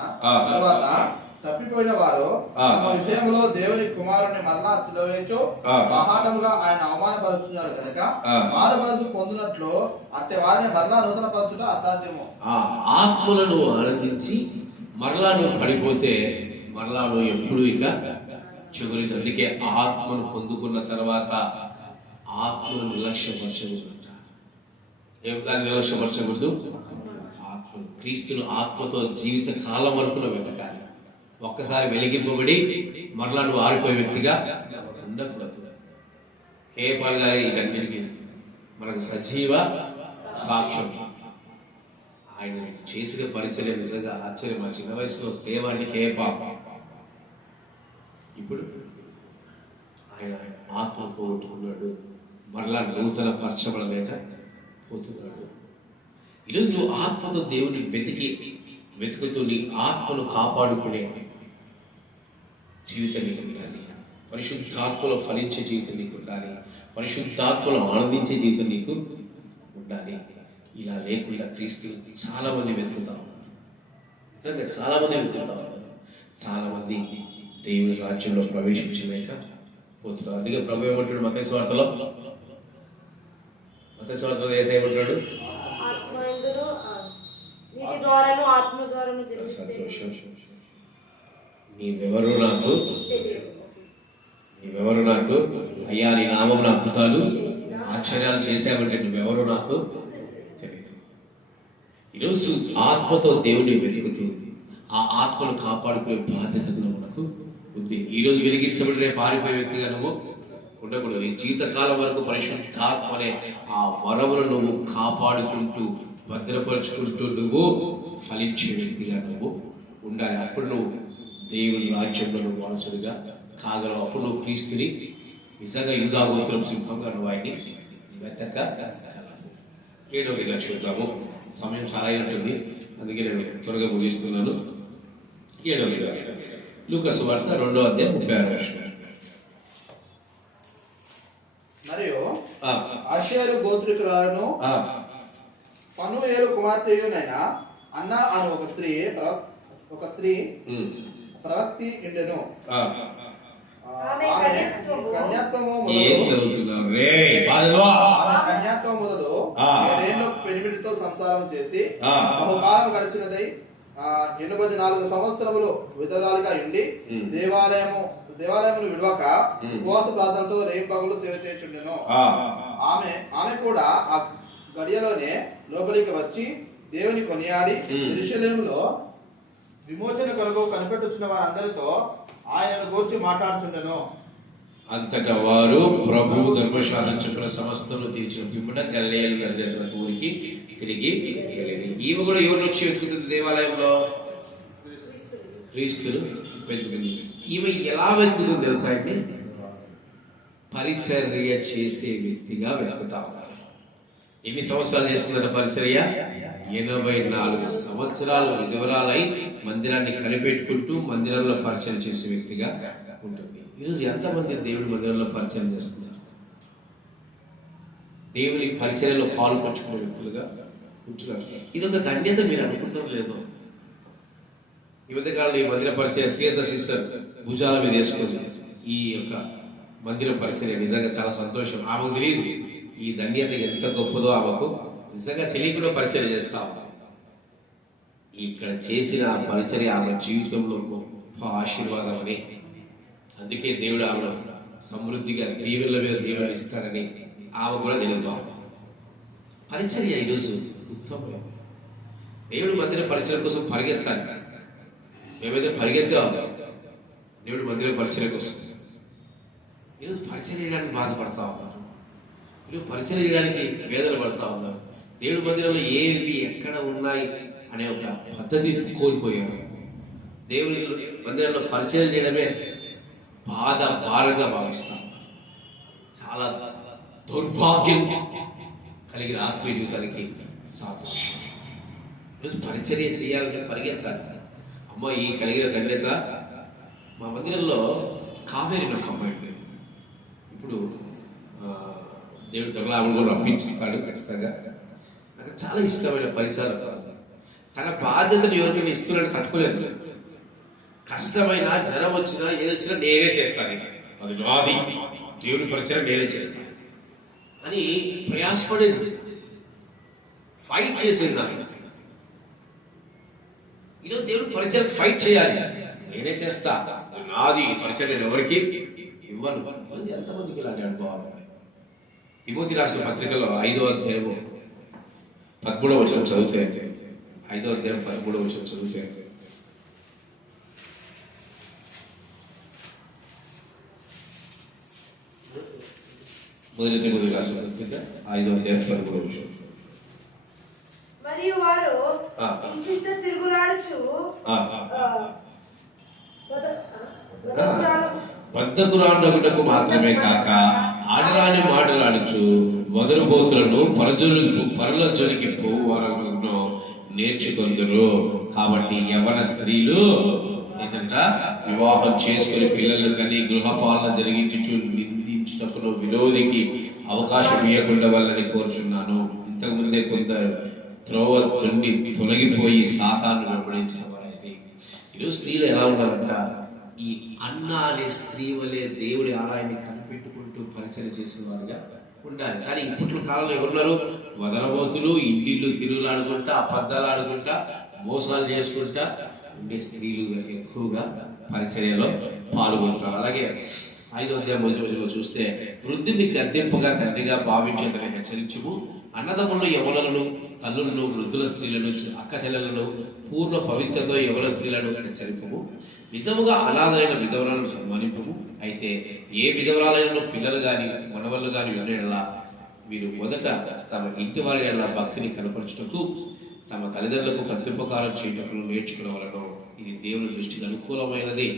తరువాత తప్పిపోయిన వారు తమ విషయంలో దేవుని కుమారుని మరలా సిలువేచు బాహాటముగా ఆయన అవమానపరుచున్నారు కనుక మారు మనసు పొందినట్లు అట్టి వారిని మరలా నూతన పరచుట అసాధ్యము. ఆత్మలను ఆనందించి మరలా నువ్వు పడిపోతే మరలా నువ్వు ఎప్పుడు ఇక చిగురితో. అందుకే ఆత్మను పొందుకున్న తర్వాత ఆత్మను నిర్లక్ష్యపరచకూడదు. దాన్ని నిర్లక్ష్యపరచకూడదు. ఆత్మను, క్రీస్తును ఆత్మతో జీవిత కాలం వరకు నువ్వు వెతకాలి. ఒక్కసారి వెలిగింపబడి మరలా నువ్వు ఆరిపోయే వ్యక్తిగా ఉండకూడదు. కేపాల్ గారి ఇటన్నిటికీ మనకు సజీవ సాక్ష్యం. ఆయన చేసిన పరిచయం నిజంగా ఆశ్చర్యం. ఆ చిన్న వయసులో సేవ అంటే కేపాల్. ఇప్పుడు ఆయన ఆత్మ పోగొట్టుకున్నాడు, మరలా నూతన పరచబడలేక పోతున్నాడు. ఈరోజు నువ్వు ఆత్మతో దేవుని వెతుకుతూ నీ ఆత్మను కాపాడుకునే జీవితం నీకు ఉండాలి. పరిశుద్ధాత్మలో ఫలించే జీవితం నీకు ఉండాలి. పరిశుద్ధాత్మలో ఆనందించే జీవితం నీకు ఉండాలి. ఇలా లేకుండా క్రీస్తులు చాలా మంది వెతుకుతా ఉన్నారు. నిజంగా చాలా మంది వెతుకుతా ఉన్నారు. చాలా మంది దేవుని రాజ్యంలో ప్రవేశించలేక పోతున్నారు. అందుకే ప్రభు ఏమంటాడు మత్తయి సువార్తలో ఏమంటాడు? సంతోషం. నీవెవరు నాకు అయ్యా నీ నామమున అద్భుతాలు ఆశ్చర్యాలు చేసావంటే నువ్వెవరు నాకు తెలియదు. ఈరోజు ఆత్మతో దేవుని వెతుకుతూ ఆ ఆత్మను కాపాడుకునే బాధ్యత మనకు ఉంది. ఈరోజు వెలిగించబడి రేపు పారిపోయే వ్యక్తిగా నువ్వు ఉండకూడదు. నీ జీవితకాలం వరకు పరిశుద్ధాత్మ అనే ఆ వరమును నువ్వు కాపాడుకుంటూ భద్రపరుచుకుంటూ నువ్వు ఫలించే వ్యక్తిగా నువ్వు ఉండాలి. అప్పుడు నువ్వు దేవుని రాజ్యంలో నువ్వు వారసుడిగా కాగలవు. అప్పుడు నువ్వు క్రీస్తుని నిజంగా యూదా గోత్రం సింహంగా నువ్వు ఆయన్ని వెతకగలవు. 7వ చూద్దాము. సమయం చాలా అయినట్టుంది, అందుకే నేను త్వరగా ముగిస్తున్నాను. 7వ లూకా సువార్త 2వ అధ్యాయం 36వ వచనం. మరియు ఆషేరు గోత్రికురాలను పనూయేలు కుమార్తెయునైన అన్న అను ఒక స్త్రీ ప్రవక్తి ఉండెను. కన్యాత్వము మొదలు 7 ఏళ్ళు పెనిమిటితో సంసారం చేసి బహుకాలం గడిచినదై 84 సంవత్సరములు విధవరాలిగా ఉండి దేవాలయమును విడవక ఉపవాస ప్రార్థనతో రేపగలు సేవ చేయుచుండెను. ఆమె కూడా ఆ గడియలోనే లోపలికి వచ్చి దేవుని కొనియాడి యెరూషలేములో విమోచన కొరకు కనిపెట్టుచున్న వారందరితో ఆయనను గూర్చి మాట్లాడుచుండెను. అంతటా వారు ప్రభువు ధర్మశాస్త్రం చెప్పిన సమస్తము తీర్చిన పిమ్మట గలిలయ నజరేతు ఊరికి తిరిగి వెళ్ళింది. ఈమె కూడా ఎవరిని వచ్చి వెతుకుతుంది దేవాలయంలో? క్రీస్తును వెతుకుతుంది. ఈమె ఎలా వెతుకుతుంది తెలుసా అండి? పరిచర్య చేసే వ్యక్తిగా వెతుకుతా ఉన్నారు. ఎన్ని సంవత్సరాలు చేస్తుందట పరిచర్య? 84 సంవత్సరాలు విధవరాలై మందిరాన్ని కనిపెట్టుకుంటూ మందిరంలో పరిచయం చేసే వ్యక్తిగా ఉంటుంది. ఈరోజు ఎంతమంది దేవుడి మందిరంలో పరిచయం చేస్తున్నారు? దేవుని పరిచర్యలో పాలు పంచుకునే వ్యక్తులుగా ఉంటున్నారు. ఇదొక ధన్యత మీరు అనుకుంటాం లేదు? ఈ మధ్యకాలంలో ఈ మందిర పరిచయ సీత సిస్టర్ భుజాల మీద వేసుకుంది. ఈ యొక్క మందిర పరిచర్య నిజంగా చాలా సంతోషం. ఆమెకు తెలియదు ఈ ధన్యత ఎంత గొప్పదో. ఆమెకు నిజంగా తెలియకుండా పరిచర్య చేస్తా ఉంది. ఇక్కడ చేసిన పరిచర్య ఆమె జీవితంలో గొప్ప ఆశీర్వాదం అని, అందుకే దేవుడు ఆమెను సమృద్ధిగా దీవెనల మీద దీవెనలు ఇస్తాడని ఆమె కూడా తెలియదు. పరిచర్య ఈరోజు ఉత్తమం. దేవుడు మందిర పరిచర్య కోసం పరిగెత్తాలి. మేమైతే పరిగెత్తాం దేవుడు మందిర పరిచర్య కోసం. ఈరోజు పరిచర్య చేయడానికి బాధపడతా ఉన్నారు. ఈరోజు పరిచర్య చేయడానికి వేదన పడతా ఉన్నారు. దేవుడి మందిరంలో ఏవి ఎక్కడ ఉన్నాయి అనే ఒక పద్ధతి కోల్పోయారు. దేవుడి మందిరంలో పరిచర్య చేయడమే భారంగా భావిస్తాం. చాలా దౌర్భాగ్యం కలిగిన ఆత్మీయ జీవితానికి సాదృశ్యం. ఈరోజు పరిచర్య చేయాలంటే పరిగెత్తాలి. అమ్మ ఈ కలిగిన ధన్యత మా మందిరంలో కావేరి ఒక అమ్మాయి ఉండేది. ఇప్పుడు దేవుడి త్వరలో ఆమె కూడా రప్పించుతాడు ఖచ్చితంగా. నాకు చాలా ఇష్టమైన పరిచారం. తన బాధ్యతను ఎవరికైనా ఇస్తున్నాడు తట్టుకోలేదు. కష్టమైన జ్వరం వచ్చినా ఏదొచ్చినా నేనే చేస్తాను, అది నాది, దేవుడి పరిచయం నేనే చేస్తాను అని ప్రయాసపడేది, ఫైట్ చేసేది. నాకు ఈరోజు దేవుడి పరిచయం ఫైట్ చేయాలి, నేనే చేస్తా, అది నాది, పరిచయం నేను ఎవరికి ఇవ్వను. ఎంతమందికి ఇలాంటి అనుభవాలు? తిమోతి రాసిన పత్రికలో 5వ అధ్యాయము 13వ వచనం చదివితే, 5వ అధ్యాయం 13వ వచనం చదివితే, మొదటి తిమోతి రాసిన పత్రిక 5వ అధ్యాయం 13వ వచనం. మరియు వారు ఇంటింట తిరుగులాడుచు బద్ధకురాండగుటకు మాత్రమే కాక ఆడరాని మాటలాడుచు వదరుబోతులను పరుల జోలికి పోవు వారు నేర్చుకొందరు. కాబట్టి యవ్వన స్త్రీలు ఏంటంట వివాహం చేసుకుని పిల్లలు కని గృహపాలన జరిగించు నిందించుటకును విరోధికి అవకాశం ఇవ్వకుండా వాళ్ళని కోరుచున్నాను. ఇంతకుముందే కొంత త్రోవ నుండి తొలగిపోయి సాతాను వెంబడించిన వారని. ఈరోజు స్త్రీలు ఎలా ఉన్నారంట? ఈ అన్న అనే స్త్రీ వలె దేవుడి ఆలయాన్ని కనిపెట్టుకుంటూ పరిచయం చేసేవారుగా ఉండాలి. కానీ ఇప్పట్లో కాలంలో ఎవరున్నారు? వదలబోతులు, ఇంటిళ్ళు తిరుగులాడుకుంటా, అబద్ధాలు ఆడుకుంటా, మోసాలు చేసుకుంటా ఉండే స్త్రీలు ఎక్కువగా పరిచర్యలో పాల్గొంటారు. అలాగే 5వ అధ్యాయం 1వ వచనంలో చూస్తే, వృద్ధుని గద్దెంపుగా తండ్రిగా భావించేదని హెచ్చరించుము, అన్నదమ్ములను యవనులను తల్లులను వృద్ధుల స్త్రీలను అక్క చెల్లెలను పూర్ణ పవిత్రతో యవన స్త్రీలను హెచ్చరింపము, నిజముగా అనాథైన విధవరాలను సన్మానింపము. అయితే ఏ విధవరాలైన పిల్లలు గాని మనవళ్ళు గాని వినలా వీరు మొదట తమ ఇంటి వారి భక్తిని కనపరచుటకు తమ తల్లిదండ్రులకు ప్రత్యుపకారం చేయటకు నేర్చుకోవలను. ఇది దేవుని దృష్టికి అనుకూలమైనది.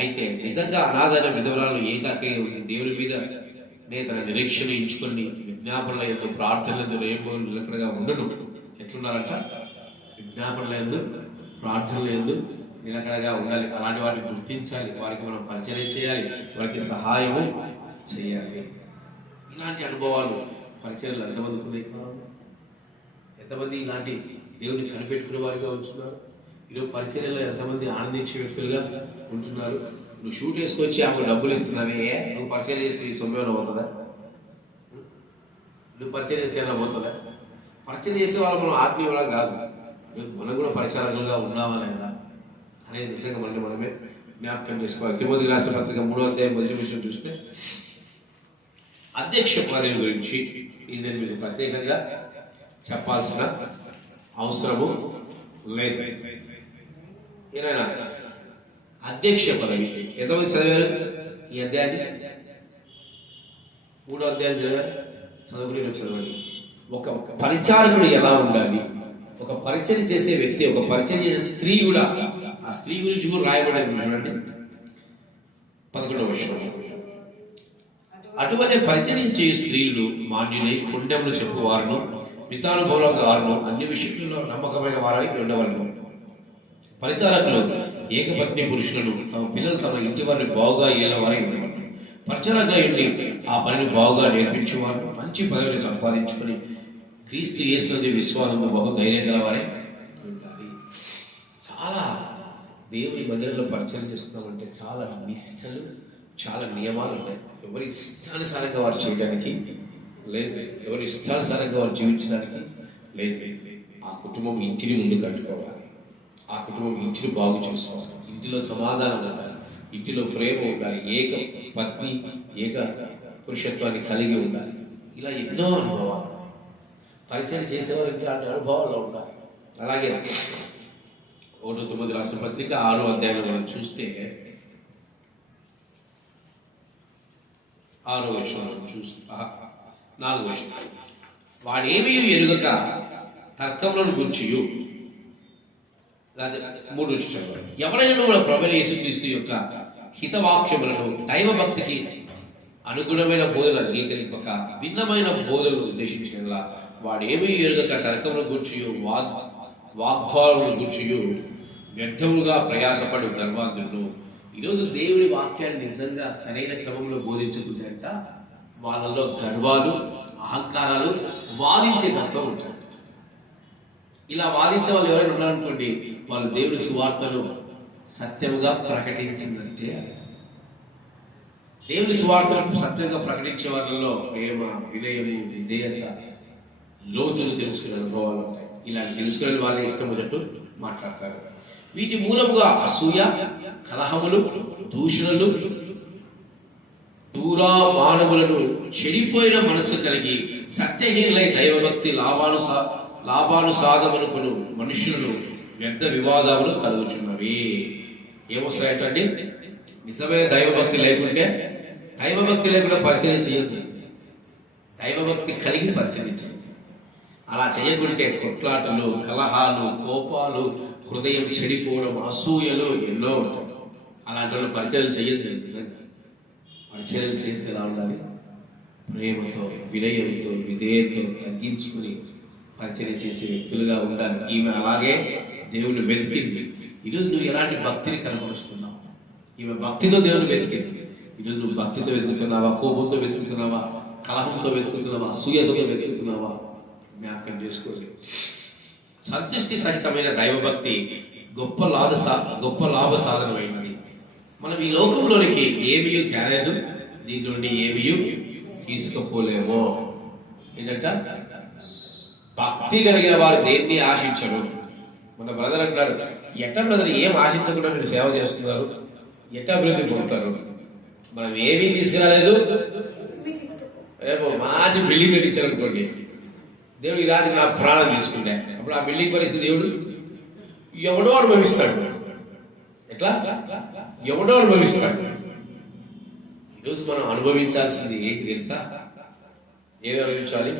అయితే నిజంగా అనాథైన విధవరాలను ఏకాకి దేవుని మీద తన నిరీక్షణ ఎంచుకొని విజ్ఞాపనల ఎందు ప్రార్థనలందు నిలకడగా ఉండను. ఎట్లున్నారంట? విజ్ఞాపనల ఎందు ప్రార్థనల ఎందు నిలకడగా ఉండాలి. అలాంటి వాటిని గుర్తించాలి, వారికి మనం పరిచయం చేయాలి, వారికి సహాయము చేయాలి. ఇలాంటి అనుభవాలు పరిచయాలు ఎంతమందికి ఉన్నాయి? ఎంతమంది ఇలాంటి దేవుని కనిపెట్టుకునే వారిగా ఉంటున్నారు? ఈరోజు పరిచర్యలో ఎంతమంది ఆనందించే వ్యక్తులుగా ఉంటున్నారు? నువ్వు షూట్ వేసుకొచ్చి ఆమె డబ్బులు ఇస్తున్నావే, నువ్వు పరిచయం చేస్తే ఈ సొమ్మేమైనా పోతుందా? నువ్వు పరిచయం చేస్తే ఏమైనా పోతుందా? పరిచయం చేసే వాళ్ళు మనం ఆత్మీయులా కాదు, మనం కూడా పరిచారకులుగా ఉన్నామా లేదా అనేది నిజంగా మనమే జ్ఞాపకం చేసుకోవాలి. తిమోతి రాష్ట్ర పత్రిక 3వ అధ్యాయం 1వ విషయం చూస్తే, అధ్యక్ష పదవి గురించి ఇది నేను మీకు ప్రత్యేకంగా చెప్పాల్సిన అవసరము లేదు. ఏమైనా అధ్యక్ష పదవి ఎంతమంది చదివారు? ఈ అధ్యాయాన్ని 3వ అధ్యాయం చదివారు? చదువుకుని చదవండి. ఒక పరిచారకుడు ఎలా ఉండాలి, ఒక పరిచయం చేసే వ్యక్తి, ఒక పరిచయం చేసే స్త్రీ కూడా, ఆ స్త్రీ గురించి కూడా రాయబడేది చూడండి 11వ వచనం. అటువంటి పరిచయం చేయు స్త్రీలు మాన్యులై కొండెములు చెప్పువారును మితానుభవం వారును అన్ని విషయంలో నమ్మకమైన వారై ఉండవలను. పరిచారకులు ఏకపత్ని పురుషులను తమ పిల్లలు తమ ఇంటి వారిని బాగుగా ఏలవారై ఉండేవారు. పరిచారకులు ఉండి ఆ పనిని బాగుగా నేర్పించేవారు, మంచి పదవిని సంపాదించుకొని క్రీస్తు యేసునందు విశ్వాసము బహు ధైర్యం గలవారై ఉండాలి. చాలా దేవుని మందిరంలో పరిచయం చేస్తున్నామంటే చాలా నిష్టలు, చాలా నియమాలు ఉన్నాయి. ఎవరి ఇష్టానుసారంగా వారు చేయడానికి లేదు, ఎవరి ఇష్టానుసారంగా వారు జీవించడానికి లేదు. ఆ కుటుంబం ఇంటిని ముందు కట్టుకోవాలి, ఆ కుటుంబం ఇంటిని బాగు చూసుకోవాలి, ఇంటిలో సమాధానం ఉండాలి, ఇంటిలో ప్రేమ ఉండాలి, ఏక పత్ని ఏక పురుషత్వాన్ని కలిగి ఉండాలి. ఇలా ఎన్నో అనుభవాలు పరిచయం చేసేవారికి అలాంటి అనుభవాలు ఉండాలి. అలాగే 1 తిమోతి రాసిన పత్రిక 6వ అధ్యాయంలో మనం చూస్తే 6వ వచనం చూస్తే 4వ వచనం, వాడేమీ ఎరుగక తర్కములను గుర్చియు, 3వ వచనం, ఎవరైనా మన ప్రభువైన యేసుక్రీస్తు యొక్క హితవాక్యములను దైవభక్తికి అనుగుణమైన బోధన అంగీకరింపక భిన్నమైన బోధనలు ఉద్దేశించినలా వాడేమీ ఎరుగక తర్కములను గుర్చియు వాగ్దానములను గుర్చియు వ్యర్థముగా ప్రయాసపడు గర్వాంధులను. ఈరోజు దేవుని వాక్యాన్ని నిజంగా సరైన క్రమంలో బోధించుకుంటేంట వాళ్ళలో గర్వాలు, అహంకారాలు, వాదించే తత్వం ఉంటుంది. ఇలా వాదించే వాళ్ళు ఎవరైనా ఉన్నారనుకోండి, వాళ్ళు దేవుని సువార్తను సత్యముగా ప్రకటించినట్టే. దేవుని సువార్తను సత్యంగా ప్రకటించే వాళ్ళలో ప్రేమ, వినయము, విధేయత, లోతులు తెలుసుకునే అనుభవాలు ఉంటాయి. ఇలా తెలుసుకునే వాళ్ళే ఇష్టం వచ్చినట్టు మాట్లాడతారు. వీటి మూలముగా అసూయ, కలహములు, దూషణలు, మానవులను చెడిపోయిన మనస్సు కలిగి సత్యహీనులై దైవభక్తి లాభానుసాధములను మనుషులను వ్యర్థ వివాదములు కలుగుచున్నవి. ఏమొస్తాయంటండి? నిజమైన దైవభక్తి లేకుంటే, దైవభక్తి లేకుండా పరిశీలన చేయొద్దు, దైవభక్తి కలిగి పరిశీలించండి. అలా చేయకుంటే కొట్లాటలు, కలహాలు, కోపాలు, హృదయం చెడిపోవడం, అసూయలు ఎన్నో ఉంటాయి. అలాంటి వాళ్ళు పరిచయం చేయొద్దు. నిజంగా పరిచయం చేస్తే ఎలా ఉండాలి? ప్రేమతో, వినయంతో, విధేయతో తగ్గించుకుని పరిచయం చేసే వ్యక్తులుగా ఉండాలి. ఈమె అలాగే దేవుని వెతికింది. ఈరోజు నువ్వు ఎలాంటి భక్తిని కనబరుస్తున్నావు? ఈమె భక్తితో దేవుని వెతికింది. ఈరోజు నువ్వు భక్తితో వెతుకుతున్నావా? కోపంతో వెతుకుతున్నావా? కలహంతో వెతుకుతున్నావా? అసూయతో వెతుకుతున్నావా? జ్ఞాపకం చేసుకోండి. సంతుష్టి సహితమైన దైవభక్తి గొప్ప లాభ సాధనమైనది. మనం ఈ లోకంలోనికి ఏమీ తేలేదు, దీంట్లో నుండి ఏమీ తీసుకుపోలేమో. ఏంటంట? భక్తి కలిగిన వారు దేన్ని ఆశించరు. మన బ్రదర్ అంటున్నాడు, ఎట్ట బ్రదర్ ఏం ఆశించకుండా మీరు సేవ చేస్తున్నారు, ఎట్ట అభివృద్ధి పొందుతారు? మనం ఏమీ తీసుకురాలేదు, రేపు మంచి బిల్డింగ్ కట్టించారు అనుకోండి, దేవుడు ఈ రాత్రి నా ప్రాణం తీసుకుంటే అప్పుడు ఆ బిల్డింగ్ పరిస్థితి దేవుడు ఎవడో అనుభవిస్తాడు. ఎట్లా? ఎవడో అనుభవిస్తాడు. ఈరోజు మనం అనుభవించాల్సింది ఏంటి తెలుసా? ఏమి అనుభవించాలి?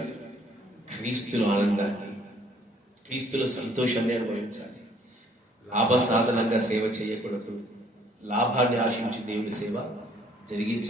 క్రీస్తుల ఆనందాన్ని, క్రీస్తుల సంతోషాన్ని అనుభవించాలి. లాభ సాధనంగా సేవ చేయకూడదు. లాభాన్ని ఆశించి దేవుని సేవ జరిగించాలి.